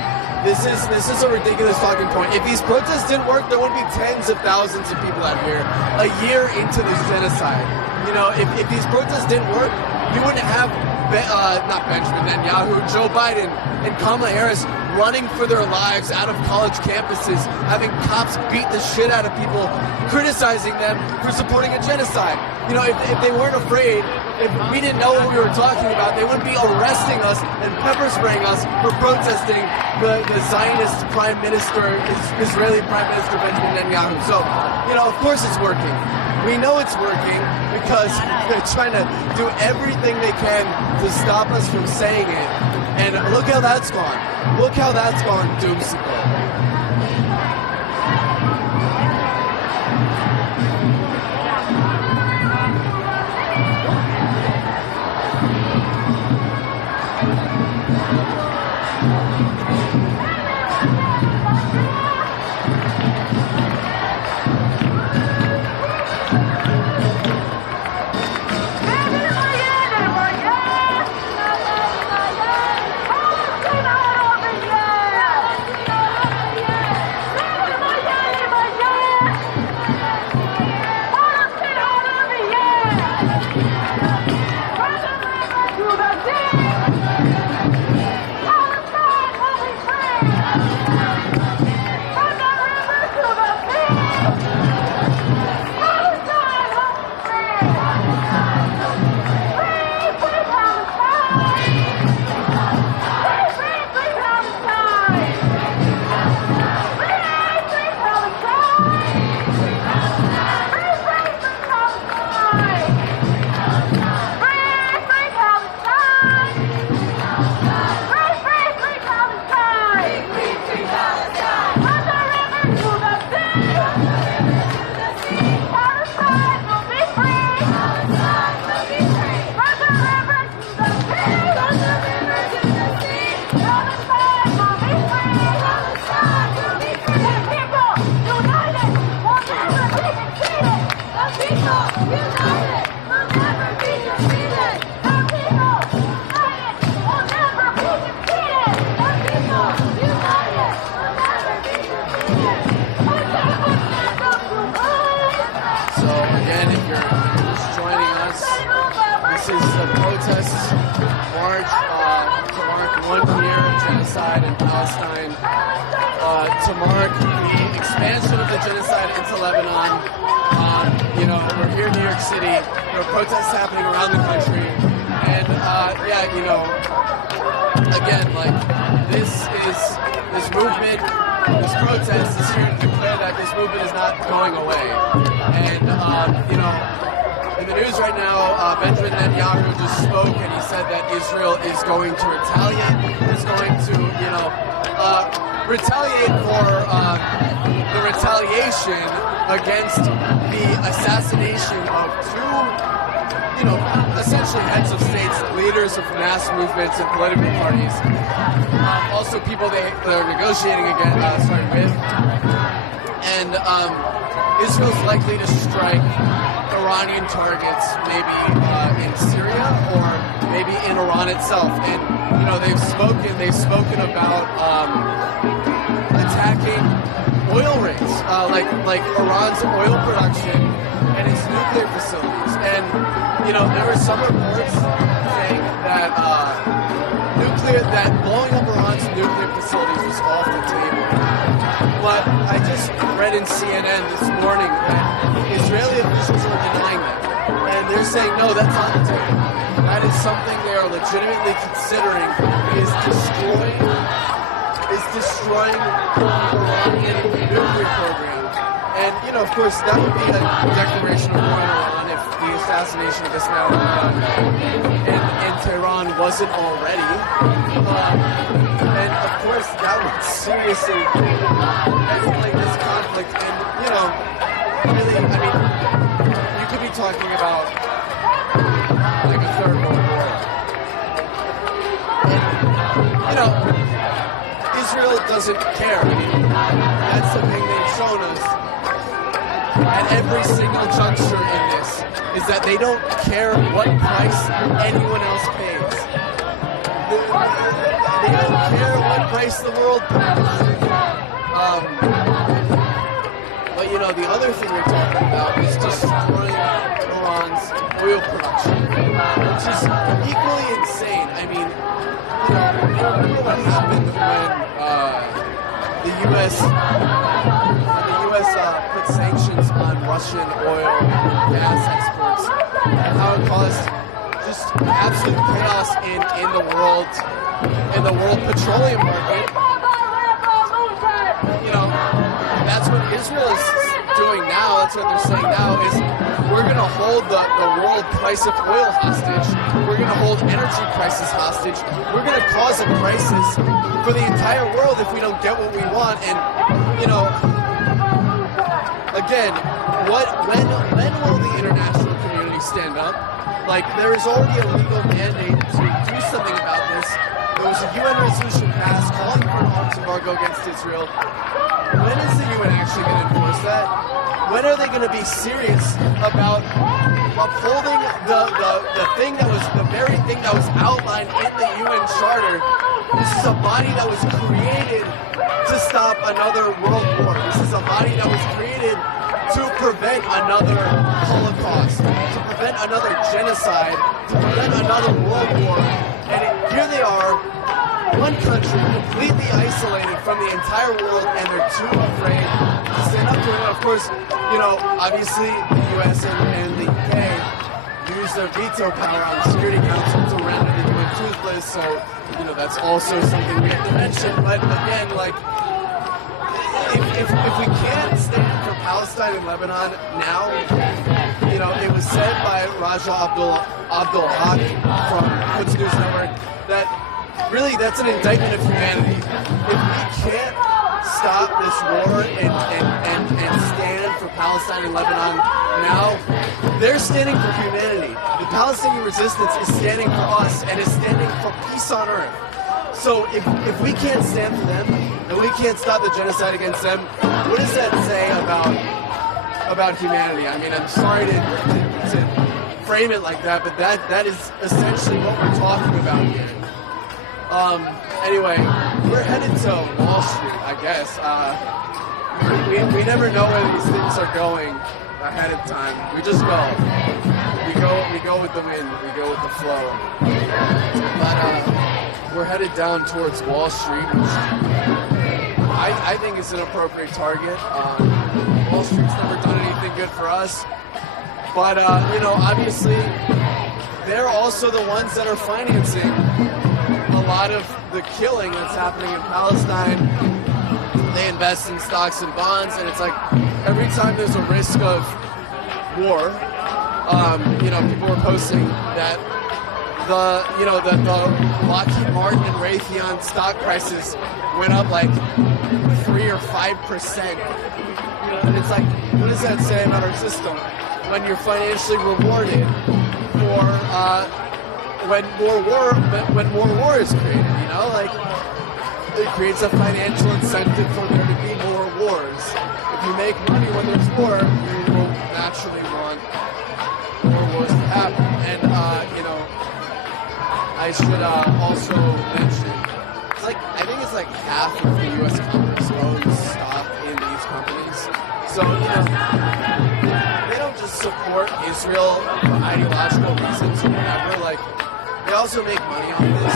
this is a ridiculous talking point. If these protests didn't work, there wouldn't be tens of thousands of people out here a year into this genocide. You know, if these protests didn't work, you wouldn't have not Benjamin Netanyahu, Joe Biden, and Kamala Harris running for their lives out of college campuses, having cops beat the shit out of people, criticizing them for supporting a genocide. You know, if they weren't afraid, if we didn't know what we were talking about, they wouldn't be arresting us and pepper spraying us for protesting the Zionist Prime Minister, Israeli Prime Minister Benjamin Netanyahu. So, you know, of course it's working. We know it's working because they're trying to do everything they can to stop us from saying it. And look how that's gone. Look how that's gone, Doomsicle. the protests march to mark 1 year of genocide in Palestine, to mark the expansion of the genocide into Lebanon. We're here in New York City. There are protests happening around the country, and again, this movement, this protest is here to declare that this movement is not going away. And in the news right now, Benjamin Netanyahu just spoke, and he said that Israel is going to retaliate. Is going to, retaliate for the retaliation against the assassination of two, essentially heads of states, leaders of mass movements and political parties. Also people they're negotiating with. And Israel's likely to strike Iranian targets, maybe in Syria or maybe in Iran itself. And they've spoken about attacking oil rigs, like Iran's oil production and its nuclear facilities. And there were some reports saying that that blowing up Iran's nuclear facilities was off the table. But I just read in CNN this morning that Israeli officials are denying that. And they're saying, no, that's on the table. That is something they are legitimately considering is destroying the Iranian nuclear program. And, of course, that would be a declaration of war on Iran if the assassination of this man in Tehran wasn't already. And, of course, that would seriously escalate this conflict. And, really, you could be talking about like a third world war. And, Israel doesn't care. That's the thing they've shown us at every single juncture in this, is that they don't care what price anyone else pays. They don't care what price the world pays. But the other thing we're talking about is destroying Iran's oil production, which is equally insane. Remember what happened when the U.S. Put sanctions on Russian oil and gas exports, and how it caused just absolute chaos in the world petroleum market. That's what Israel is doing now. That's what they're saying now is we're going to hold the world price of oil hostage. We're going to hold energy prices hostage. We're going to cause a crisis for the entire world if we don't get what we want. And, again, when will the international community stand up? There is already a legal mandate to do something about this. There was a UN resolution passed calling for an arms embargo against Israel. When is the UN actually going to enforce that? When are they going to be serious about upholding the thing that was the very thing that was outlined in the UN Charter? This is a body that was created to stop another world war. This is a body that was created to prevent another Holocaust, to prevent another genocide, to prevent another world war. And here they are, one country completely isolated from the entire world, and they're too afraid to stand up to it. And of course, obviously the US and the UK use their veto power on the Security Council to render the UN toothless, so, that's also something we have to mention. But again, if we can't stand for Palestine and Lebanon now, it was said by Raja Abdulhaq from Quds News Network that really that's an indictment of humanity. If we can't stop this war and stand for Palestine and Lebanon now, they're standing for humanity. The Palestinian resistance is standing for us and is standing for peace on earth. So if we can't stand for them and we can't stop the genocide against them, what does that say about humanity? I'm sorry to frame it like that, but that is essentially what we're talking about here. Anyway, we're headed to Wall Street, I guess. We never know where these things are going. ahead of time. We just go. We go with the wind. We go with the flow. But we're headed down towards Wall Street, which I think is an appropriate target. Wall Street's never done anything good for us. But, obviously, they're also the ones that are financing a lot of the killing that's happening in Palestine. They invest in stocks and bonds, and it's like every time there's a risk of war, people were posting that the Lockheed Martin and Raytheon stock prices went up like 3 or 5%. And it's like, what does that say about our system? When you're financially rewarded for when more war is created, it creates a financial incentive for there to be more wars. If you make money when there's war, you will naturally want more wars to happen. And I should also mention, I think it's like half of the U.S. Congress owns stock in these companies. So they don't just support Israel for ideological reasons or whatever. They also make money on this,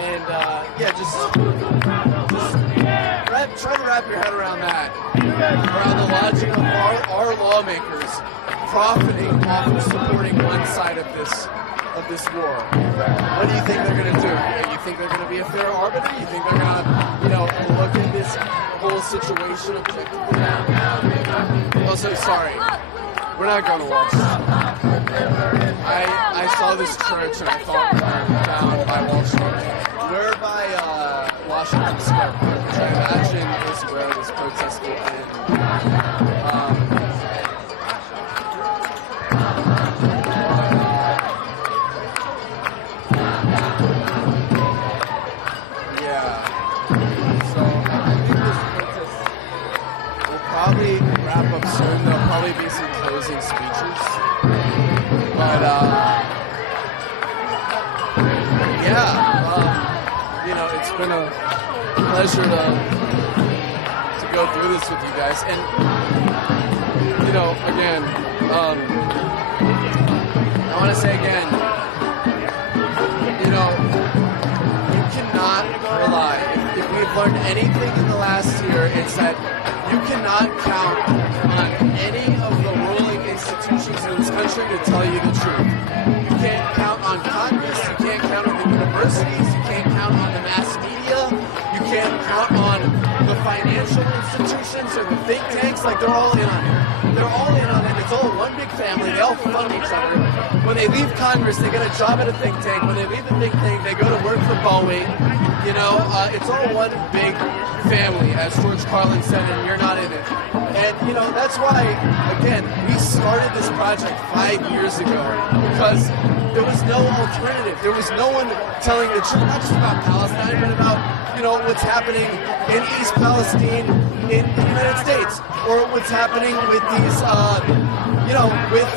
And just try to wrap your head around that, around the logic of our lawmakers profiting off of supporting one side of this war. What do you think they're going to do? You think they're going to be a fair arbiter? You think they're going to, look at this whole situation objectively? Also, sorry, we're not going to Wall Street. I saw this church and I thought we were down by Wall Street. We're by Washington Square, which I imagine is where this protest will end. Probably wrap up soon. There'll probably be some closing speeches. But, it's been a pleasure to go through this with you guys. And, again, I want to say again, you cannot rely. If we've learned anything in the last year, it's that you cannot count on any of the ruling institutions in this country to tell you the truth. You can't count on Congress, you can't count on the universities, you can't count on the mass media, you can't count on the financial institutions or the think tanks. They're all in on it. They're all in on it. It's all one big family. They all fund each other. When they leave Congress, they get a job at a think tank. When they leave the think tank, they go to work for Boeing. It's all one big family, as George Carlin said, and you're not in it. And, that's why, again, we started this project 5 years ago because there was no alternative. There was no one telling the truth, not just about Palestine, but about, what's happening in East Palestine in the United States, or what's happening with these, with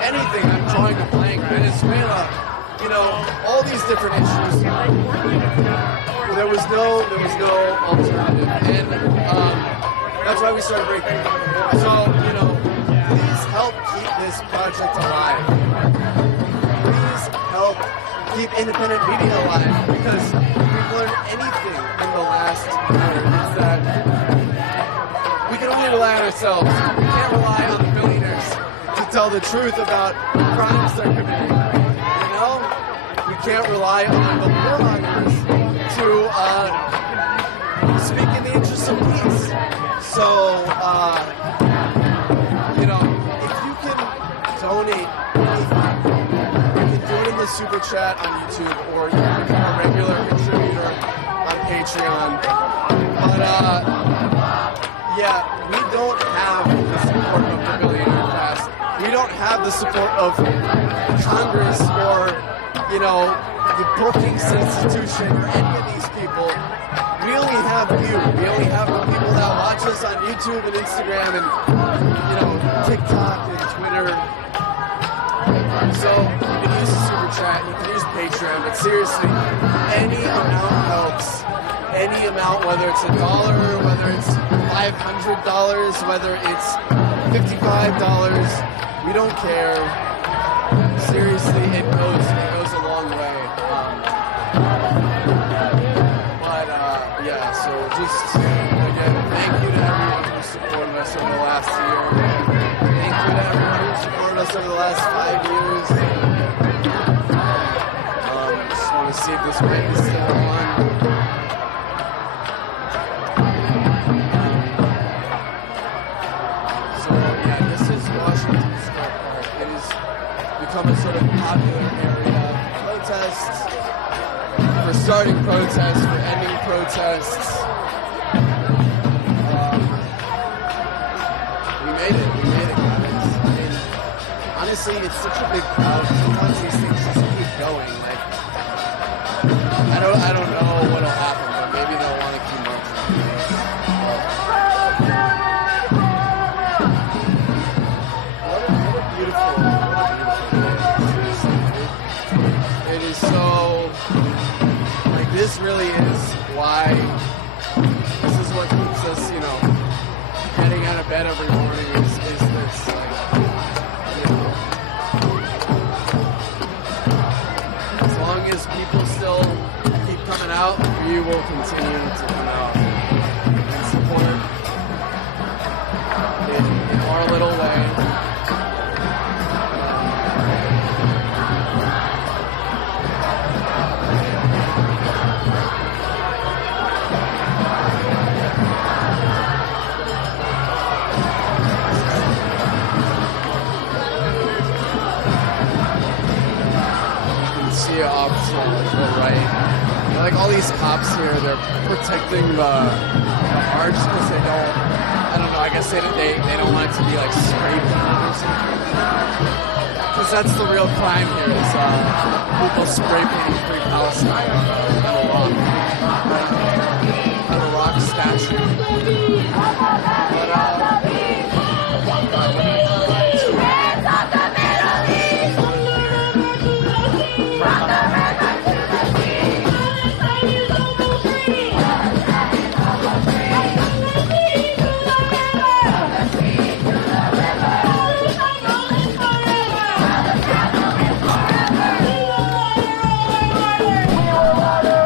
anything. I'm drawing a blank. Venezuela, all these different issues. There was no alternative, and that's why we started breaking. So, please help keep this project alive. Please help keep independent media alive, because if we've learned anything in the last year, is that we can only rely on ourselves. We can't rely on the billionaires to tell the truth about crimes they're committing. We can't rely on the warmongers to speak in the interest of peace. So, if you can donate anything, you can do it in the super chat on YouTube, or you can become a regular contributor on Patreon. But, we don't have the support of the billionaire class. We don't have the support of Congress or the Brookings Institution or any of these people. We only have you. We only have the people that watch us on YouTube and Instagram and, TikTok and Twitter. So you can use the super chat, you can use Patreon, but seriously, any amount helps. Any amount, whether it's $1, whether it's $5, $500, whether it's $55, we don't care. Seriously, it goes a long way. Yeah, so just again, thank you to everyone who supported us over the last year. Thank you to everyone who supported us over the last 5 years. Just want to see if this mic is still on. So yeah, this is Washington Square Park. It has become a sort of popular area of protests, for starting protests, for ending protests. We made it, guys. I mean, honestly, it's such a big crowd. Sometimes these things just keep going. Like, I don't know what'll happen, but maybe they'll want to keep marching. What a beautiful day. It is so, like, this really is why, this is what keeps us, you know, getting out of bed every morning is this, like, you know, as long as people still keep coming out, we will continue to come out and support in our little way. See an officer on the right. Like all these cops here, they're protecting the arch because they don't. I don't know. I guess they don't want it to be like spray painted or something. Because that's the real crime here is people spray painting Free Palestine on a rock statue. We will water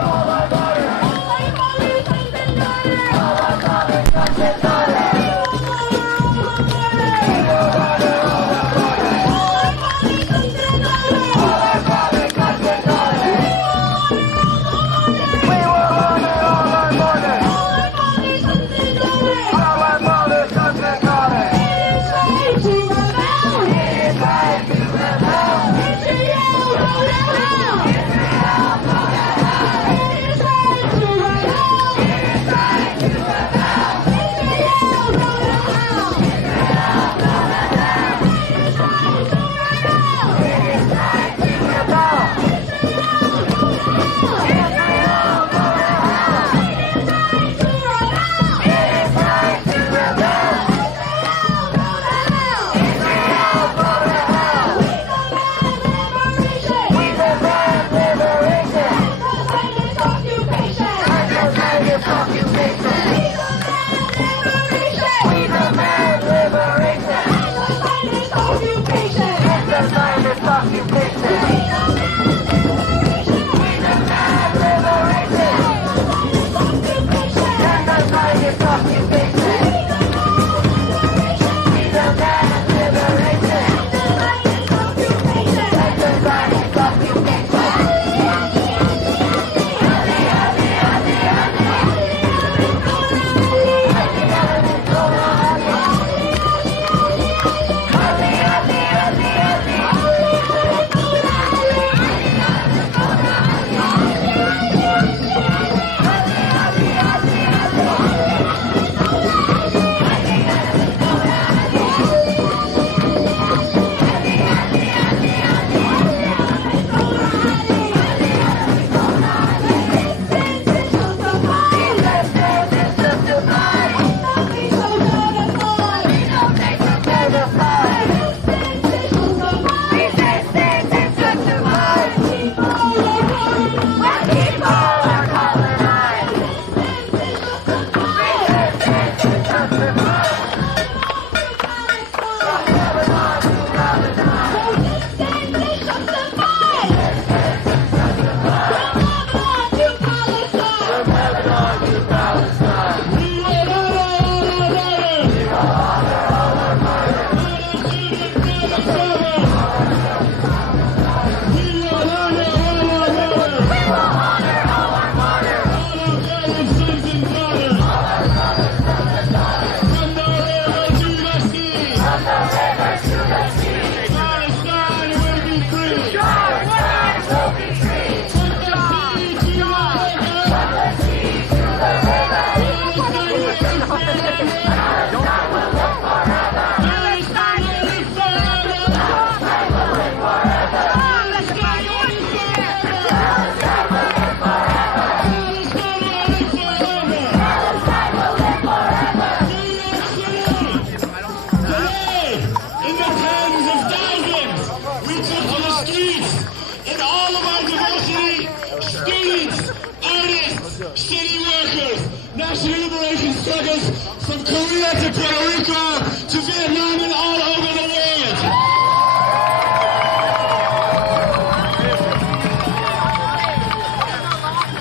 Palestinian liberation struggles from Korea to Puerto Rico to Vietnam and all over the world.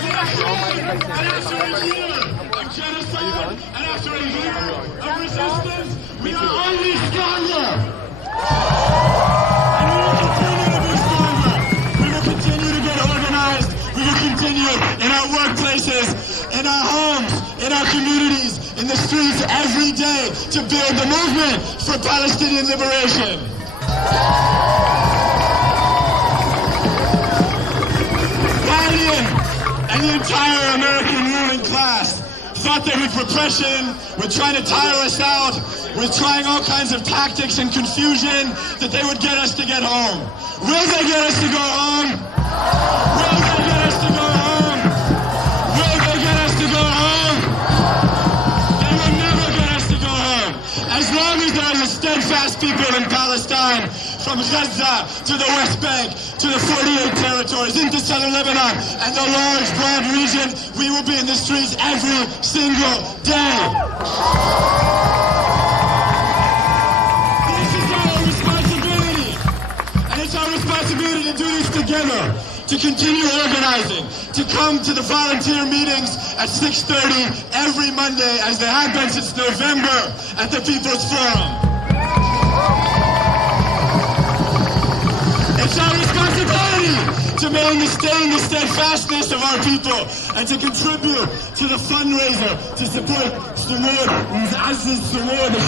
And after a year of genocide, and after a year of resistance, we are only stronger. And we will continue to be stronger. We will continue to get organized. We will continue in our workplaces, in our homes, in our communities, in the streets every day to build the movement for Palestinian liberation. Biden and the entire American ruling class thought that with repression, with trying to tire us out, with trying all kinds of tactics and confusion, that they would get us to get home. Will they get us to go home? Will they get us to go home? Will they get us to go home? They will never get us to go home. As long as there are the steadfast people in Palestine, from Gaza to the West Bank, to the 48 territories, into southern Lebanon, and the large, broad region, we will be in the streets every single day. This is our responsibility. And it's our responsibility to do this together, to continue organizing, to come to the volunteer meetings at 6:30 every Monday, as they have been since November at the People's Forum. It's our responsibility to maintain the steadfastness of our people and to contribute to the fundraiser to support the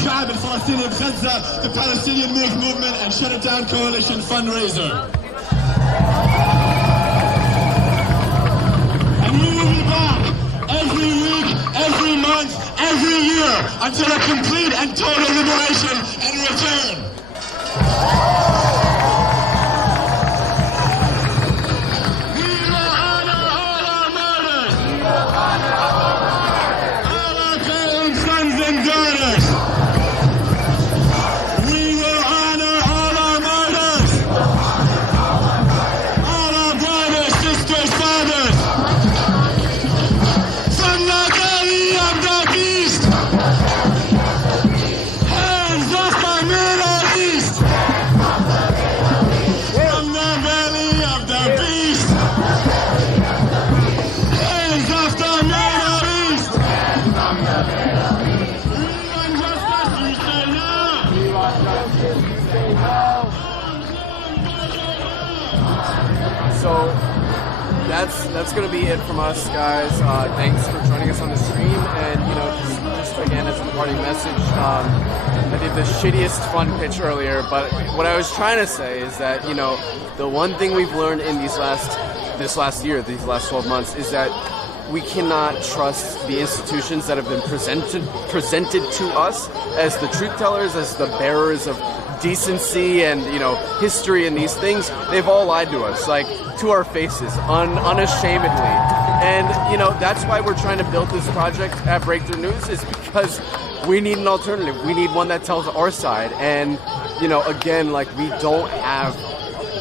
Shab and Palestinian Gaza, the Palestinian Movement and Shut It Down Coalition fundraiser. And we will be back every week, every month, every year until a complete and total liberation and return. So that's going to be it from us, guys. Thanks for joining us on the stream, and just again as a parting message, I did the shittiest fun pitch earlier, but what I was trying to say is that the one thing we've learned in this last year, these last 12 months, is that we cannot trust the institutions that have been presented to us as the truth tellers, as the bearers of decency and history and these things. They've all lied to us, like to our faces, unashamedly. And that's why we're trying to build this project at Breakthrough News, is because we need an alternative. We need one that tells our side. And again, like, we don't have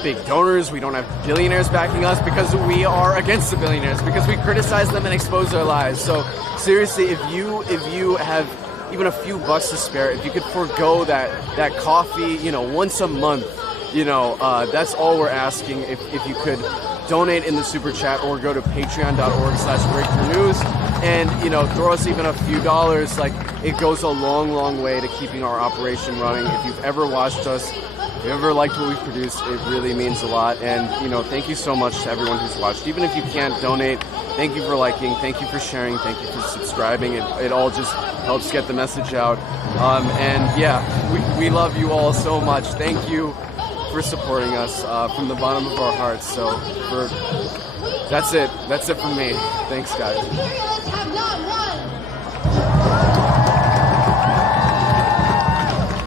big donors, we don't have billionaires backing us, because we are against the billionaires, because we criticize them and expose their lies. So seriously, if you have even a few bucks to spare, if you could forego that coffee, once a month, that's all we're asking. If you could donate in the super chat or go to patreon.org/breakthroughnews and throw us even a few dollars, like, it goes a long way to keeping our operation running. If you've ever watched us, if you ever liked what we've produced, it really means a lot. And thank you so much to everyone who's watched. Even if you can't donate, thank you for liking, thank you for sharing, thank you for subscribing. It all just helps get the message out. And yeah, we love you all so much. Thank you for supporting us from the bottom of our hearts. So that's it from me. Thanks, guys. Imperialists have not won.